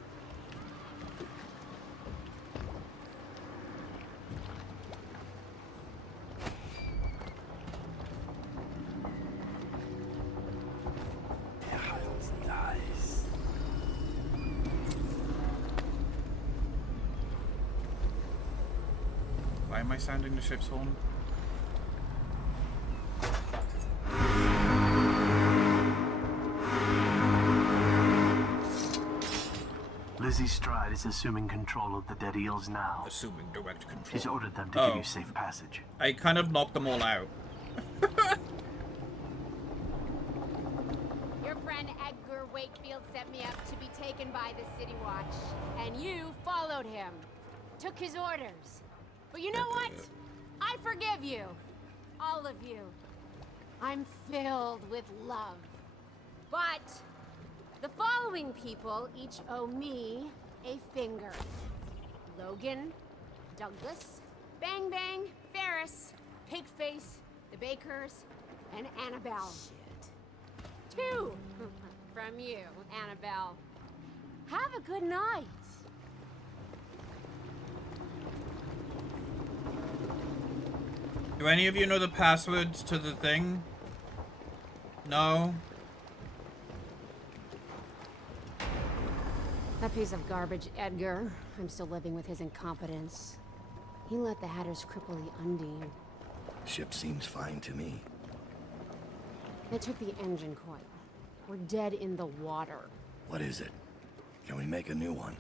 Why am I sounding the ship's horn? Lizzie Stride is assuming control of the Dead Eels now. Assuming direct control. She's ordered them to give you safe passage. I kind of knocked them all out. Your friend Edgar Wakefield set me up to be taken by the City Watch, and you followed him. took his orders. But you know what? I forgive you. All of you. I'm filled with love. But the following people each owe me a finger. Logan, Douglas, Bang Bang, Ferris, Pigface, the Bakers, and Annabelle. Shit. 2 from you, Annabelle. Have a good night. Do any of you know the passwords to the thing? No? That piece of garbage, Edgar. I'm still living with his incompetence. He let the Hatters cripple the Undine. Ship seems fine to me. They took the engine coil. We're dead in the water. What is it? Can we make a new one?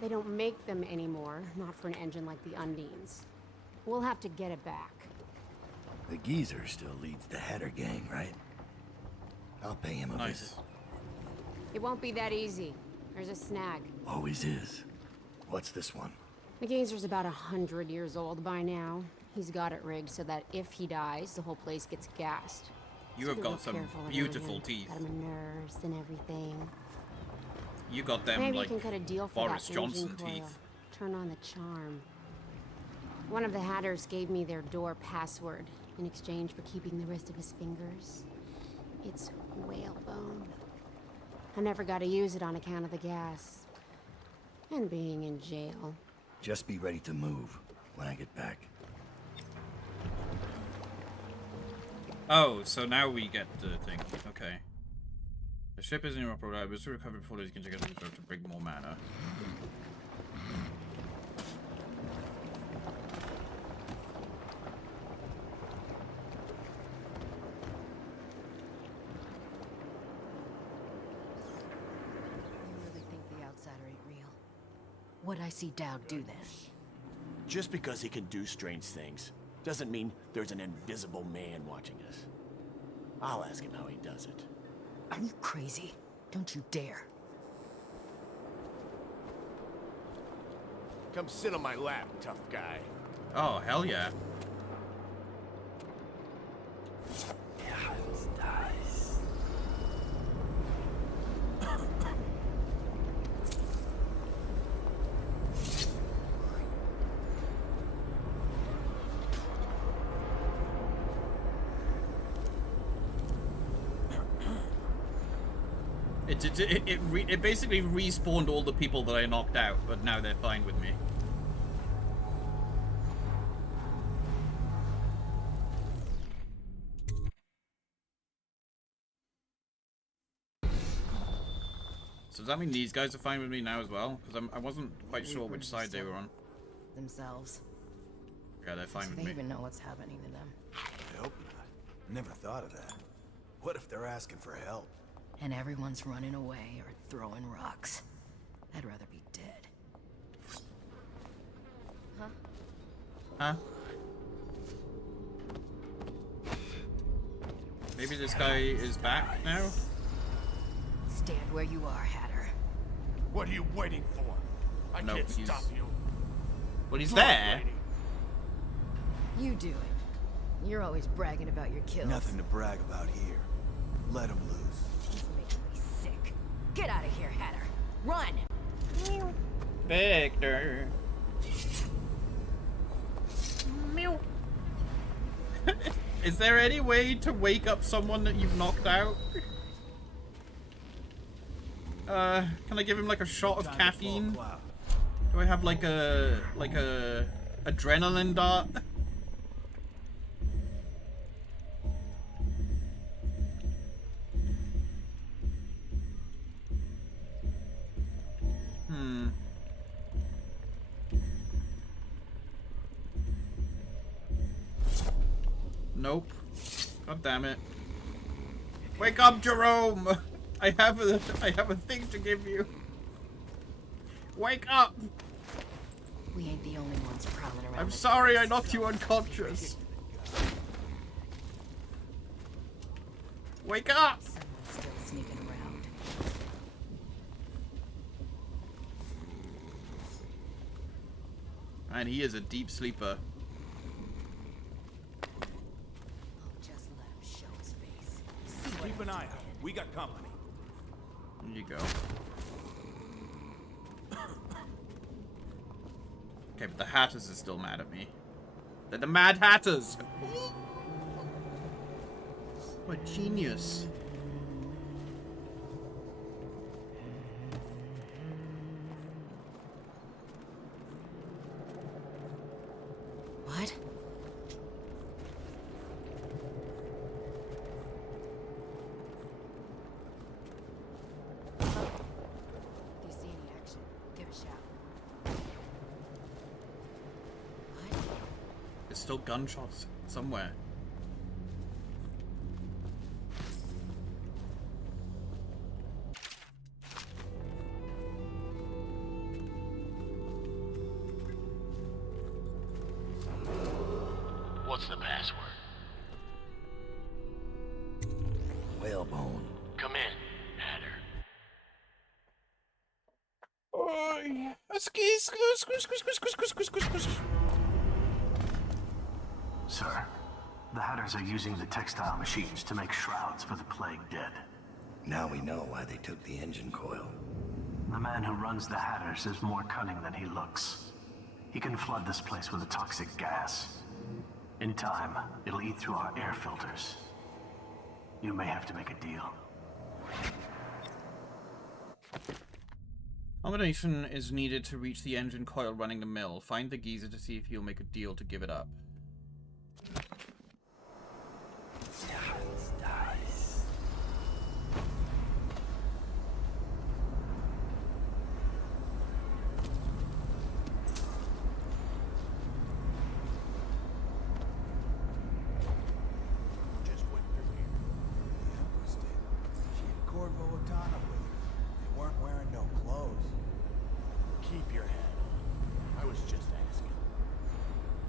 They don't make them anymore, not for an engine like the Undine's. We'll have to get it back. The geezer still leads the Hatter gang, right? I'll pay him a visit. It won't be that easy. There's a snag. Always is. What's this one? The geezer's about 100 years old by now. He's got it rigged so that if he dies, the whole place gets gassed. You have got some beautiful teeth. Got him a nurse and everything. You got them Maybe like you can cut a deal for Boris that Johnson engine coil. teeth. Turn on the charm. One of the Hatters gave me their door password in exchange for keeping the rest of his fingers. It's whalebone. I never got to use it on account of the gas. And being in jail. Just be ready to move when I get back. Oh, so now we get the thing. Okay. The ship is in your program. It was recovered before they can get reserved to bring more mana. You really think the outsider ain't real? What'd I see Dowd do then? Just because he can do strange things doesn't mean there's an invisible man watching us. I'll ask him how he does it. Are you crazy? Don't you dare. Come sit on my lap, tough guy. Oh, hell yeah. It basically respawned all the people that I knocked out, but now they're fine with me. So does that mean these guys are fine with me now as well? Because I wasn't quite sure which side they were on. Themselves. Yeah, they're fine Do with they me. even know what's happening to them? I hope not. Never thought of that. What if they're asking for help? And everyone's running away or throwing rocks. I'd rather be dead. Huh? Huh? Maybe this guy is back now? Stand where you are, Hatter. What are you waiting for? I No, can't he's- stop you. Well, he's there. You do it. You're always bragging about your kills. Nothing to brag about here. Let him loose. He's making me sick. Get out of here, Hatter. Run! Victor. Meow. Is there any way to wake up someone that you've knocked out? Can I give him like a shot of caffeine? Do I have like a adrenaline dart? Nope. God damn it. Wake up, Jerome! I have a thing to give you. Wake up! We ain't the only ones prowling around. I'm sorry I knocked you unconscious. Wake up! Someone's still sneaking around. And he is a deep sleeper. Just let him show his face. Keep an eye out. We got company. There you go. Okay, but the Hatters are still mad at me. They're the Mad Hatters! What genius. What? If you see any action, give a shout. There's still gunshots somewhere. What's the password? Whalebone. Come in, Hatter. Sir, the Hatters are using the textile machines to make shrouds for the plague dead. Now we know why they took the engine coil. The man who runs the Hatters is more cunning than he looks. He can flood this place with a toxic gas. In time, it'll eat through our air filters. You may have to make a deal. Combination is needed to reach the engine coil running the mill. Find the geezer to see if he'll make a deal to give it up. Just went through here. The Empress did. She had Corvo Otana with her. They weren't wearing no clothes. Keep your head on. I was just asking.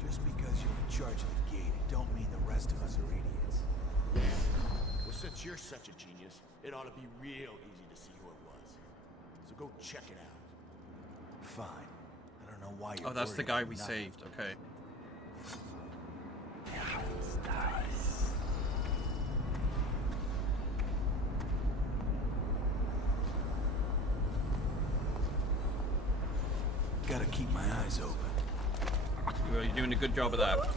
Just because you're in charge of the gate, it don't mean the rest of us are idiots. Well, since you're such a genius, it ought to be real easy to see who it was. So go check it out. Fine. I don't know why you're Oh, that's the worried guy about we nothing. saved. Okay. Gotta keep my eyes open. Well, you're doing a good job of that. Let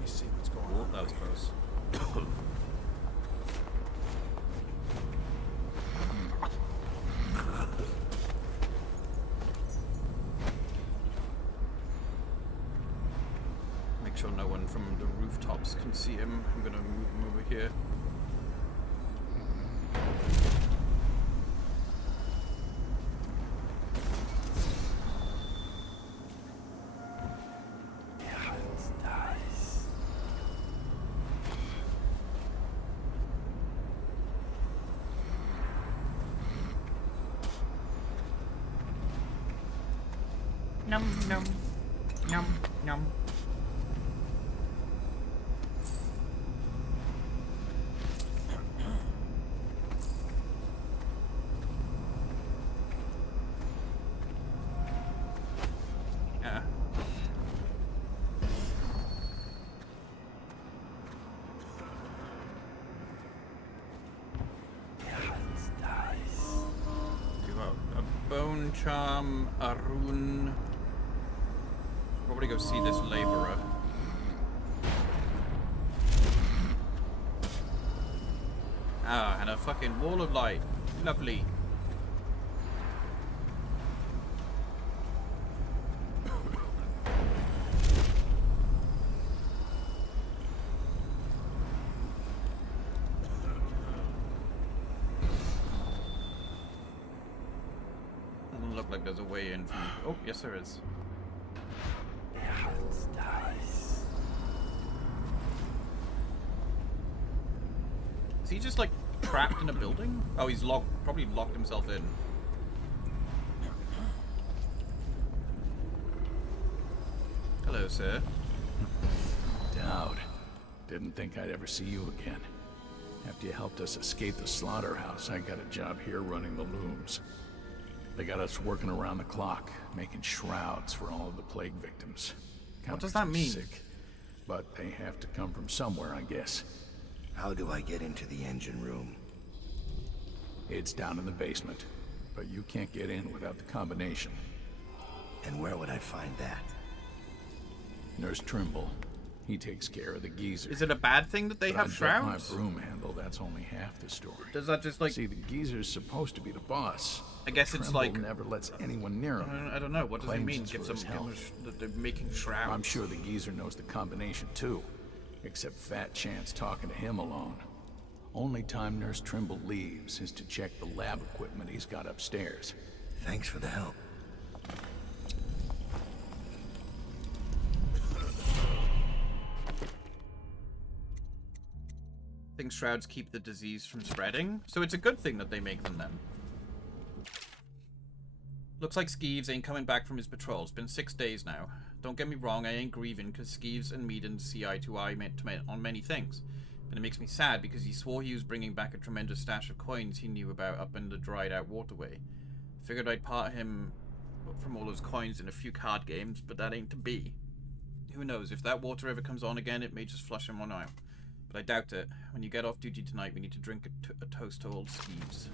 me see what's going Oh, on. that was close. Make sure no one from the rooftops can see him. I'm gonna move him over here. Num num num num. Yeah. We got a bone charm, a rune. Probably go see this laborer. Ah, and a fucking wall of light. Lovely. Doesn't look like there's a way in from... Oh, yes there is. Is he just like trapped in a building? Oh, he's locked. Probably locked himself in. Hello, sir. Dowd. Didn't think I'd ever see you again. After you helped us escape the slaughterhouse, I got a job here running the looms. They got us working around the clock, making shrouds for all of the plague victims. What does that mean? Sick, but they have to come from somewhere, I guess. How do I get into the engine room? It's down in the basement, but you can't get in without the combination. And where would I find that? Nurse Trimble. He takes care of the geezer. Is it a bad thing that they have shrouds? My broom handle, that's only half the story. Does that just like... See, the geezer's supposed to be the boss. I guess it's like... never lets anyone near him. I don't know. What does it mean? Gives them that they're making shrouds. I'm sure the geezer knows the combination too. Except Fat Chance talking to him alone. Only time Nurse Trimble leaves is to check the lab equipment he's got upstairs. Thanks for the help. Think shrouds keep the disease from spreading? So it's a good thing that they make them then. Looks like Skeeves ain't coming back from his patrol. It's been 6 days now. Don't get me wrong, I ain't grieving because Skeeves and me didn't see eye to eye on many things. But it makes me sad because he swore he was bringing back a tremendous stash of coins he knew about up in the dried out waterway. Figured I'd part him from all those coins in a few card games, but that ain't to be. Who knows, if that water ever comes on again, it may just flush him on out. But I doubt it. When you get off duty tonight, we need to drink a toast to old Skeeves.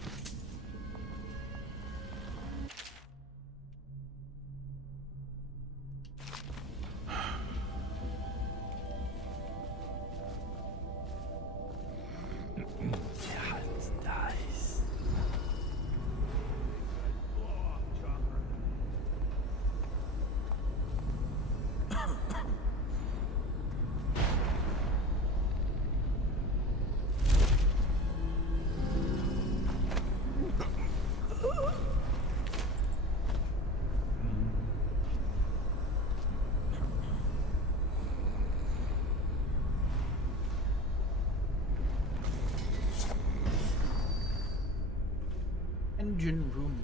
Engine room.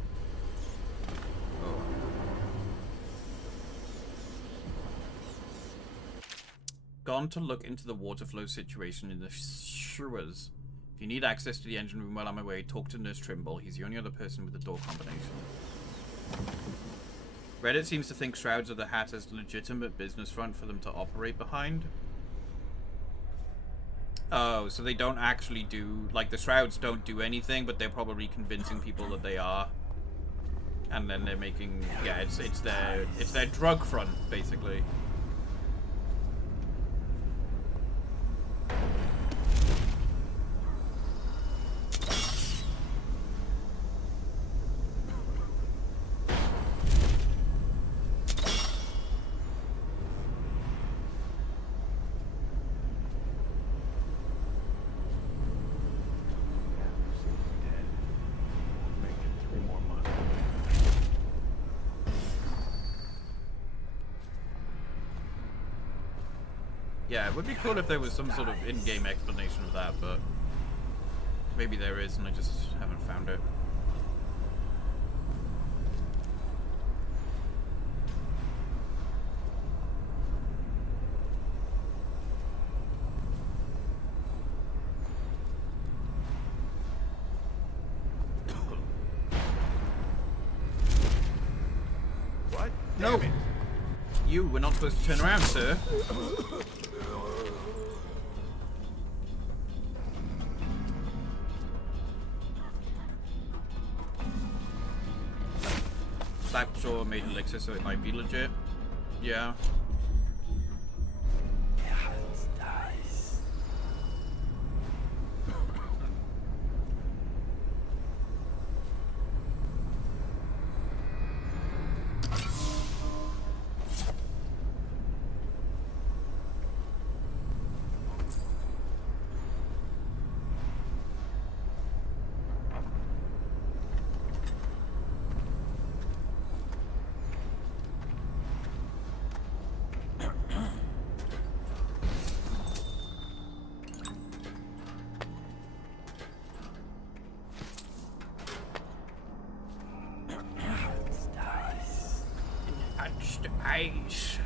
Oh. Gone to look into the water flow situation in the sewers. If you need access to the engine room while I'm away, talk to Nurse Trimble. He's the only other person with the door combination. Reddit seems to think Shrouds of the Hatter's legitimate business front for them to operate behind. Oh, so they don't actually do, like, the Shrouds don't do anything, but they're probably convincing people that they are. And then they're making, yeah, it's their drug front, basically. Yeah, it would be cool if there was some sort of in-game explanation of that, but maybe there is and I just haven't found it. What? No! You were not supposed to turn around, sir. Slapjaw made elixir, so it might be legit. Yeah. the eyes.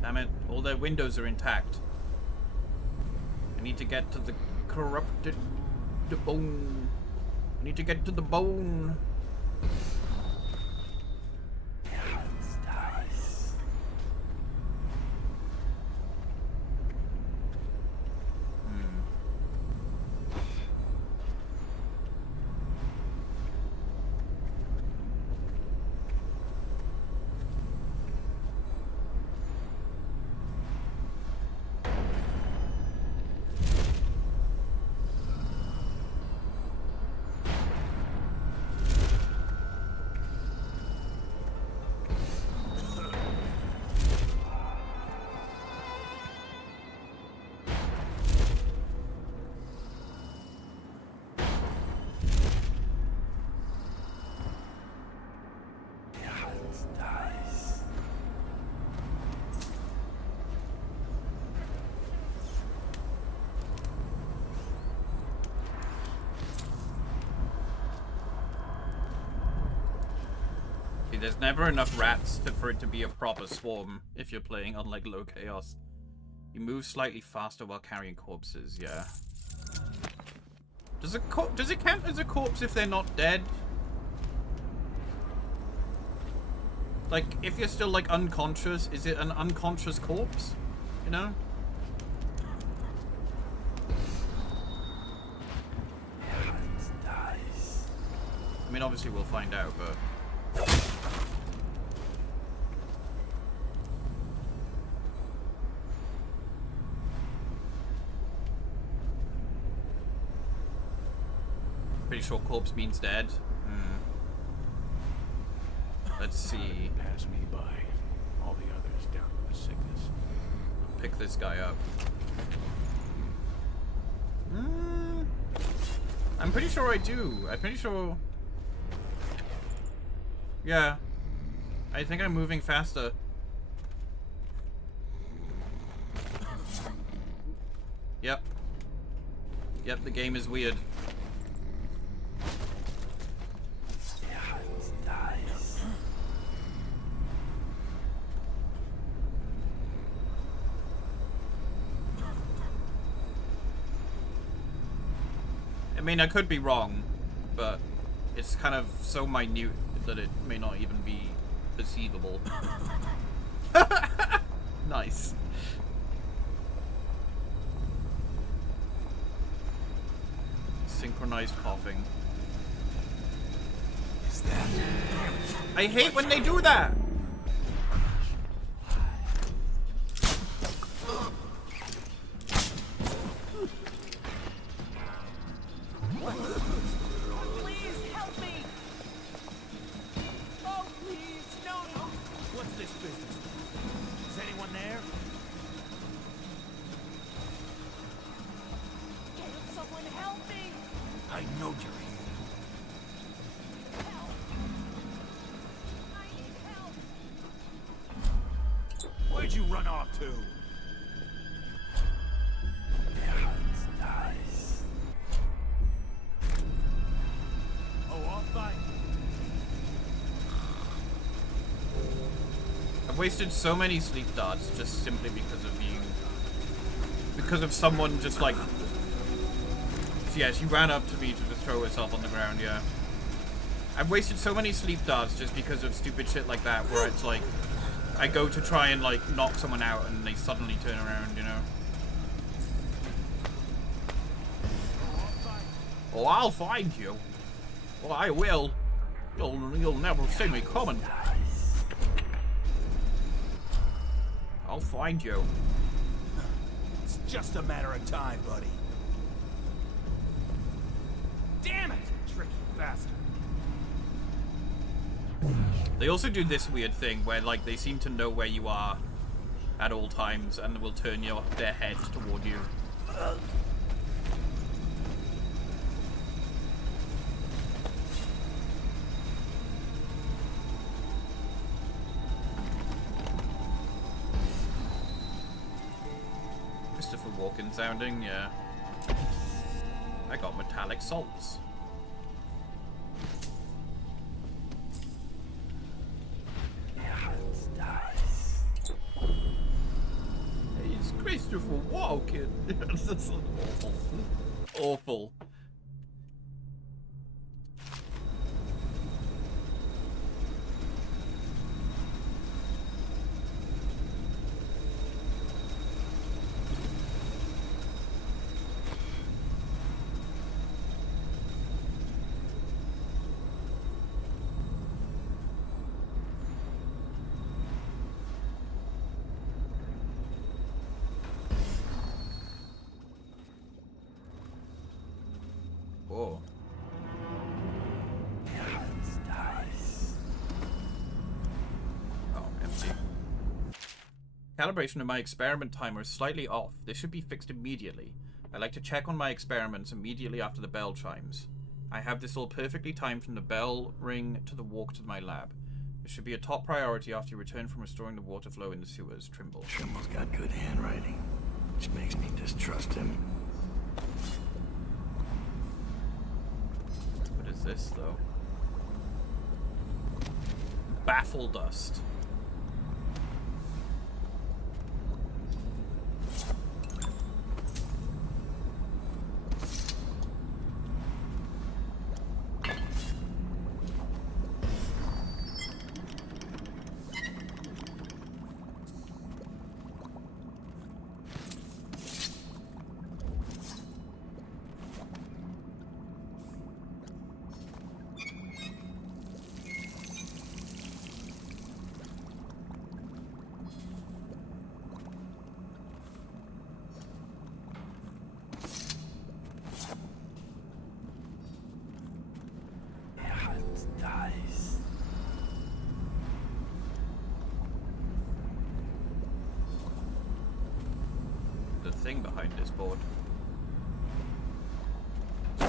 Damn it, all their windows are intact. I need to get to the corrupted bone. I need to get to the bone. There's never enough rats for it to be a proper swarm if you're playing on like low chaos. You move slightly faster while carrying corpses, yeah. Does it count as a corpse if they're not dead? Like, if you're still like unconscious, is it an unconscious corpse? You know? I mean, obviously we'll find out, but... Pretty sure corpse means dead. Let's see. Pass me by. All the others down with the sickness. Pick this guy up. I'm pretty sure I do. I'm pretty sure... Yeah. I think I'm moving faster. Yep. Yep, the game is weird. I mean, I could be wrong, but it's kind of so minute that it may not even be perceivable. Nice. Synchronized coughing. Is that... I hate when they do that! Please help me! Oh, please, no! What's this business? Is anyone there? Can someone help me? I know you're here. Help! I need help! Where'd you run off to? I've wasted so many sleep darts just simply because of you. Because of someone just like... Yeah, she ran up to me to just throw herself on the ground, yeah. I've wasted so many sleep darts just because of stupid shit like that, where it's like... I go to try and like knock someone out and they suddenly turn around, you know? Oh, I'll find you. Well, I will. You'll never see me coming. I'll find you. It's just a matter of time, buddy. Damn it, tricky bastard. They also do this weird thing where, like, they seem to know where you are at all times and will turn their head toward you. Christopher Walken sounding, yeah. I got metallic salts. It's Christopher Walken. This is awful. Awful. Whoa. Oh, empty. Calibration of my experiment timer is slightly off. This should be fixed immediately. I like to check on my experiments immediately after the bell chimes. I have this all perfectly timed from the bell ring to the walk to my lab. It should be a top priority after you return from restoring the water flow in the sewers, Trimble. Trimble's got good handwriting, which makes me distrust him. What is this, though? Baffle dust. The thing behind this board. There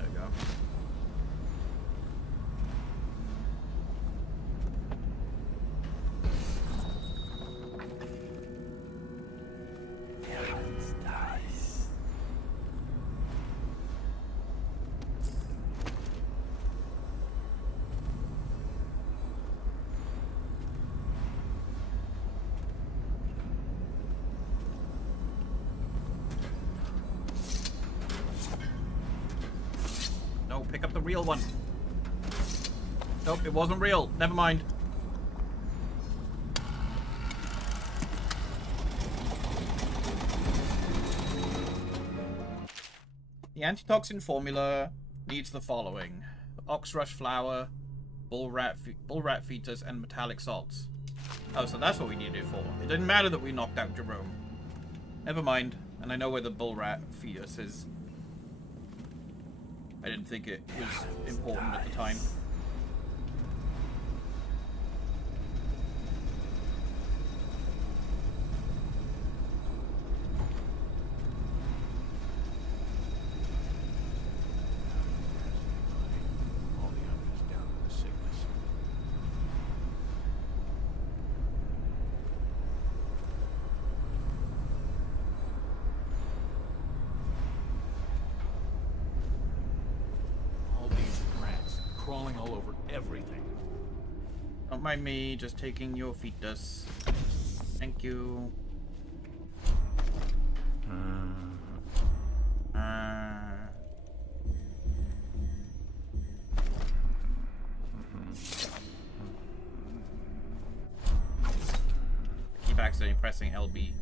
we go. No, pick up the real one. Nope, it wasn't real. Never mind. The antitoxin formula needs the following: oxrush flour, bull rat fetus, and metallic salts. Oh, so that's what we needed it for. It didn't matter that we knocked out Jerome. Never mind. And I know where the bull rat fetus is. I didn't think it was important at the time. All the evidence down to the sickness. All these rats crawling all over everything. Don't mind me, just taking your fetus. Thank you. Keep accidentally pressing LB.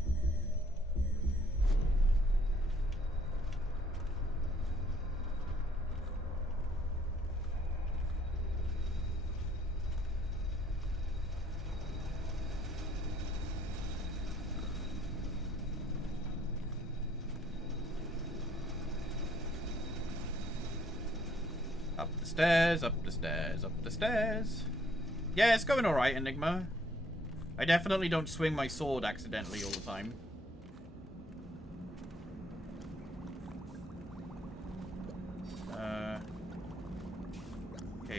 Up the stairs, up the stairs, up the stairs. Yeah, it's going alright, Enigma. I definitely don't swing my sword accidentally all the time.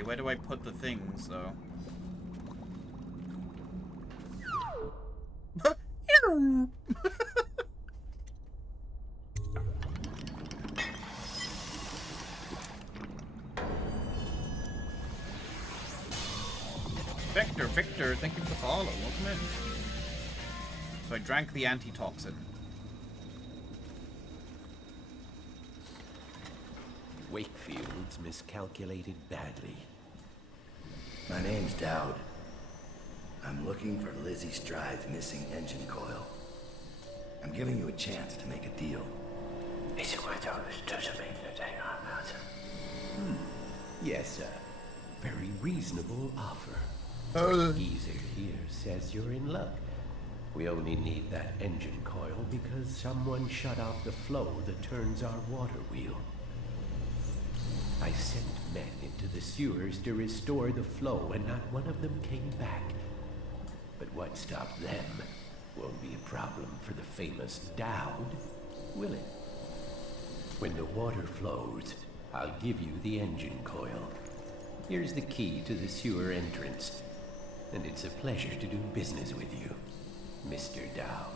where do I put the things, though? Victor, thank you for the follow. Welcome in. So I drank the antitoxin. Wakefield's miscalculated badly. My name's Dowd. I'm looking for Lizzie Stride's missing engine coil. I'm giving you a chance to make a deal. Yes, sir. Very reasonable offer. Geezer here says you're in luck. We only need that engine coil because someone shut off the flow that turns our water wheel. I sent men into the sewers to restore the flow, and not one of them came back. But what stopped them won't be a problem for the famous Dowd, will it? When the water flows, I'll give you the engine coil. Here's the key to the sewer entrance. And it's a pleasure to do business with you, Mr. Dowd.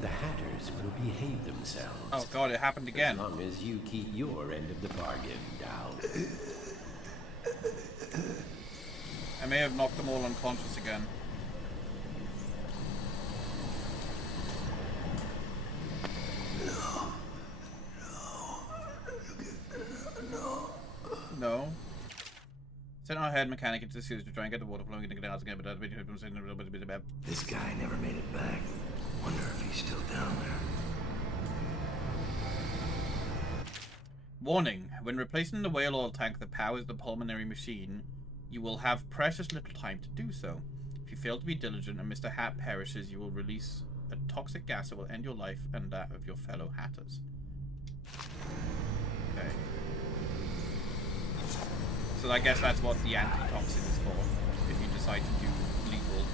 The Hatters will behave themselves. Oh god, it happened again. As long as you keep your end of the bargain, Dowd. I may have knocked them all unconscious again. No. Send our head mechanic into the sewers to try and get the water flowing into the house again, but this guy never made it back. Wonder if he's still down there. Warning, when replacing the whale oil tank that powers the pulmonary machine, you will have precious little time to do so. If you fail to be diligent and Mr. Hat perishes, you will release a toxic gas that will end your life and that of your fellow Hatters. Okay. So I guess that's what the antitoxin is for, if you decide to do lethal.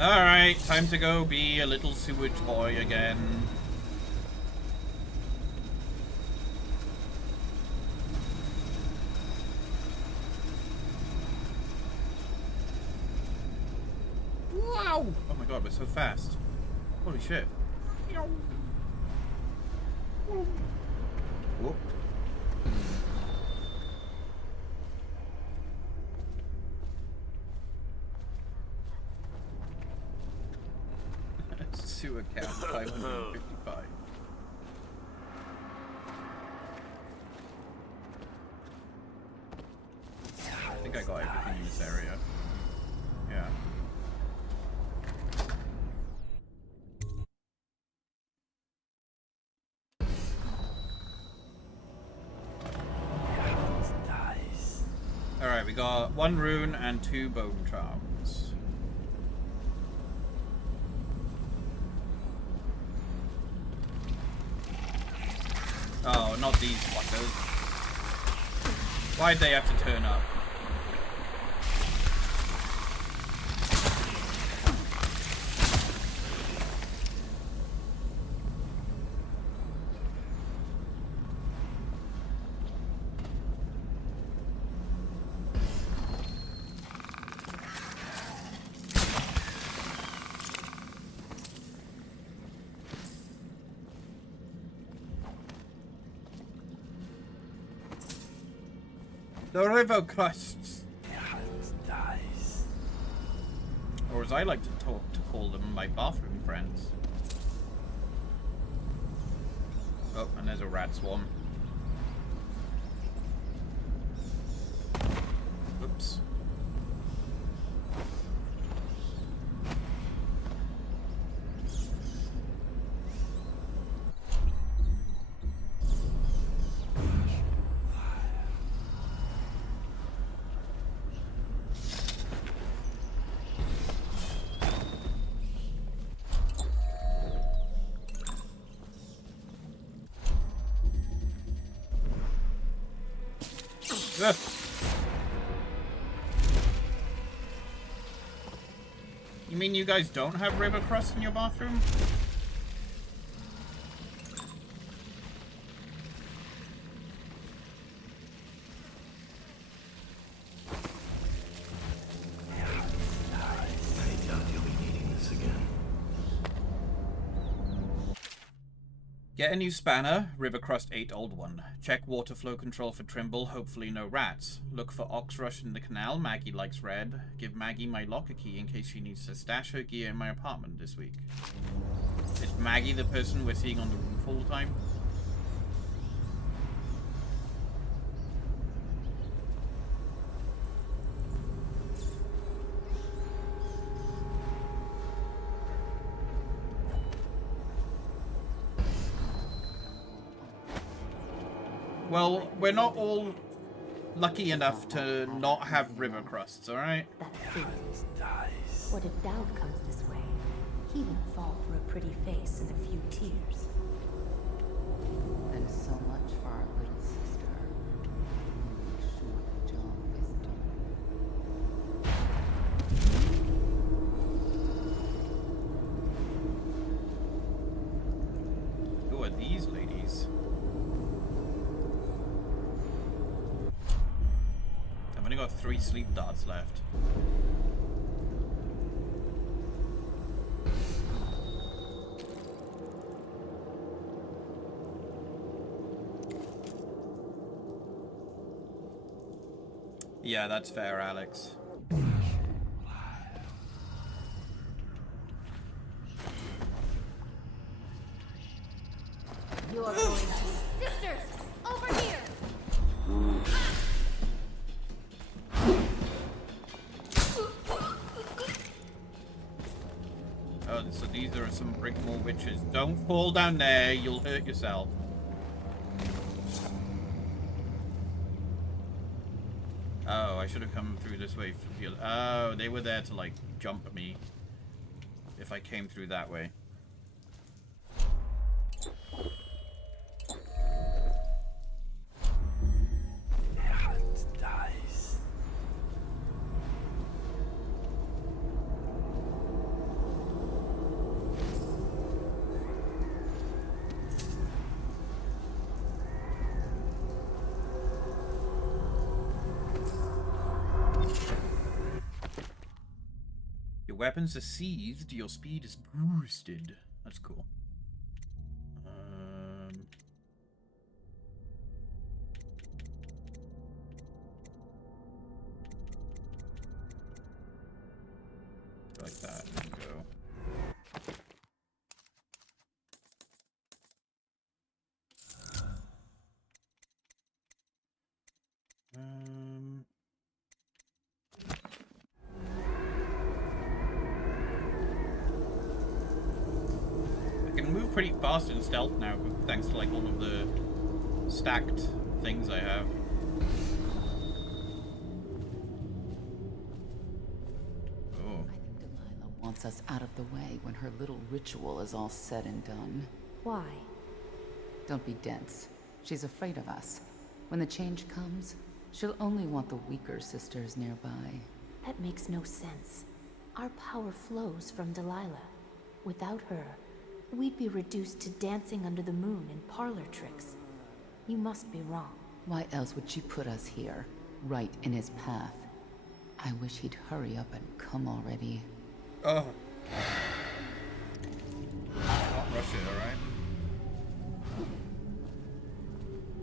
Alright, time to go be a little sewage boy again. Wow! Oh my god, we're so fast. Holy shit. Whoop. Sewer count 555. I think I got everything in this area. Yeah. Alright, we got 1 rune and 2 bone charms. Oh, not these fuckers. Why'd they have to turn up? The river crusts. Or as I like to call them, my bathroom friends. Oh, and there's a rat swarm. Oops. You mean you guys don't have river crust in your bathroom? Get a new spanner, river crossed 8 old one. Check water flow control for Trimble, hopefully no rats. Look for ox rush in the canal, Maggie likes red. Give Maggie my locker key in case she needs to stash her gear in my apartment this week. Is Maggie the person we're seeing on the roof all the time? Well, we're not all lucky enough to not have river crusts, alright? What if Dowd comes this way? He won't fall for a pretty face and a few tears. Then so much for our little sister. Make sure the job is done. Who are these ladies? I've only got 3 sleep darts left. Yeah, that's fair, Alex. You're going to... Sisters! Over here! Oh, so these are some Brickmore witches. Don't fall down there, you'll hurt yourself. Oh, I should have come through this way. Oh, they were there to, like, jump me. If I came through that way. Weapons are seized, your speed is boosted. That's cool. Like that. Go. I can move pretty fast in stealth now, thanks to like all of the stacked things I have. Oh. I think Delilah wants us out of the way when her little ritual is all said and done. Why? Don't be dense. She's afraid of us. When the change comes, she'll only want the weaker sisters nearby. That makes no sense. Our power flows from Delilah. Without her, we'd be reduced to dancing under the moon and parlor tricks. You must be wrong. Why else would she put us here, right in his path? I wish he'd hurry up and come already. Oh. Not rush it, alright?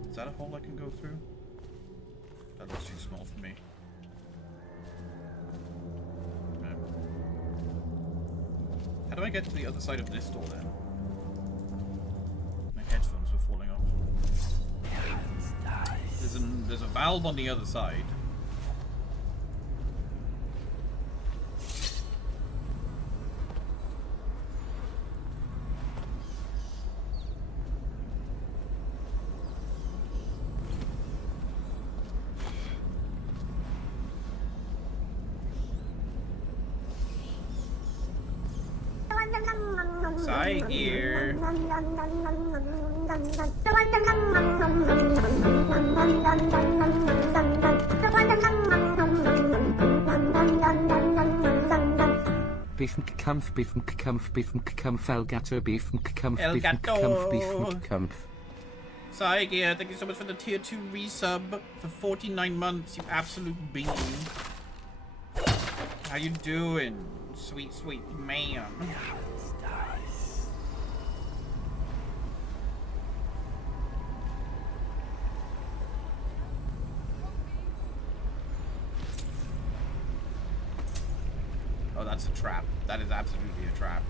Is that a hole I can go through? That looks too small for me. Okay. How do I get to the other side of this door then? My headphones were falling off. There's a valve on the other side. Side gear. Beef and Kampf, beef and Kampf, beef and Kampf, Elgato, beef and Kampf, beef and Kampf, beef and Kampf. Side gear, thank you so much for the tier 2 resub for 49 months, you absolute bean. How you doing, sweet, sweet man? That's a trap. That is absolutely a trap.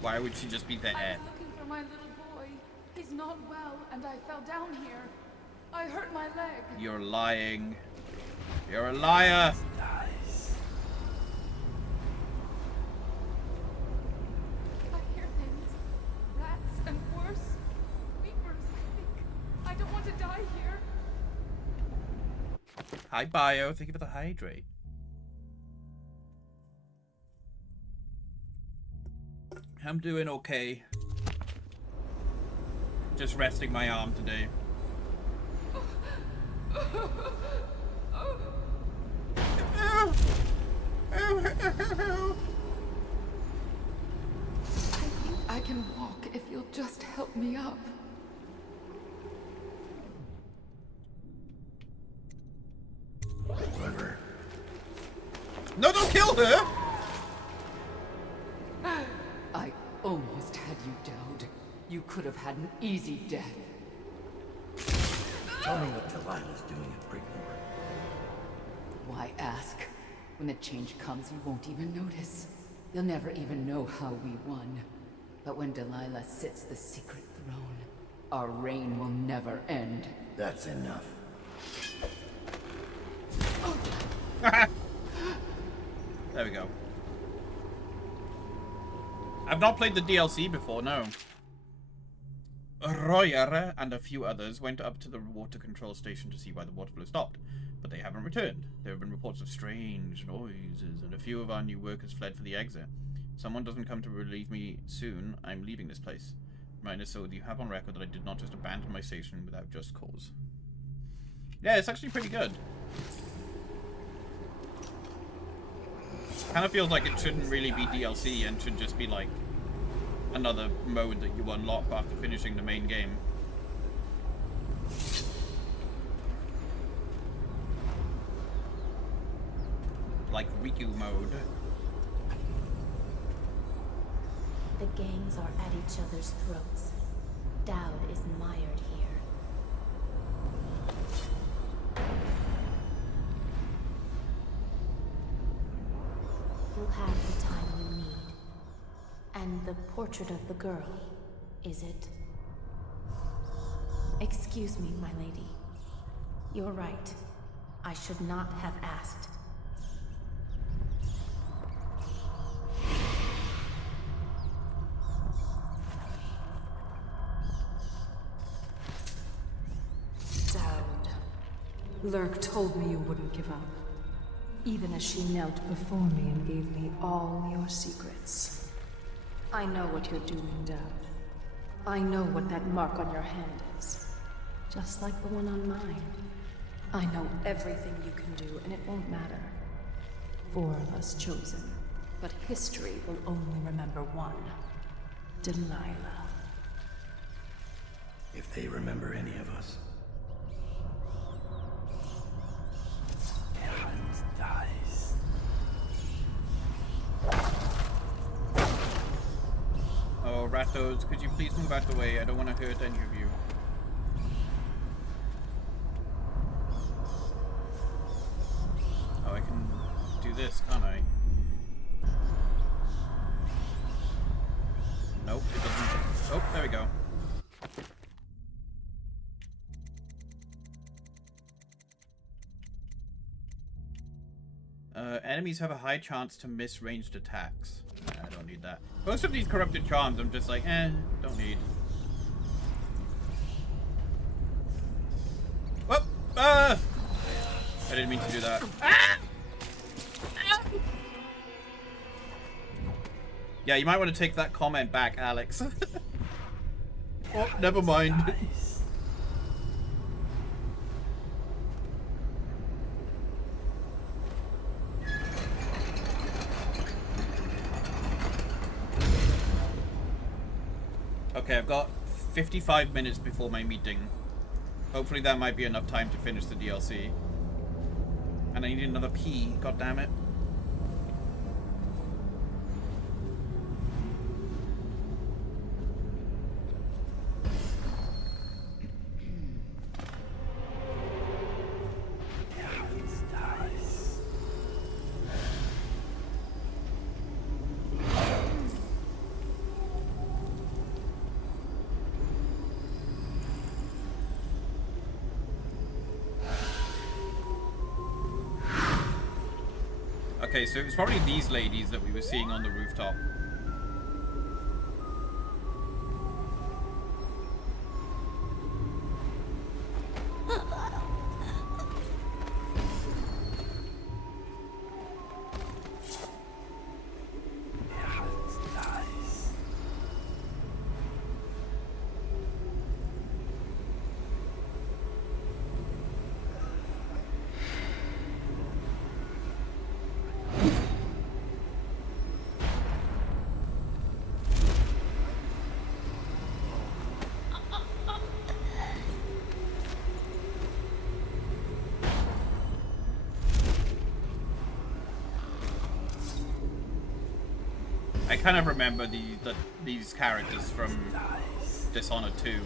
Why would she just be there? I was looking for my little boy. He's not well, and I fell down here. I hurt my leg. You're lying. You're a liar. I hear things. Rats and worse. Weepers, I think. I don't want to die here. Hi, Bio. Thank you for the hydrate. I'm doing okay. Just resting my arm today. I can walk if you'll just help me up. Clever. No, don't kill her! I almost had you, Dowd. You could have had an easy death. Tell me what Delilah's doing at Brickmore. Why ask? When the change comes, you won't even notice. You'll never even know how we won. But when Delilah sits the secret throne, our reign will never end. That's enough. There we go. I've not played the DLC before, no. Royer and a few others went up to the water control station to see why the water flow stopped, but they haven't returned. There have been reports of strange noises, and a few of our new workers fled for the exit. If someone doesn't come to relieve me soon, I'm leaving this place. Reminder, so you have on record that I did not just abandon my station without just cause. Yeah, it's actually pretty good. Kind of feels like it shouldn't really be DLC and should just be like another mode that you unlock after finishing the main game. Like Riku mode. The gangs are at each other's throats. Dowd is mired here. You'll have the time you need. And the portrait of the girl, is it? Excuse me, my lady. You're right. I should not have asked. Dowd. Lurk told me you wouldn't give up. Even as she knelt before me and gave me all your secrets. I know what you're doing, Dowd. I know what that mark on your hand is. Just like the one on mine. I know everything you can do, and it won't matter. 4 of us chosen. But history will only remember one. Delilah. If they remember any of us. Dies. Oh, Ratos, could you please move out the way? I don't want to hurt any of you. Oh, I can do this, can't I? Nope, it doesn't. Oh, there we go. Enemies have a high chance to miss ranged attacks. I don't need that. Most of these corrupted charms, I'm just like, don't need. Whoop! I didn't mean to do that. Yeah, you might want to take that comment back, Alex. Oh, never mind. Okay, I've got 55 minutes before my meeting. Hopefully that might be enough time to finish the DLC. And I need another pee, god damn it. Okay, so it was probably these ladies that we were seeing on the rooftop. I kind of remember these characters from Dishonored 2.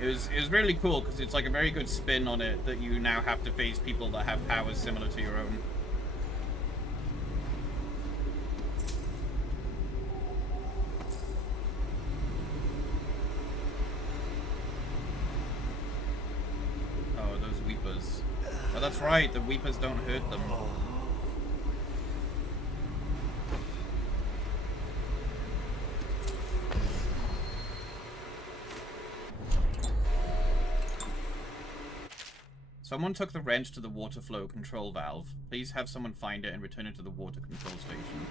It was really cool because it's like a very good spin on it that you now have to face people that have powers similar to your own. Oh, those weepers. Oh, that's right. The weepers don't hurt them. Someone took the wrench to the water flow control valve. Please have someone find it and return it to the water control station.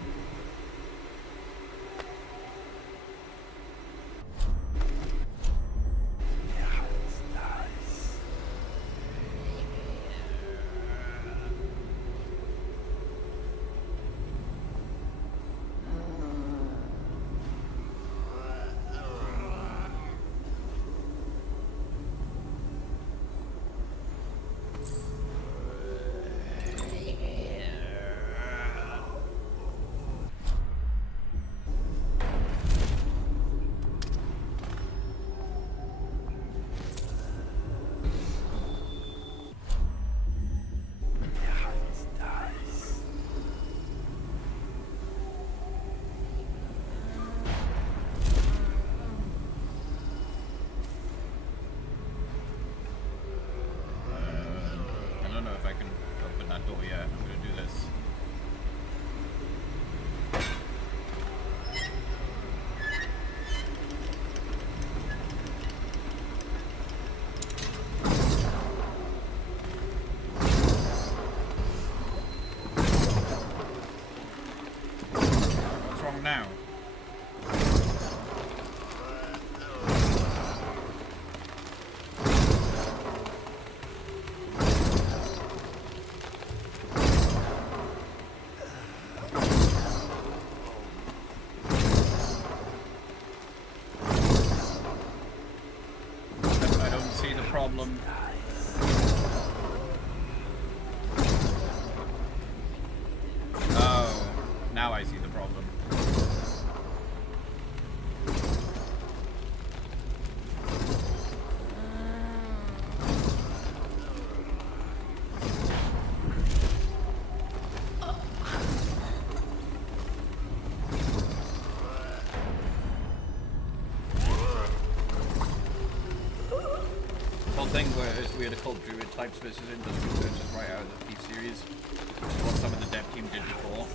Now. I don't see the problem. Oh, now I see the problem. Weird occult druid types versus industrial versus right out of the Thief series, which is what some of the dev team did before.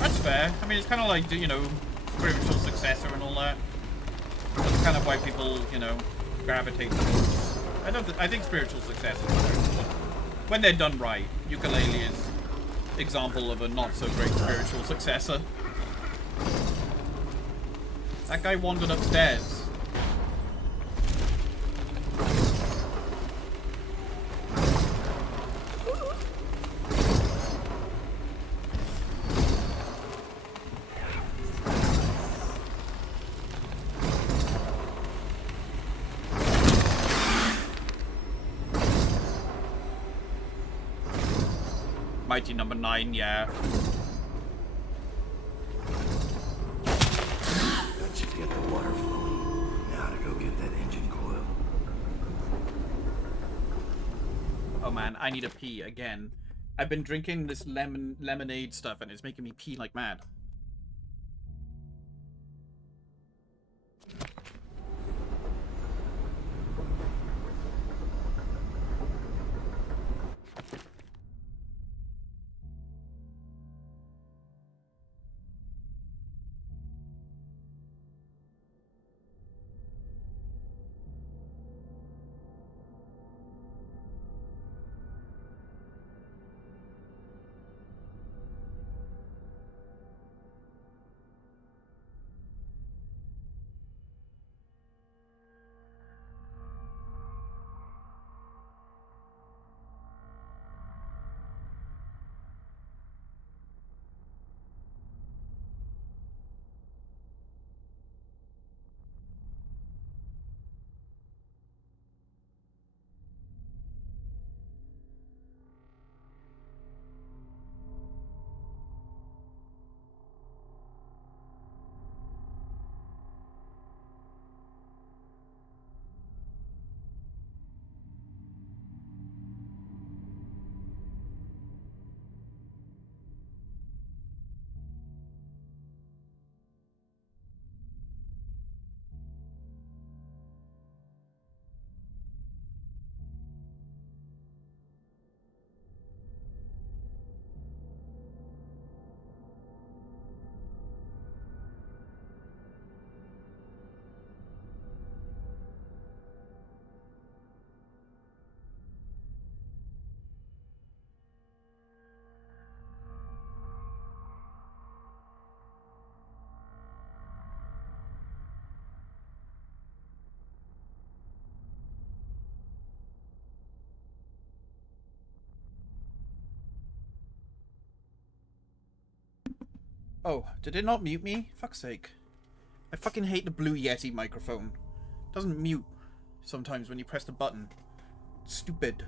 That's fair. I mean, it's kind of like, you know, spiritual successor and all that. That's kind of why people, you know, gravitate towards. I think spiritual successors are very good. When they're done right. Ukulele is example of a not so great spiritual successor. That guy wandered upstairs. Mighty number 9, yeah. That should get the water flowing. Now to go get that engine coil. Oh man, I need a pee again. I've been drinking this lemonade stuff and it's making me pee like mad. Oh, did it not mute me? Fuck's sake. I fucking hate the Blue Yeti microphone. It doesn't mute sometimes when you press the button. Stupid.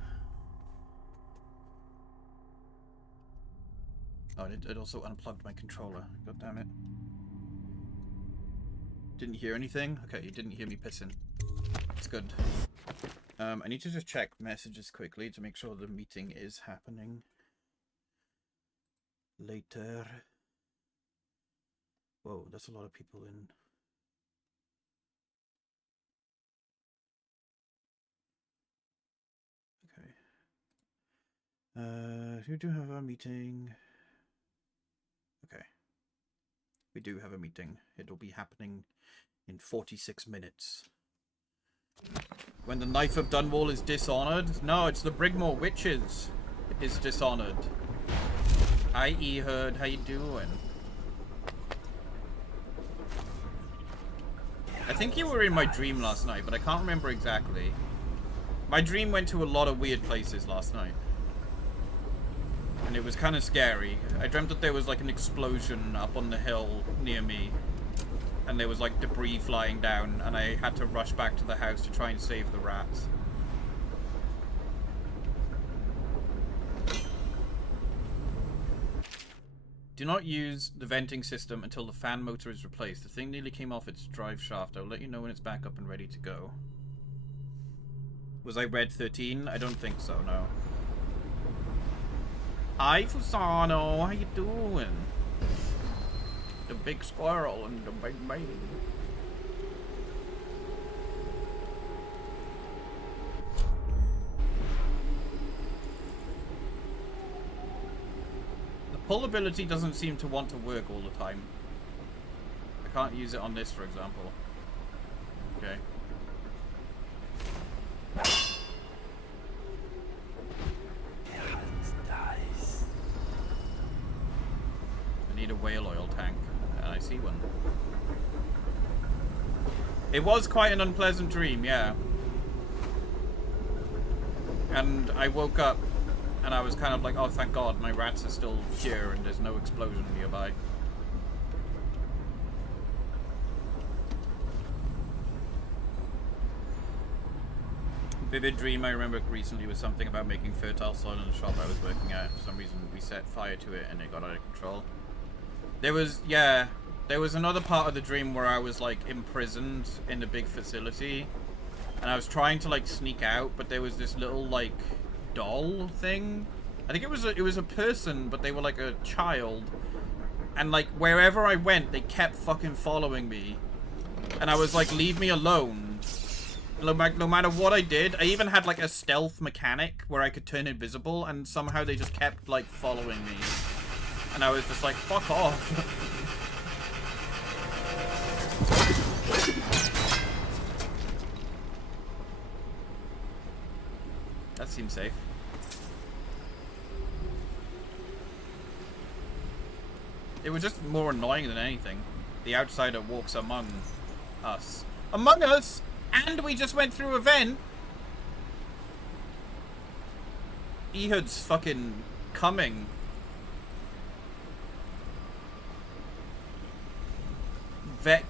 Oh, it also unplugged my controller. God damn it. Didn't hear anything? Okay, you didn't hear me pissing. It's good. I need to just check messages quickly to make sure the meeting is happening. Later. Whoa, that's a lot of people in. Okay. We do have our meeting. Okay. We do have a meeting. It'll be happening in 46 minutes. When the Knife of Dunwall is dishonored? No, it's the Brigmore Witches is dishonored. Hi, Ehud. How you doing? I think you were in my dream last night, but I can't remember exactly. My dream went to a lot of weird places last night. And it was kind of scary. I dreamt that there was like an explosion up on the hill near me. And there was like debris flying down, and I had to rush back to the house to try and save the rats. Do not use the venting system until the fan motor is replaced. The thing nearly came off its drive shaft. I'll let you know when it's back up and ready to go. Was I Red 13? I don't think so, no. Hi, Fusano. How you doing? The big squirrel and the big baby. The pull ability doesn't seem to want to work all the time. I can't use it on this, for example. Okay. I need a whale oil tank. And I see one. It was quite an unpleasant dream, yeah. And I woke up and I was kind of like, oh, thank God, my rats are still here and there's no explosion nearby. Vivid dream I remember recently was something about making fertile soil in the shop I was working at. For some reason we set fire to it and it got out of control. There was, yeah, there was another part of the dream where I was like imprisoned in a big facility and I was trying to like sneak out, but there was this little like doll thing. I think it was a person, but they were like a child, and like wherever I went they kept fucking following me and I was like, leave me alone. No matter what I did. I even had like a stealth mechanic where I could turn invisible and somehow they just kept like following me. And I was just like, fuck off. That seems safe. It was just more annoying than anything. The outsider walks among us. Among us? And we just went through a vent? Ehud's fucking coming.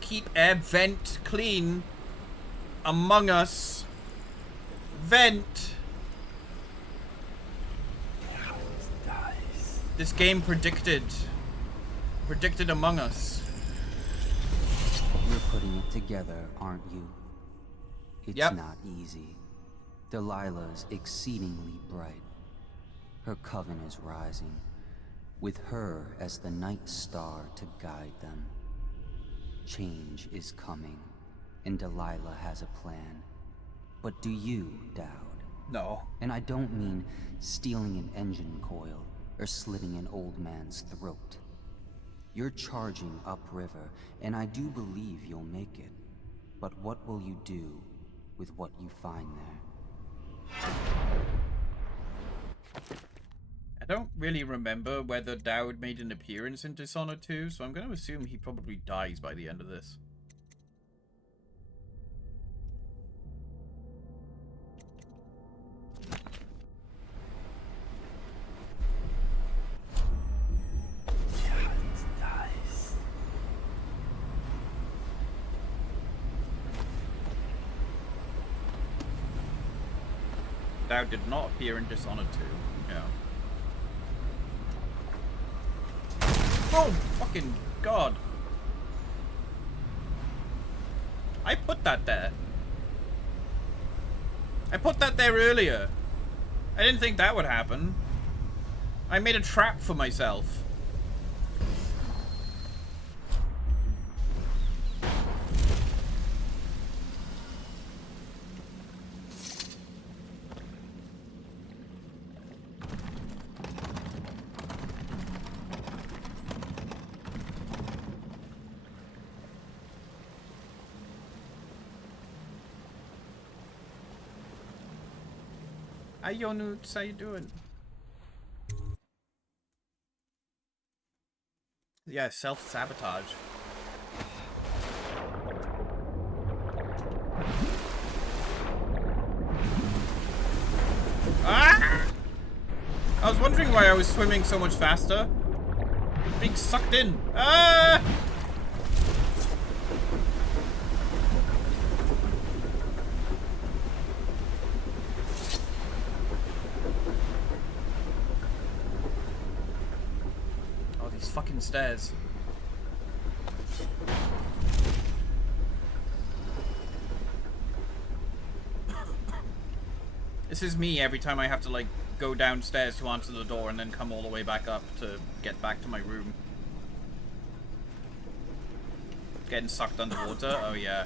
Keep air vent clean. Among us. Vent. This game predicted Among Us. You're putting it together, aren't you? It's not easy. Delilah's exceedingly bright. Her coven is rising, with her as the night star to guide them. Change is coming, and Delilah has a plan. But do you, Dowd? No. And I don't mean stealing an engine coil or slitting an old man's throat. You're charging upriver, and I do believe you'll make it. But what will you do with what you find there? I don't really remember whether Dowd made an appearance in Dishonored 2, so I'm going to assume he probably dies by the end of this. thou did not appear in Dishonored 2. Yeah. Oh, fucking god. I put that there. I put that there earlier. I didn't think that would happen. I made a trap for myself. Hi, Yonoots, how you doing? Yeah, self-sabotage. Ah! I was wondering why I was swimming so much faster. Being sucked in. Ah! Oh, these fucking stairs. This is me every time I have to, like, go downstairs to answer the door and then come all the way back up to get back to my room. Getting sucked underwater? Oh, yeah.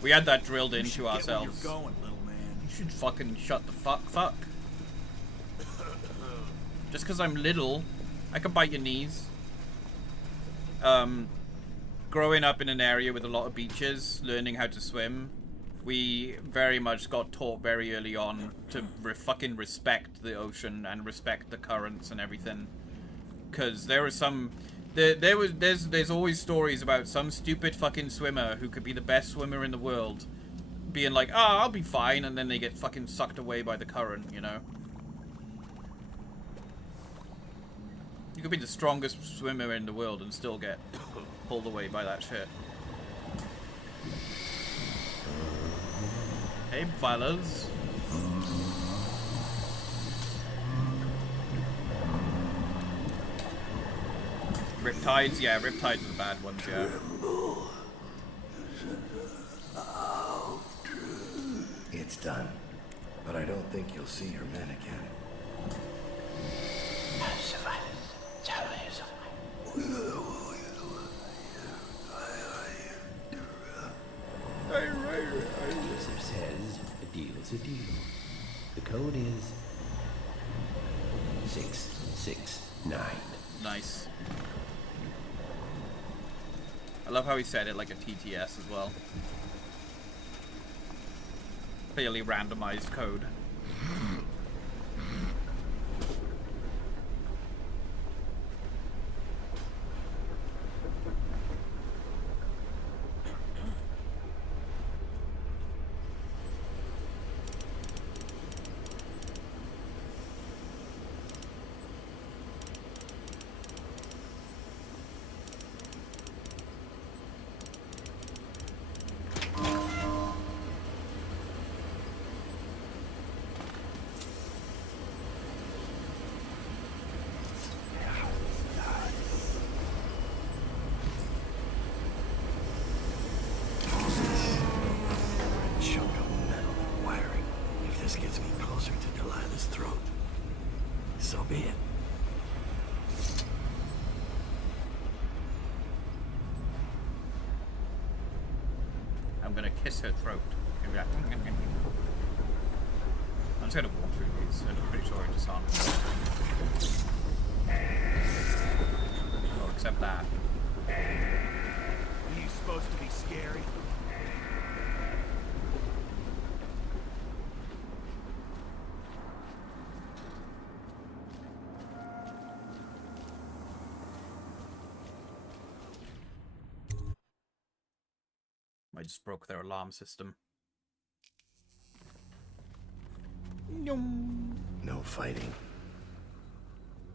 We had that drilled into ourselves. Where you're going, little man. You should fucking shut the fuck. Just because I'm little, I can bite your knees. Growing up in an area with a lot of beaches, learning how to swim, we very much got taught very early on to fucking respect the ocean and respect the currents and everything. Because there are some... There's always stories about some stupid fucking swimmer who could be the best swimmer in the world being like, oh, I'll be fine, and then they get fucking sucked away by the current, you know? You could be the strongest swimmer in the world and still get pulled away by that shit. Hey, fellas. Riptides? Yeah, Riptides are the bad ones, yeah. It's done. But I don't think you'll see your men again. User says a deal's a deal. The code is 669. Nice. I love how he said it like a TTS as well. Clearly randomized code. So be it. I'm gonna kiss her throat. I'm just gonna walk through these. I'm pretty sure I Dishonored. Oh, except that. Are you supposed to be scary? I just broke their alarm system. No fighting.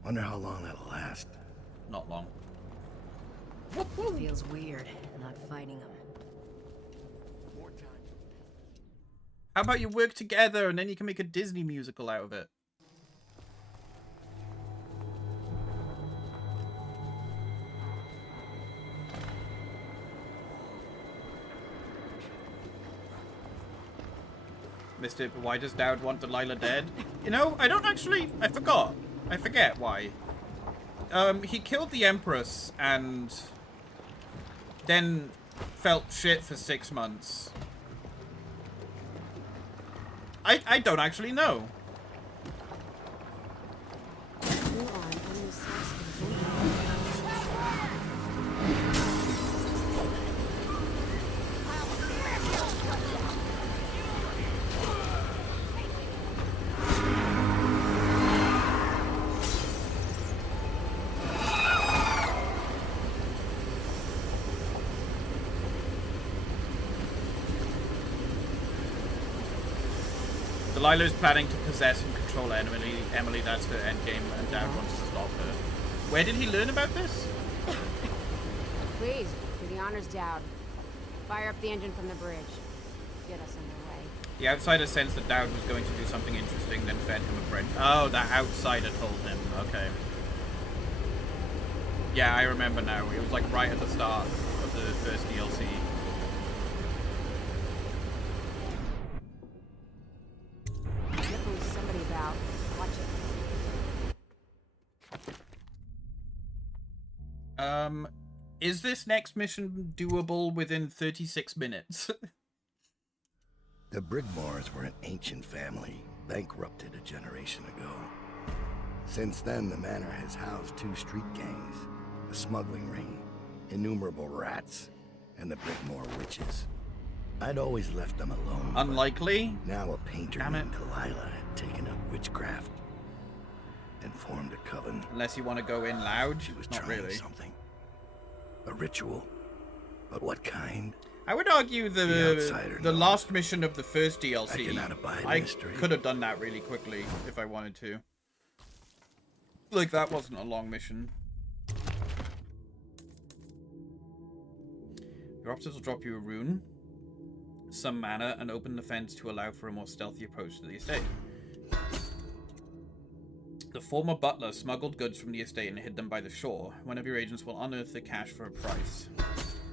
Wonder how long that'll last. Not long. It feels weird not fighting them. How about you work together and then you can make a Disney musical out of it? Mister, why does Dowd want Delilah dead? You know, I don't actually... I forgot. I forget why. He killed the Empress and then felt shit for 6 months. I don't actually know. Delilah's planning to possess and control Emily, that's her endgame, and Dowd wants to stop her. Where did he learn about this? Please, do the honors, Dowd. Fire up the engine from the bridge. Get us underway. The outsider sensed that Dowd was going to do something interesting, then fed him a bread. Oh, the outsider told him. Okay. Yeah, I remember now. It was like right at the start of the first DLC. Is this next mission doable within 36 minutes? The Brigmores were an ancient family, bankrupted a generation ago. Since then, the manor has housed 2 street gangs, a smuggling ring, innumerable rats, and the Brigmore witches. I'd always left them alone. Unlikely. Now a painter named Delilah had taken up witchcraft and formed a coven. Unless you want to go in loud, she was not trying really. Something. A ritual. But what kind? I would argue the last mission of the first DLC, I could have done that really quickly if I wanted to. Like, that wasn't a long mission. Your officers will drop you a rune, some mana, and open the fence to allow for a more stealthy approach to the estate. The former butler smuggled goods from the estate and hid them by the shore. One of your agents will unearth the cash for a price.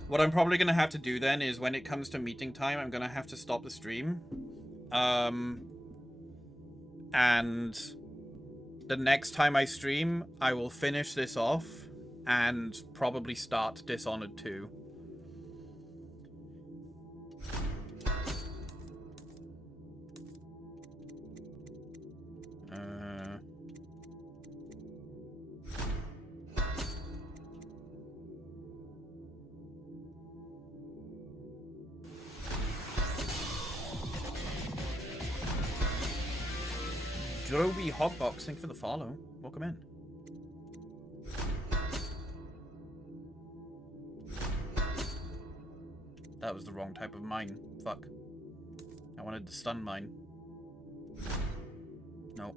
What I'm probably going to have to do then is when it comes to meeting time, I'm going to have to stop the stream. And the next time I stream, I will finish this off and probably start Dishonored 2. Droby Hogbox, thank you for the follow. Welcome in. That was the wrong type of mine. Fuck. I wanted the stun mine. No.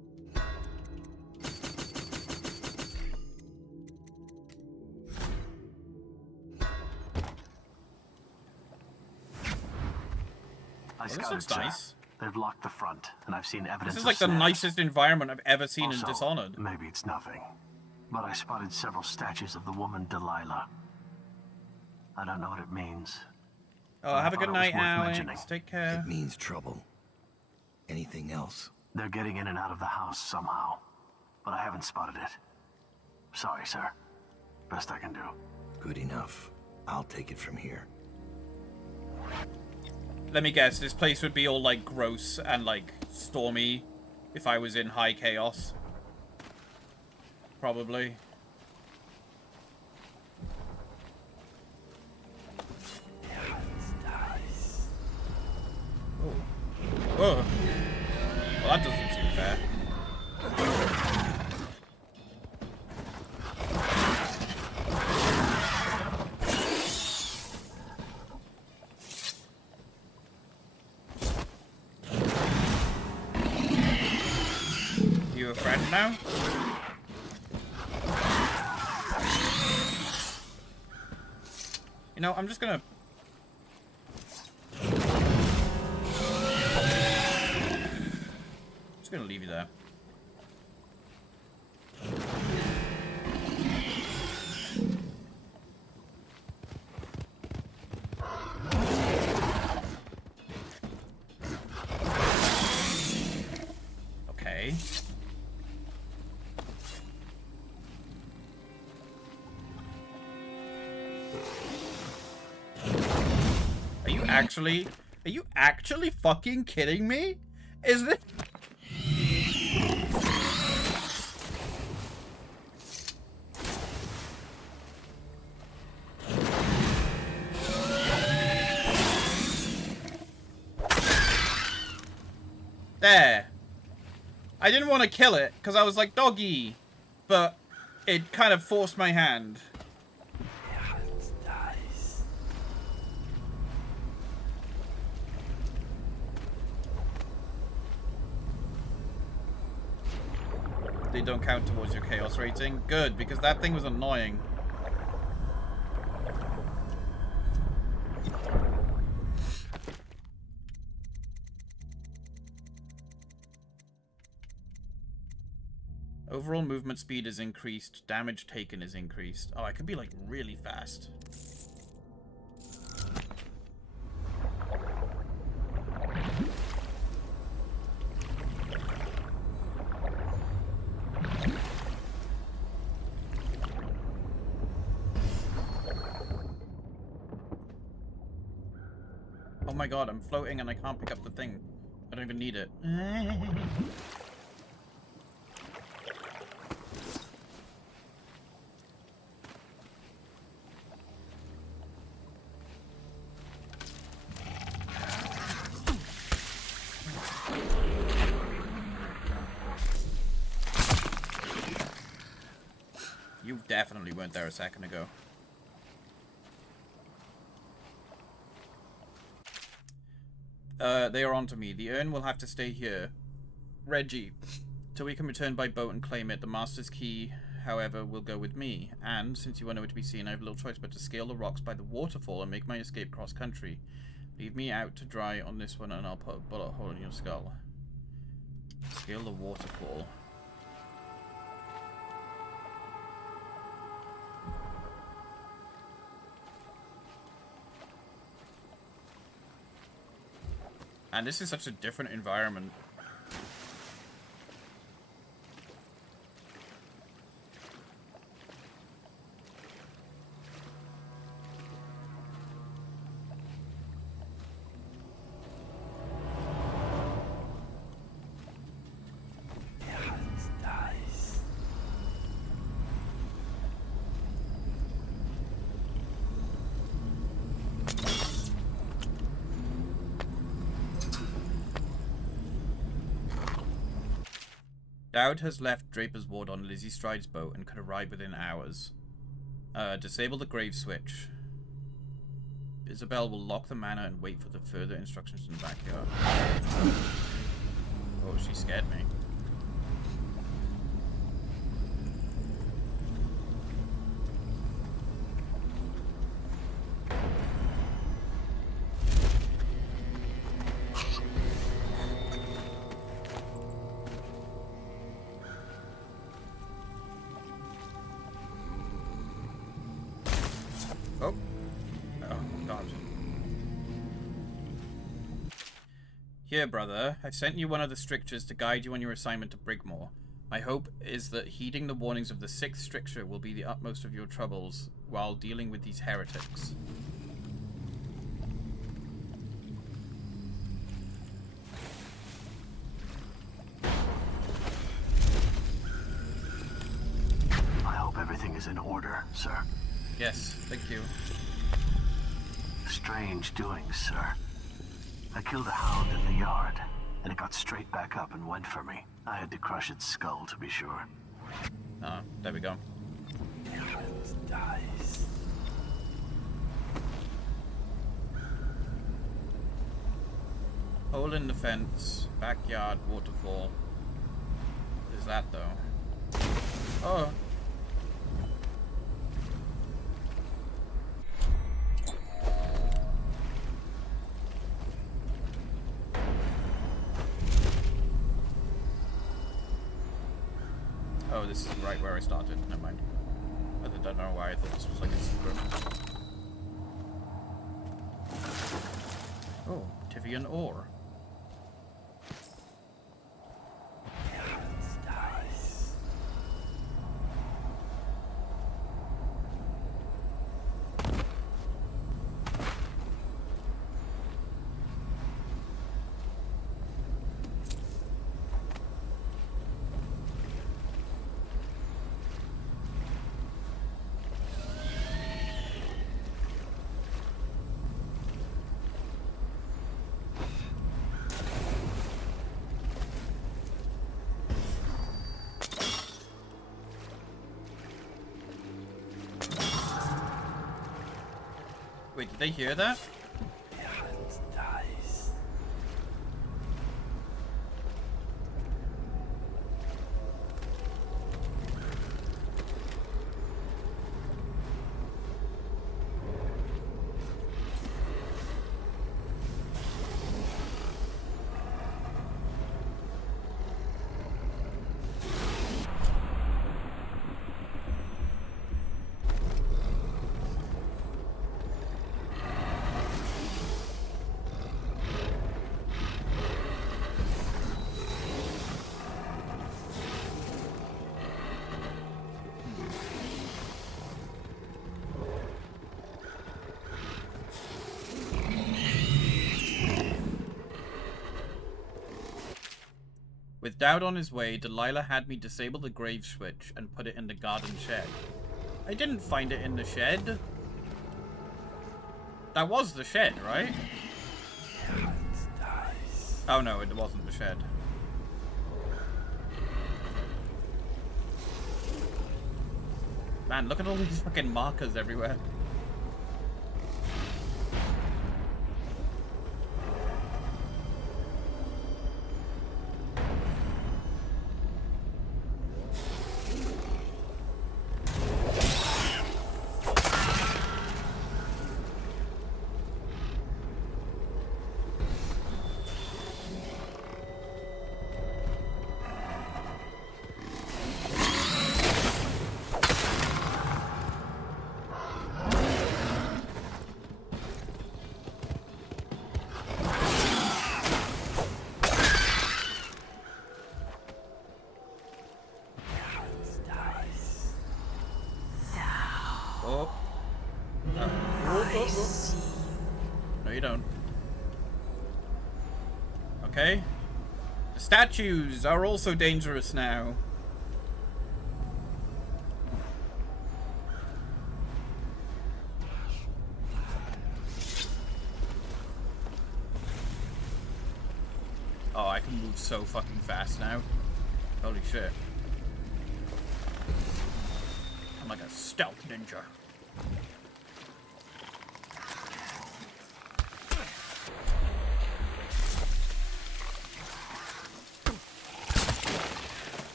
I this looks nice. They've locked the front, and I've seen evidence. This is like the nicest environment I've ever seen in Dishonored. Maybe it's nothing, but I spotted several statues of the woman Delilah. I don't know what it means. Oh, have a good night, Alex. Take care. It means trouble. Anything else? They're getting in and out of the house somehow, but I haven't spotted it. Sorry, sir. Best I can do. Good enough. I'll take it from here. Let me guess, this place would be all, like, gross and, like, stormy if I was in high chaos. Probably. Oh. Whoa. Well, that doesn't seem fair. You a friend now? You know, I'm just gonna... Just gonna leave you there. Okay. Are you actually fucking kidding me? Is this... There. I didn't want to kill it, because I was like, doggy. But it kind of forced my hand. They don't count towards your chaos rating. Good, because that thing was annoying. Overall movement speed is increased. Damage taken is increased. Oh, I could be like really fast. Oh my god, I'm floating and I can't pick up the thing. I don't even need it. You definitely weren't there a second ago. They are onto me. The urn will have to stay here. Reggie, till we can return by boat and claim it. The Master's Key, however, will go with me. And, since you are nowhere to be seen, I have little choice but to scale the rocks by the waterfall and make my escape cross-country. Leave me out to dry on this one and I'll put a bullet hole in your skull. Scale the waterfall. And this is such a different environment. Dowd has left Draper's ward on Lizzie Stride's boat and could arrive within hours. Disable the grave switch. Isabel will lock the manor and wait for the further instructions in the backyard. Oh, she scared me. Here, brother, I've sent you one of the strictures to guide you on your assignment to Brigmore. My hope is that heeding the warnings of the 6th stricture will be the utmost of your troubles while dealing with these heretics. I hope everything is in order, sir. Yes, thank you. Strange doings, sir. I killed a hound in the yard, and it got straight back up and went for me. I had to crush its skull to be sure. Ah, there we go. Dies. Hole in the fence, backyard, waterfall. What is that, though? Oh. Oh, this is right where I started. Never mind. I don't know why I thought this was like a secret. Oh, Tivian ore. Wait, did they hear that? With doubt on his way, Delilah had me disable the grave switch and put it in the garden shed. I didn't find it in the shed. That was the shed, right? Oh no, it wasn't the shed. Man, look at all these fucking markers everywhere. No, you don't. Okay. The statues are also dangerous now. Oh, I can move so fucking fast now. Holy shit. I'm like a stealth ninja.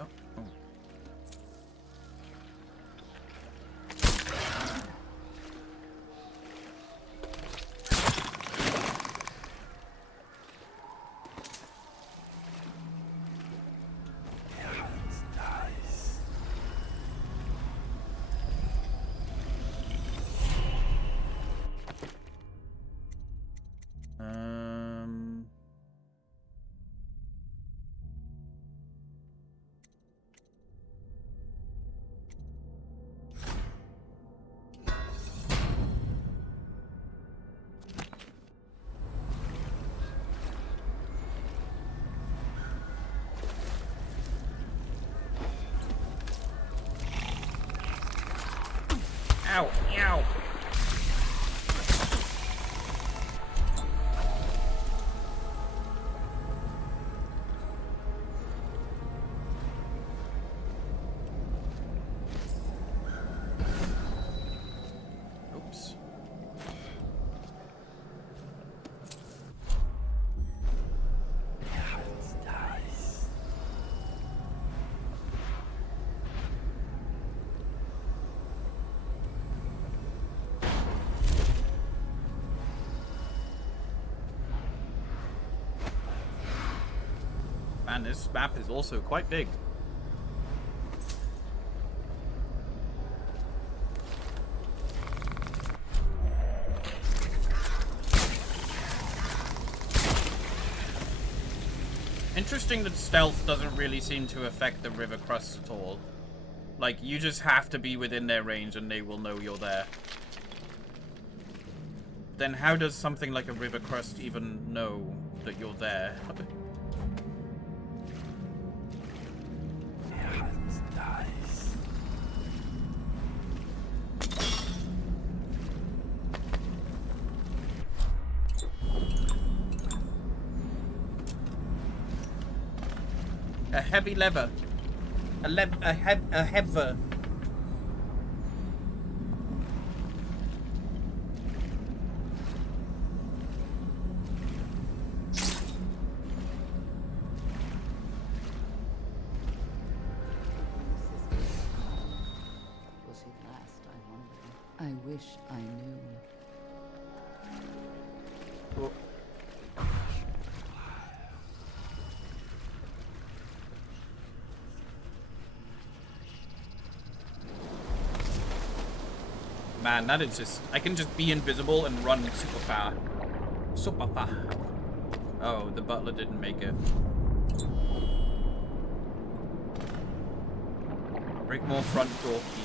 Oh, oh. Ow, ow. Oops. Man, this map is also quite big. Interesting that stealth doesn't really seem to affect the river crust at all. Like, you just have to be within their range and they will know you're there. Then how does something like a river crust even know that you're there? A heavy lever. A heaver. Will she last, I wonder? I wish I knew. Oh. Man, that is just... I can just be invisible and run super far. Super far. Oh, the butler didn't make it. Break more front door key.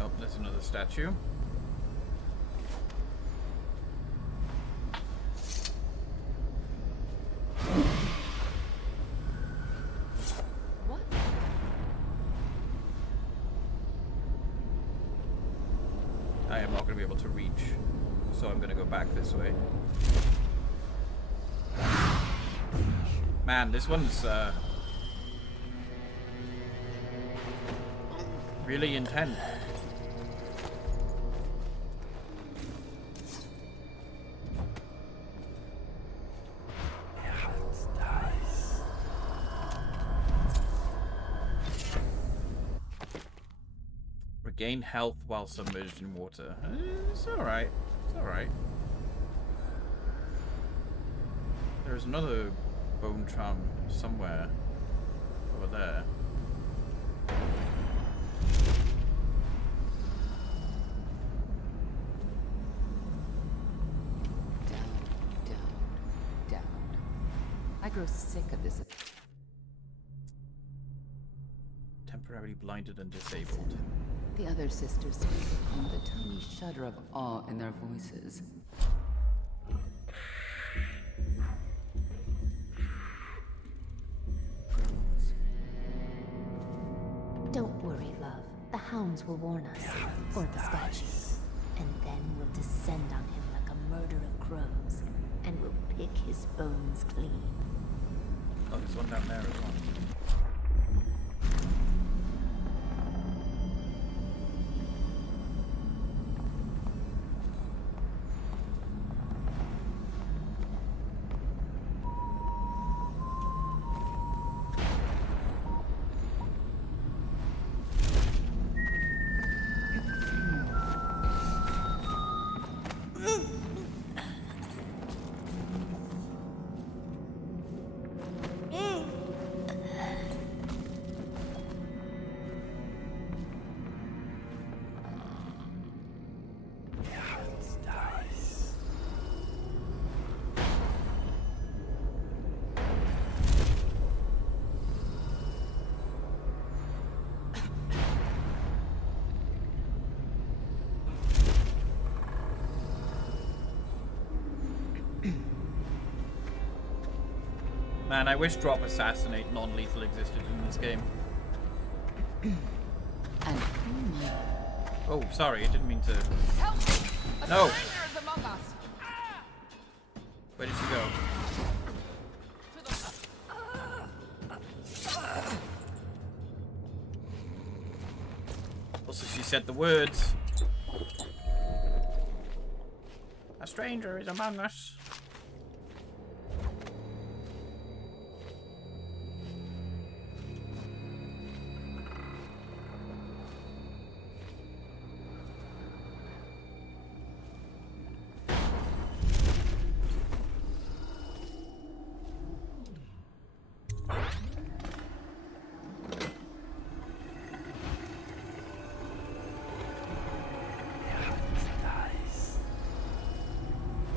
Oh, there's another statue. I am not going to be able to reach, so I'm going to go back this way. Man, this one's really intense. Regain health while submerged in water. It's alright. It's alright. There's another bone charm somewhere over there. Down. I grow sick of this. Temporarily blinded and disabled. The other sisters speak with a tiny shudder of awe in their voices. Don't worry, love. The hounds will warn us. Or the statues. And then we'll descend on him like a murder of crows. And we'll pick his bones clean. Oh, there's one down there as well. Man, I wish Drop Assassinate non-lethal existed in this game. Oh, sorry, I didn't mean to... Help me! A No! stranger is among us! Where did she go? Also, she said the words. A stranger is among us.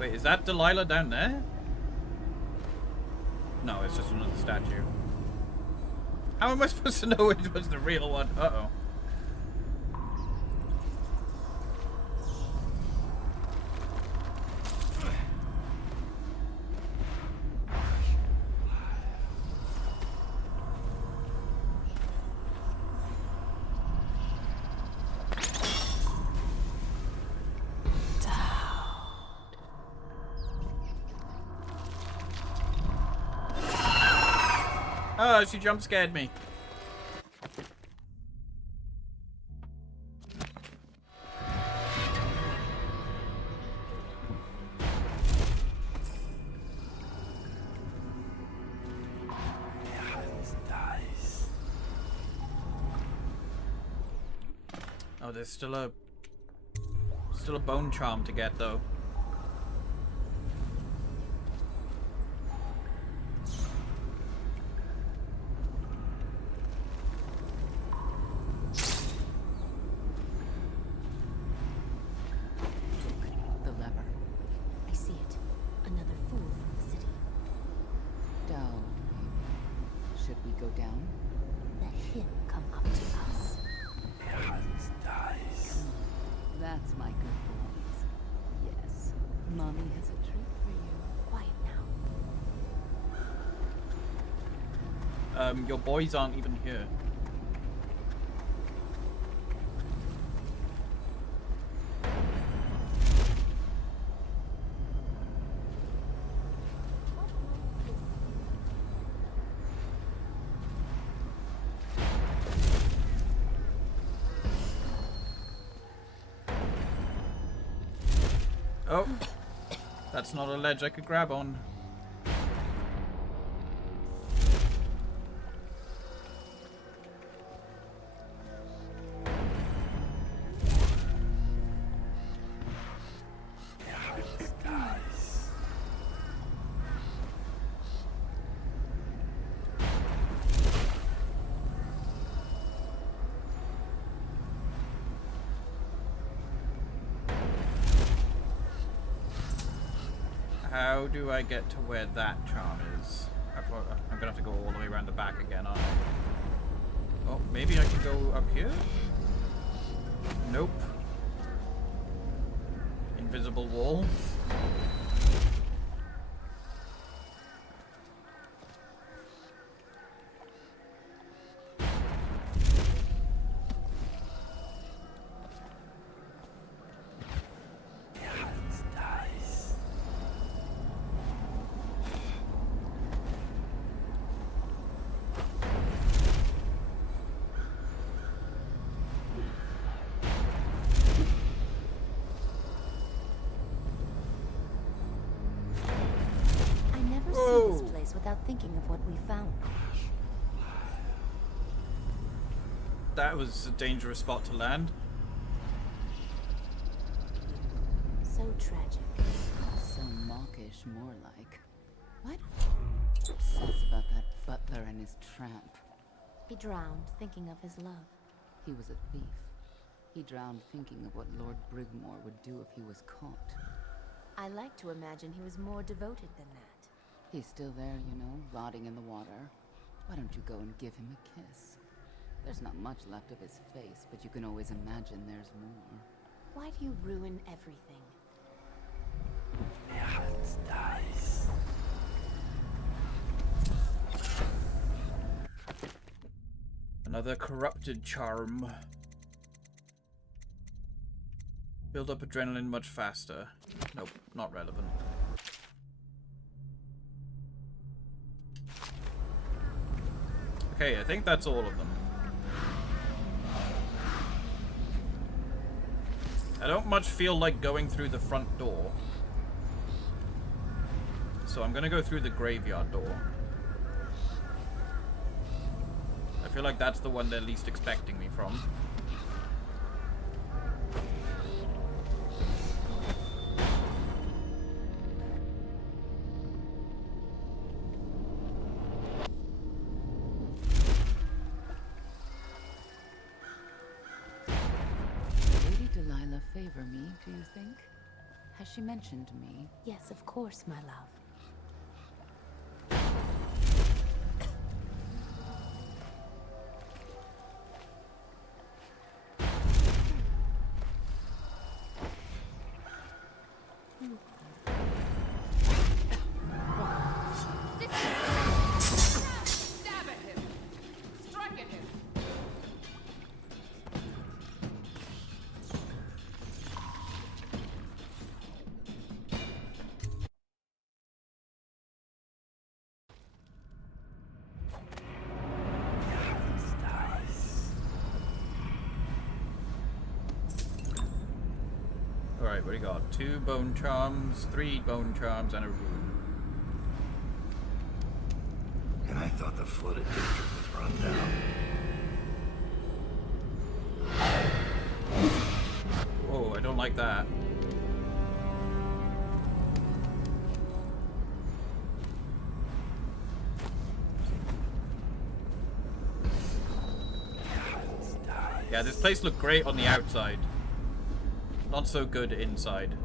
Wait, is that Delilah down there? No, it's just another statue. How am I supposed to know which was the real one? Uh-oh. Oh, she jump scared me. Oh, there's still a bone charm to get though. Your boys aren't even here. Oh, that's not a ledge I could grab on. How do I get to where that charm is? I'm gonna have to go all the way around the back again, aren't I? Oh, maybe I can go up here? Nope. Invisible wall. Without thinking of what we found. That was a dangerous spot to land. So tragic. So mawkish, more like. What? Obsessed about that butler and his tramp. He drowned thinking of his love. He was a thief. He drowned thinking of what Lord Brigmore would do if he was caught. I like to imagine he was more devoted than that. He's still there, you know, rotting in the water. Why don't you go and give him a kiss? There's not much left of his face, but you can always imagine there's more. Why do you ruin everything? Another corrupted charm. Build up adrenaline much faster. Nope, not relevant. Okay, I think that's all of them. I don't much feel like going through the front door. So I'm gonna go through the graveyard door. I feel like that's the one they're least expecting me from. Favor me, do you think? Has she mentioned me? Yes, of course, my love. Stab at him! Strike at him! Alright, what do you got? 2 bone charms, 3 bone charms, and a rune. And I thought the flooded district was run down. Oh, I don't like that. Yeah, this place looked great on the outside. Not so good inside.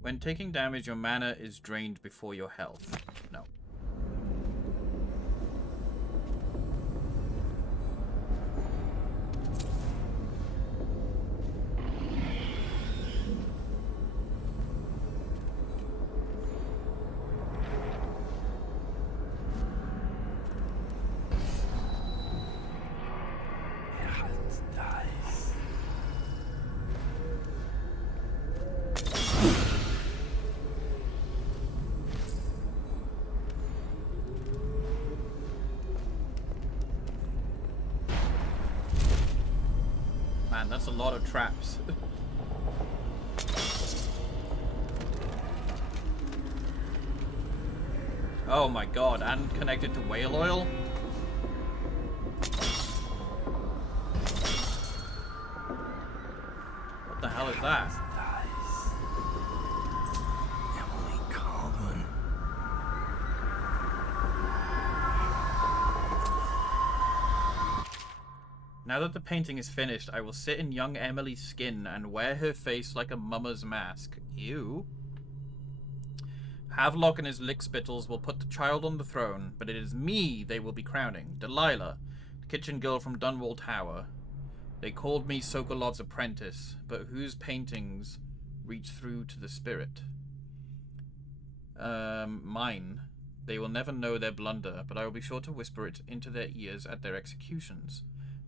When taking damage, your mana is drained before your health. No. Man, that's a lot of traps. Oh my god, and connected to whale oil? What the hell is that? Emily Colvin. Now that the painting is finished, I will sit in young Emily's skin and wear her face like a mummer's mask. Ew. Havelock and his lickspittles will put the child on the throne, but it is me they will be crowning. Delilah, the kitchen girl from Dunwall Tower. They called me Sokolov's apprentice, but whose paintings reach through to the spirit? Mine. They will never know their blunder, but I will be sure to whisper it into their ears at their executions.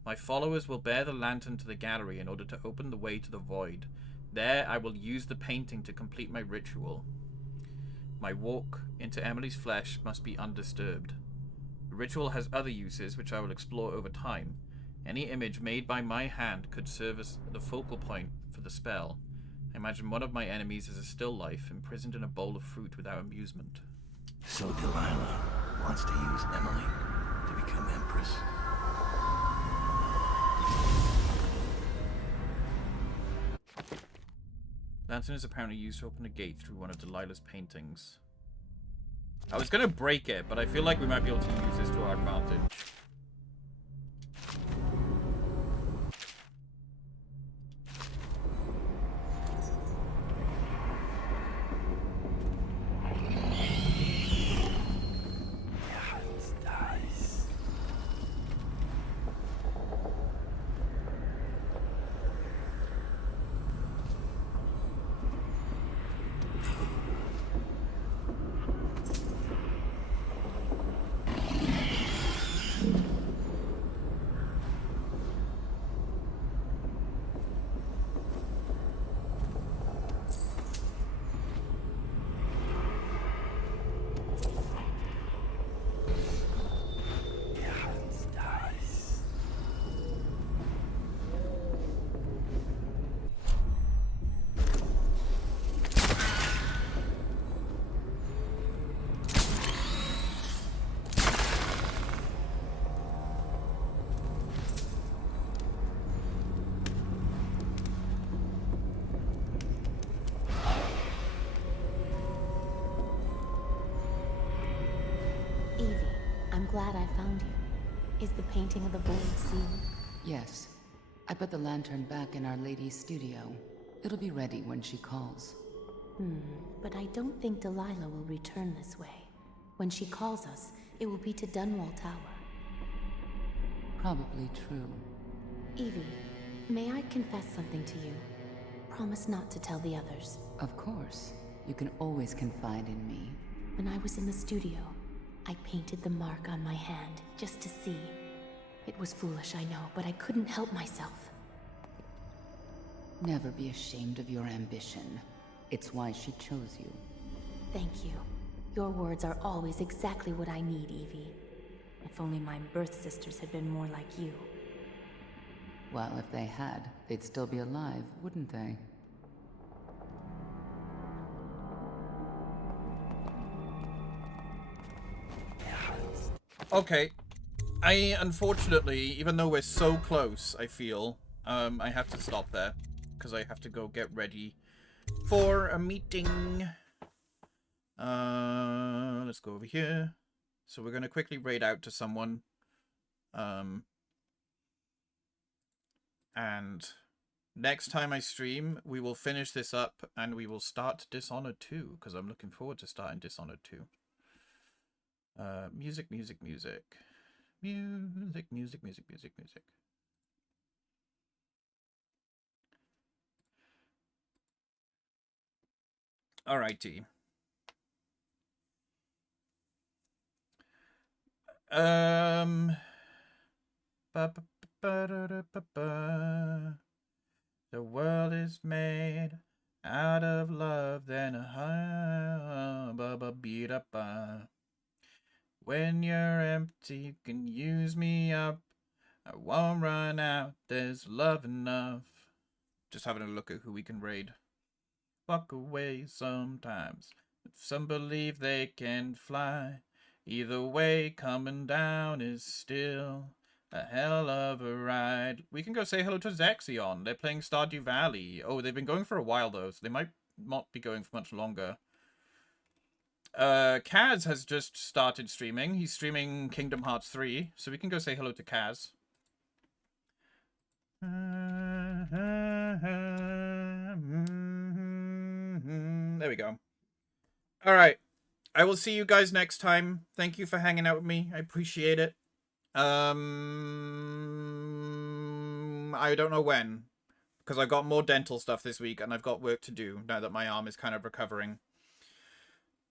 My followers will bear the lantern to the gallery in order to open the way to the void. There I will use the painting to complete my ritual. My walk into Emily's flesh must be undisturbed. The ritual has other uses which I will explore over time. Any image made by my hand could serve as the focal point for the spell. I imagine one of my enemies is a still life, imprisoned in a bowl of fruit without amusement. So Delilah wants to use Emily to become Empress. Lantern is apparently used to open a gate through one of Delilah's paintings. I was gonna break it, but I feel like we might be able to use this to our advantage. I'm glad I found you. Is the painting of the void sealed? Yes. I put the lantern back in Our Lady's studio. It'll be ready when she calls. But I don't think Delilah will return this way. When she calls us, it will be to Dunwall Tower. Probably true. Evie, may I confess something to you? Promise not to tell the others. Of course. You can always confide in me. When I was in the studio, I painted the mark on my hand, just to see. It was foolish, I know, but I couldn't help myself. Never be ashamed of your ambition. It's why she chose you. Thank you. Your words are always exactly what I need, Evie. If only my birth sisters had been more like you. Well, if they had, they'd still be alive, wouldn't they? Okay. I, unfortunately, even though we're so close, I feel, I have to stop there. Because I have to go get ready for a meeting. Let's go over here. So we're going to quickly raid out to someone. And next time I stream, we will finish this up and we will start Dishonored 2. Because I'm looking forward to starting Dishonored 2. Music, music, music. Music, music, music, music, music. Alrighty. The world is made out of love, then when you're empty, you can use me up. I won't run out, there's love enough. Just having a look at who we can raid. Walk away sometimes. If some believe they can fly. Either way, coming down is still a hell of a ride. We can go say hello to Zexion. They're playing Stardew Valley. Oh, they've been going for a while though, so they might not be going for much longer. Kaz has just started streaming. He's streaming Kingdom Hearts 3, so we can go say hello to Kaz. There we go. Alright. I will see you guys next time. Thank you for hanging out with me. I appreciate it. I don't know when. Because I've got more dental stuff this week and I've got work to do now that my arm is kind of recovering.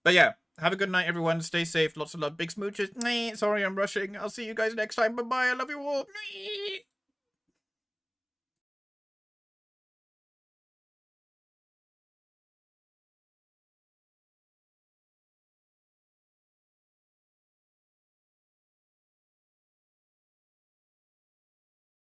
But yeah, have a good night, everyone. Stay safe. Lots of love. Big smooches. Sorry, I'm rushing. I'll see you guys next time. Bye-bye. I love you all.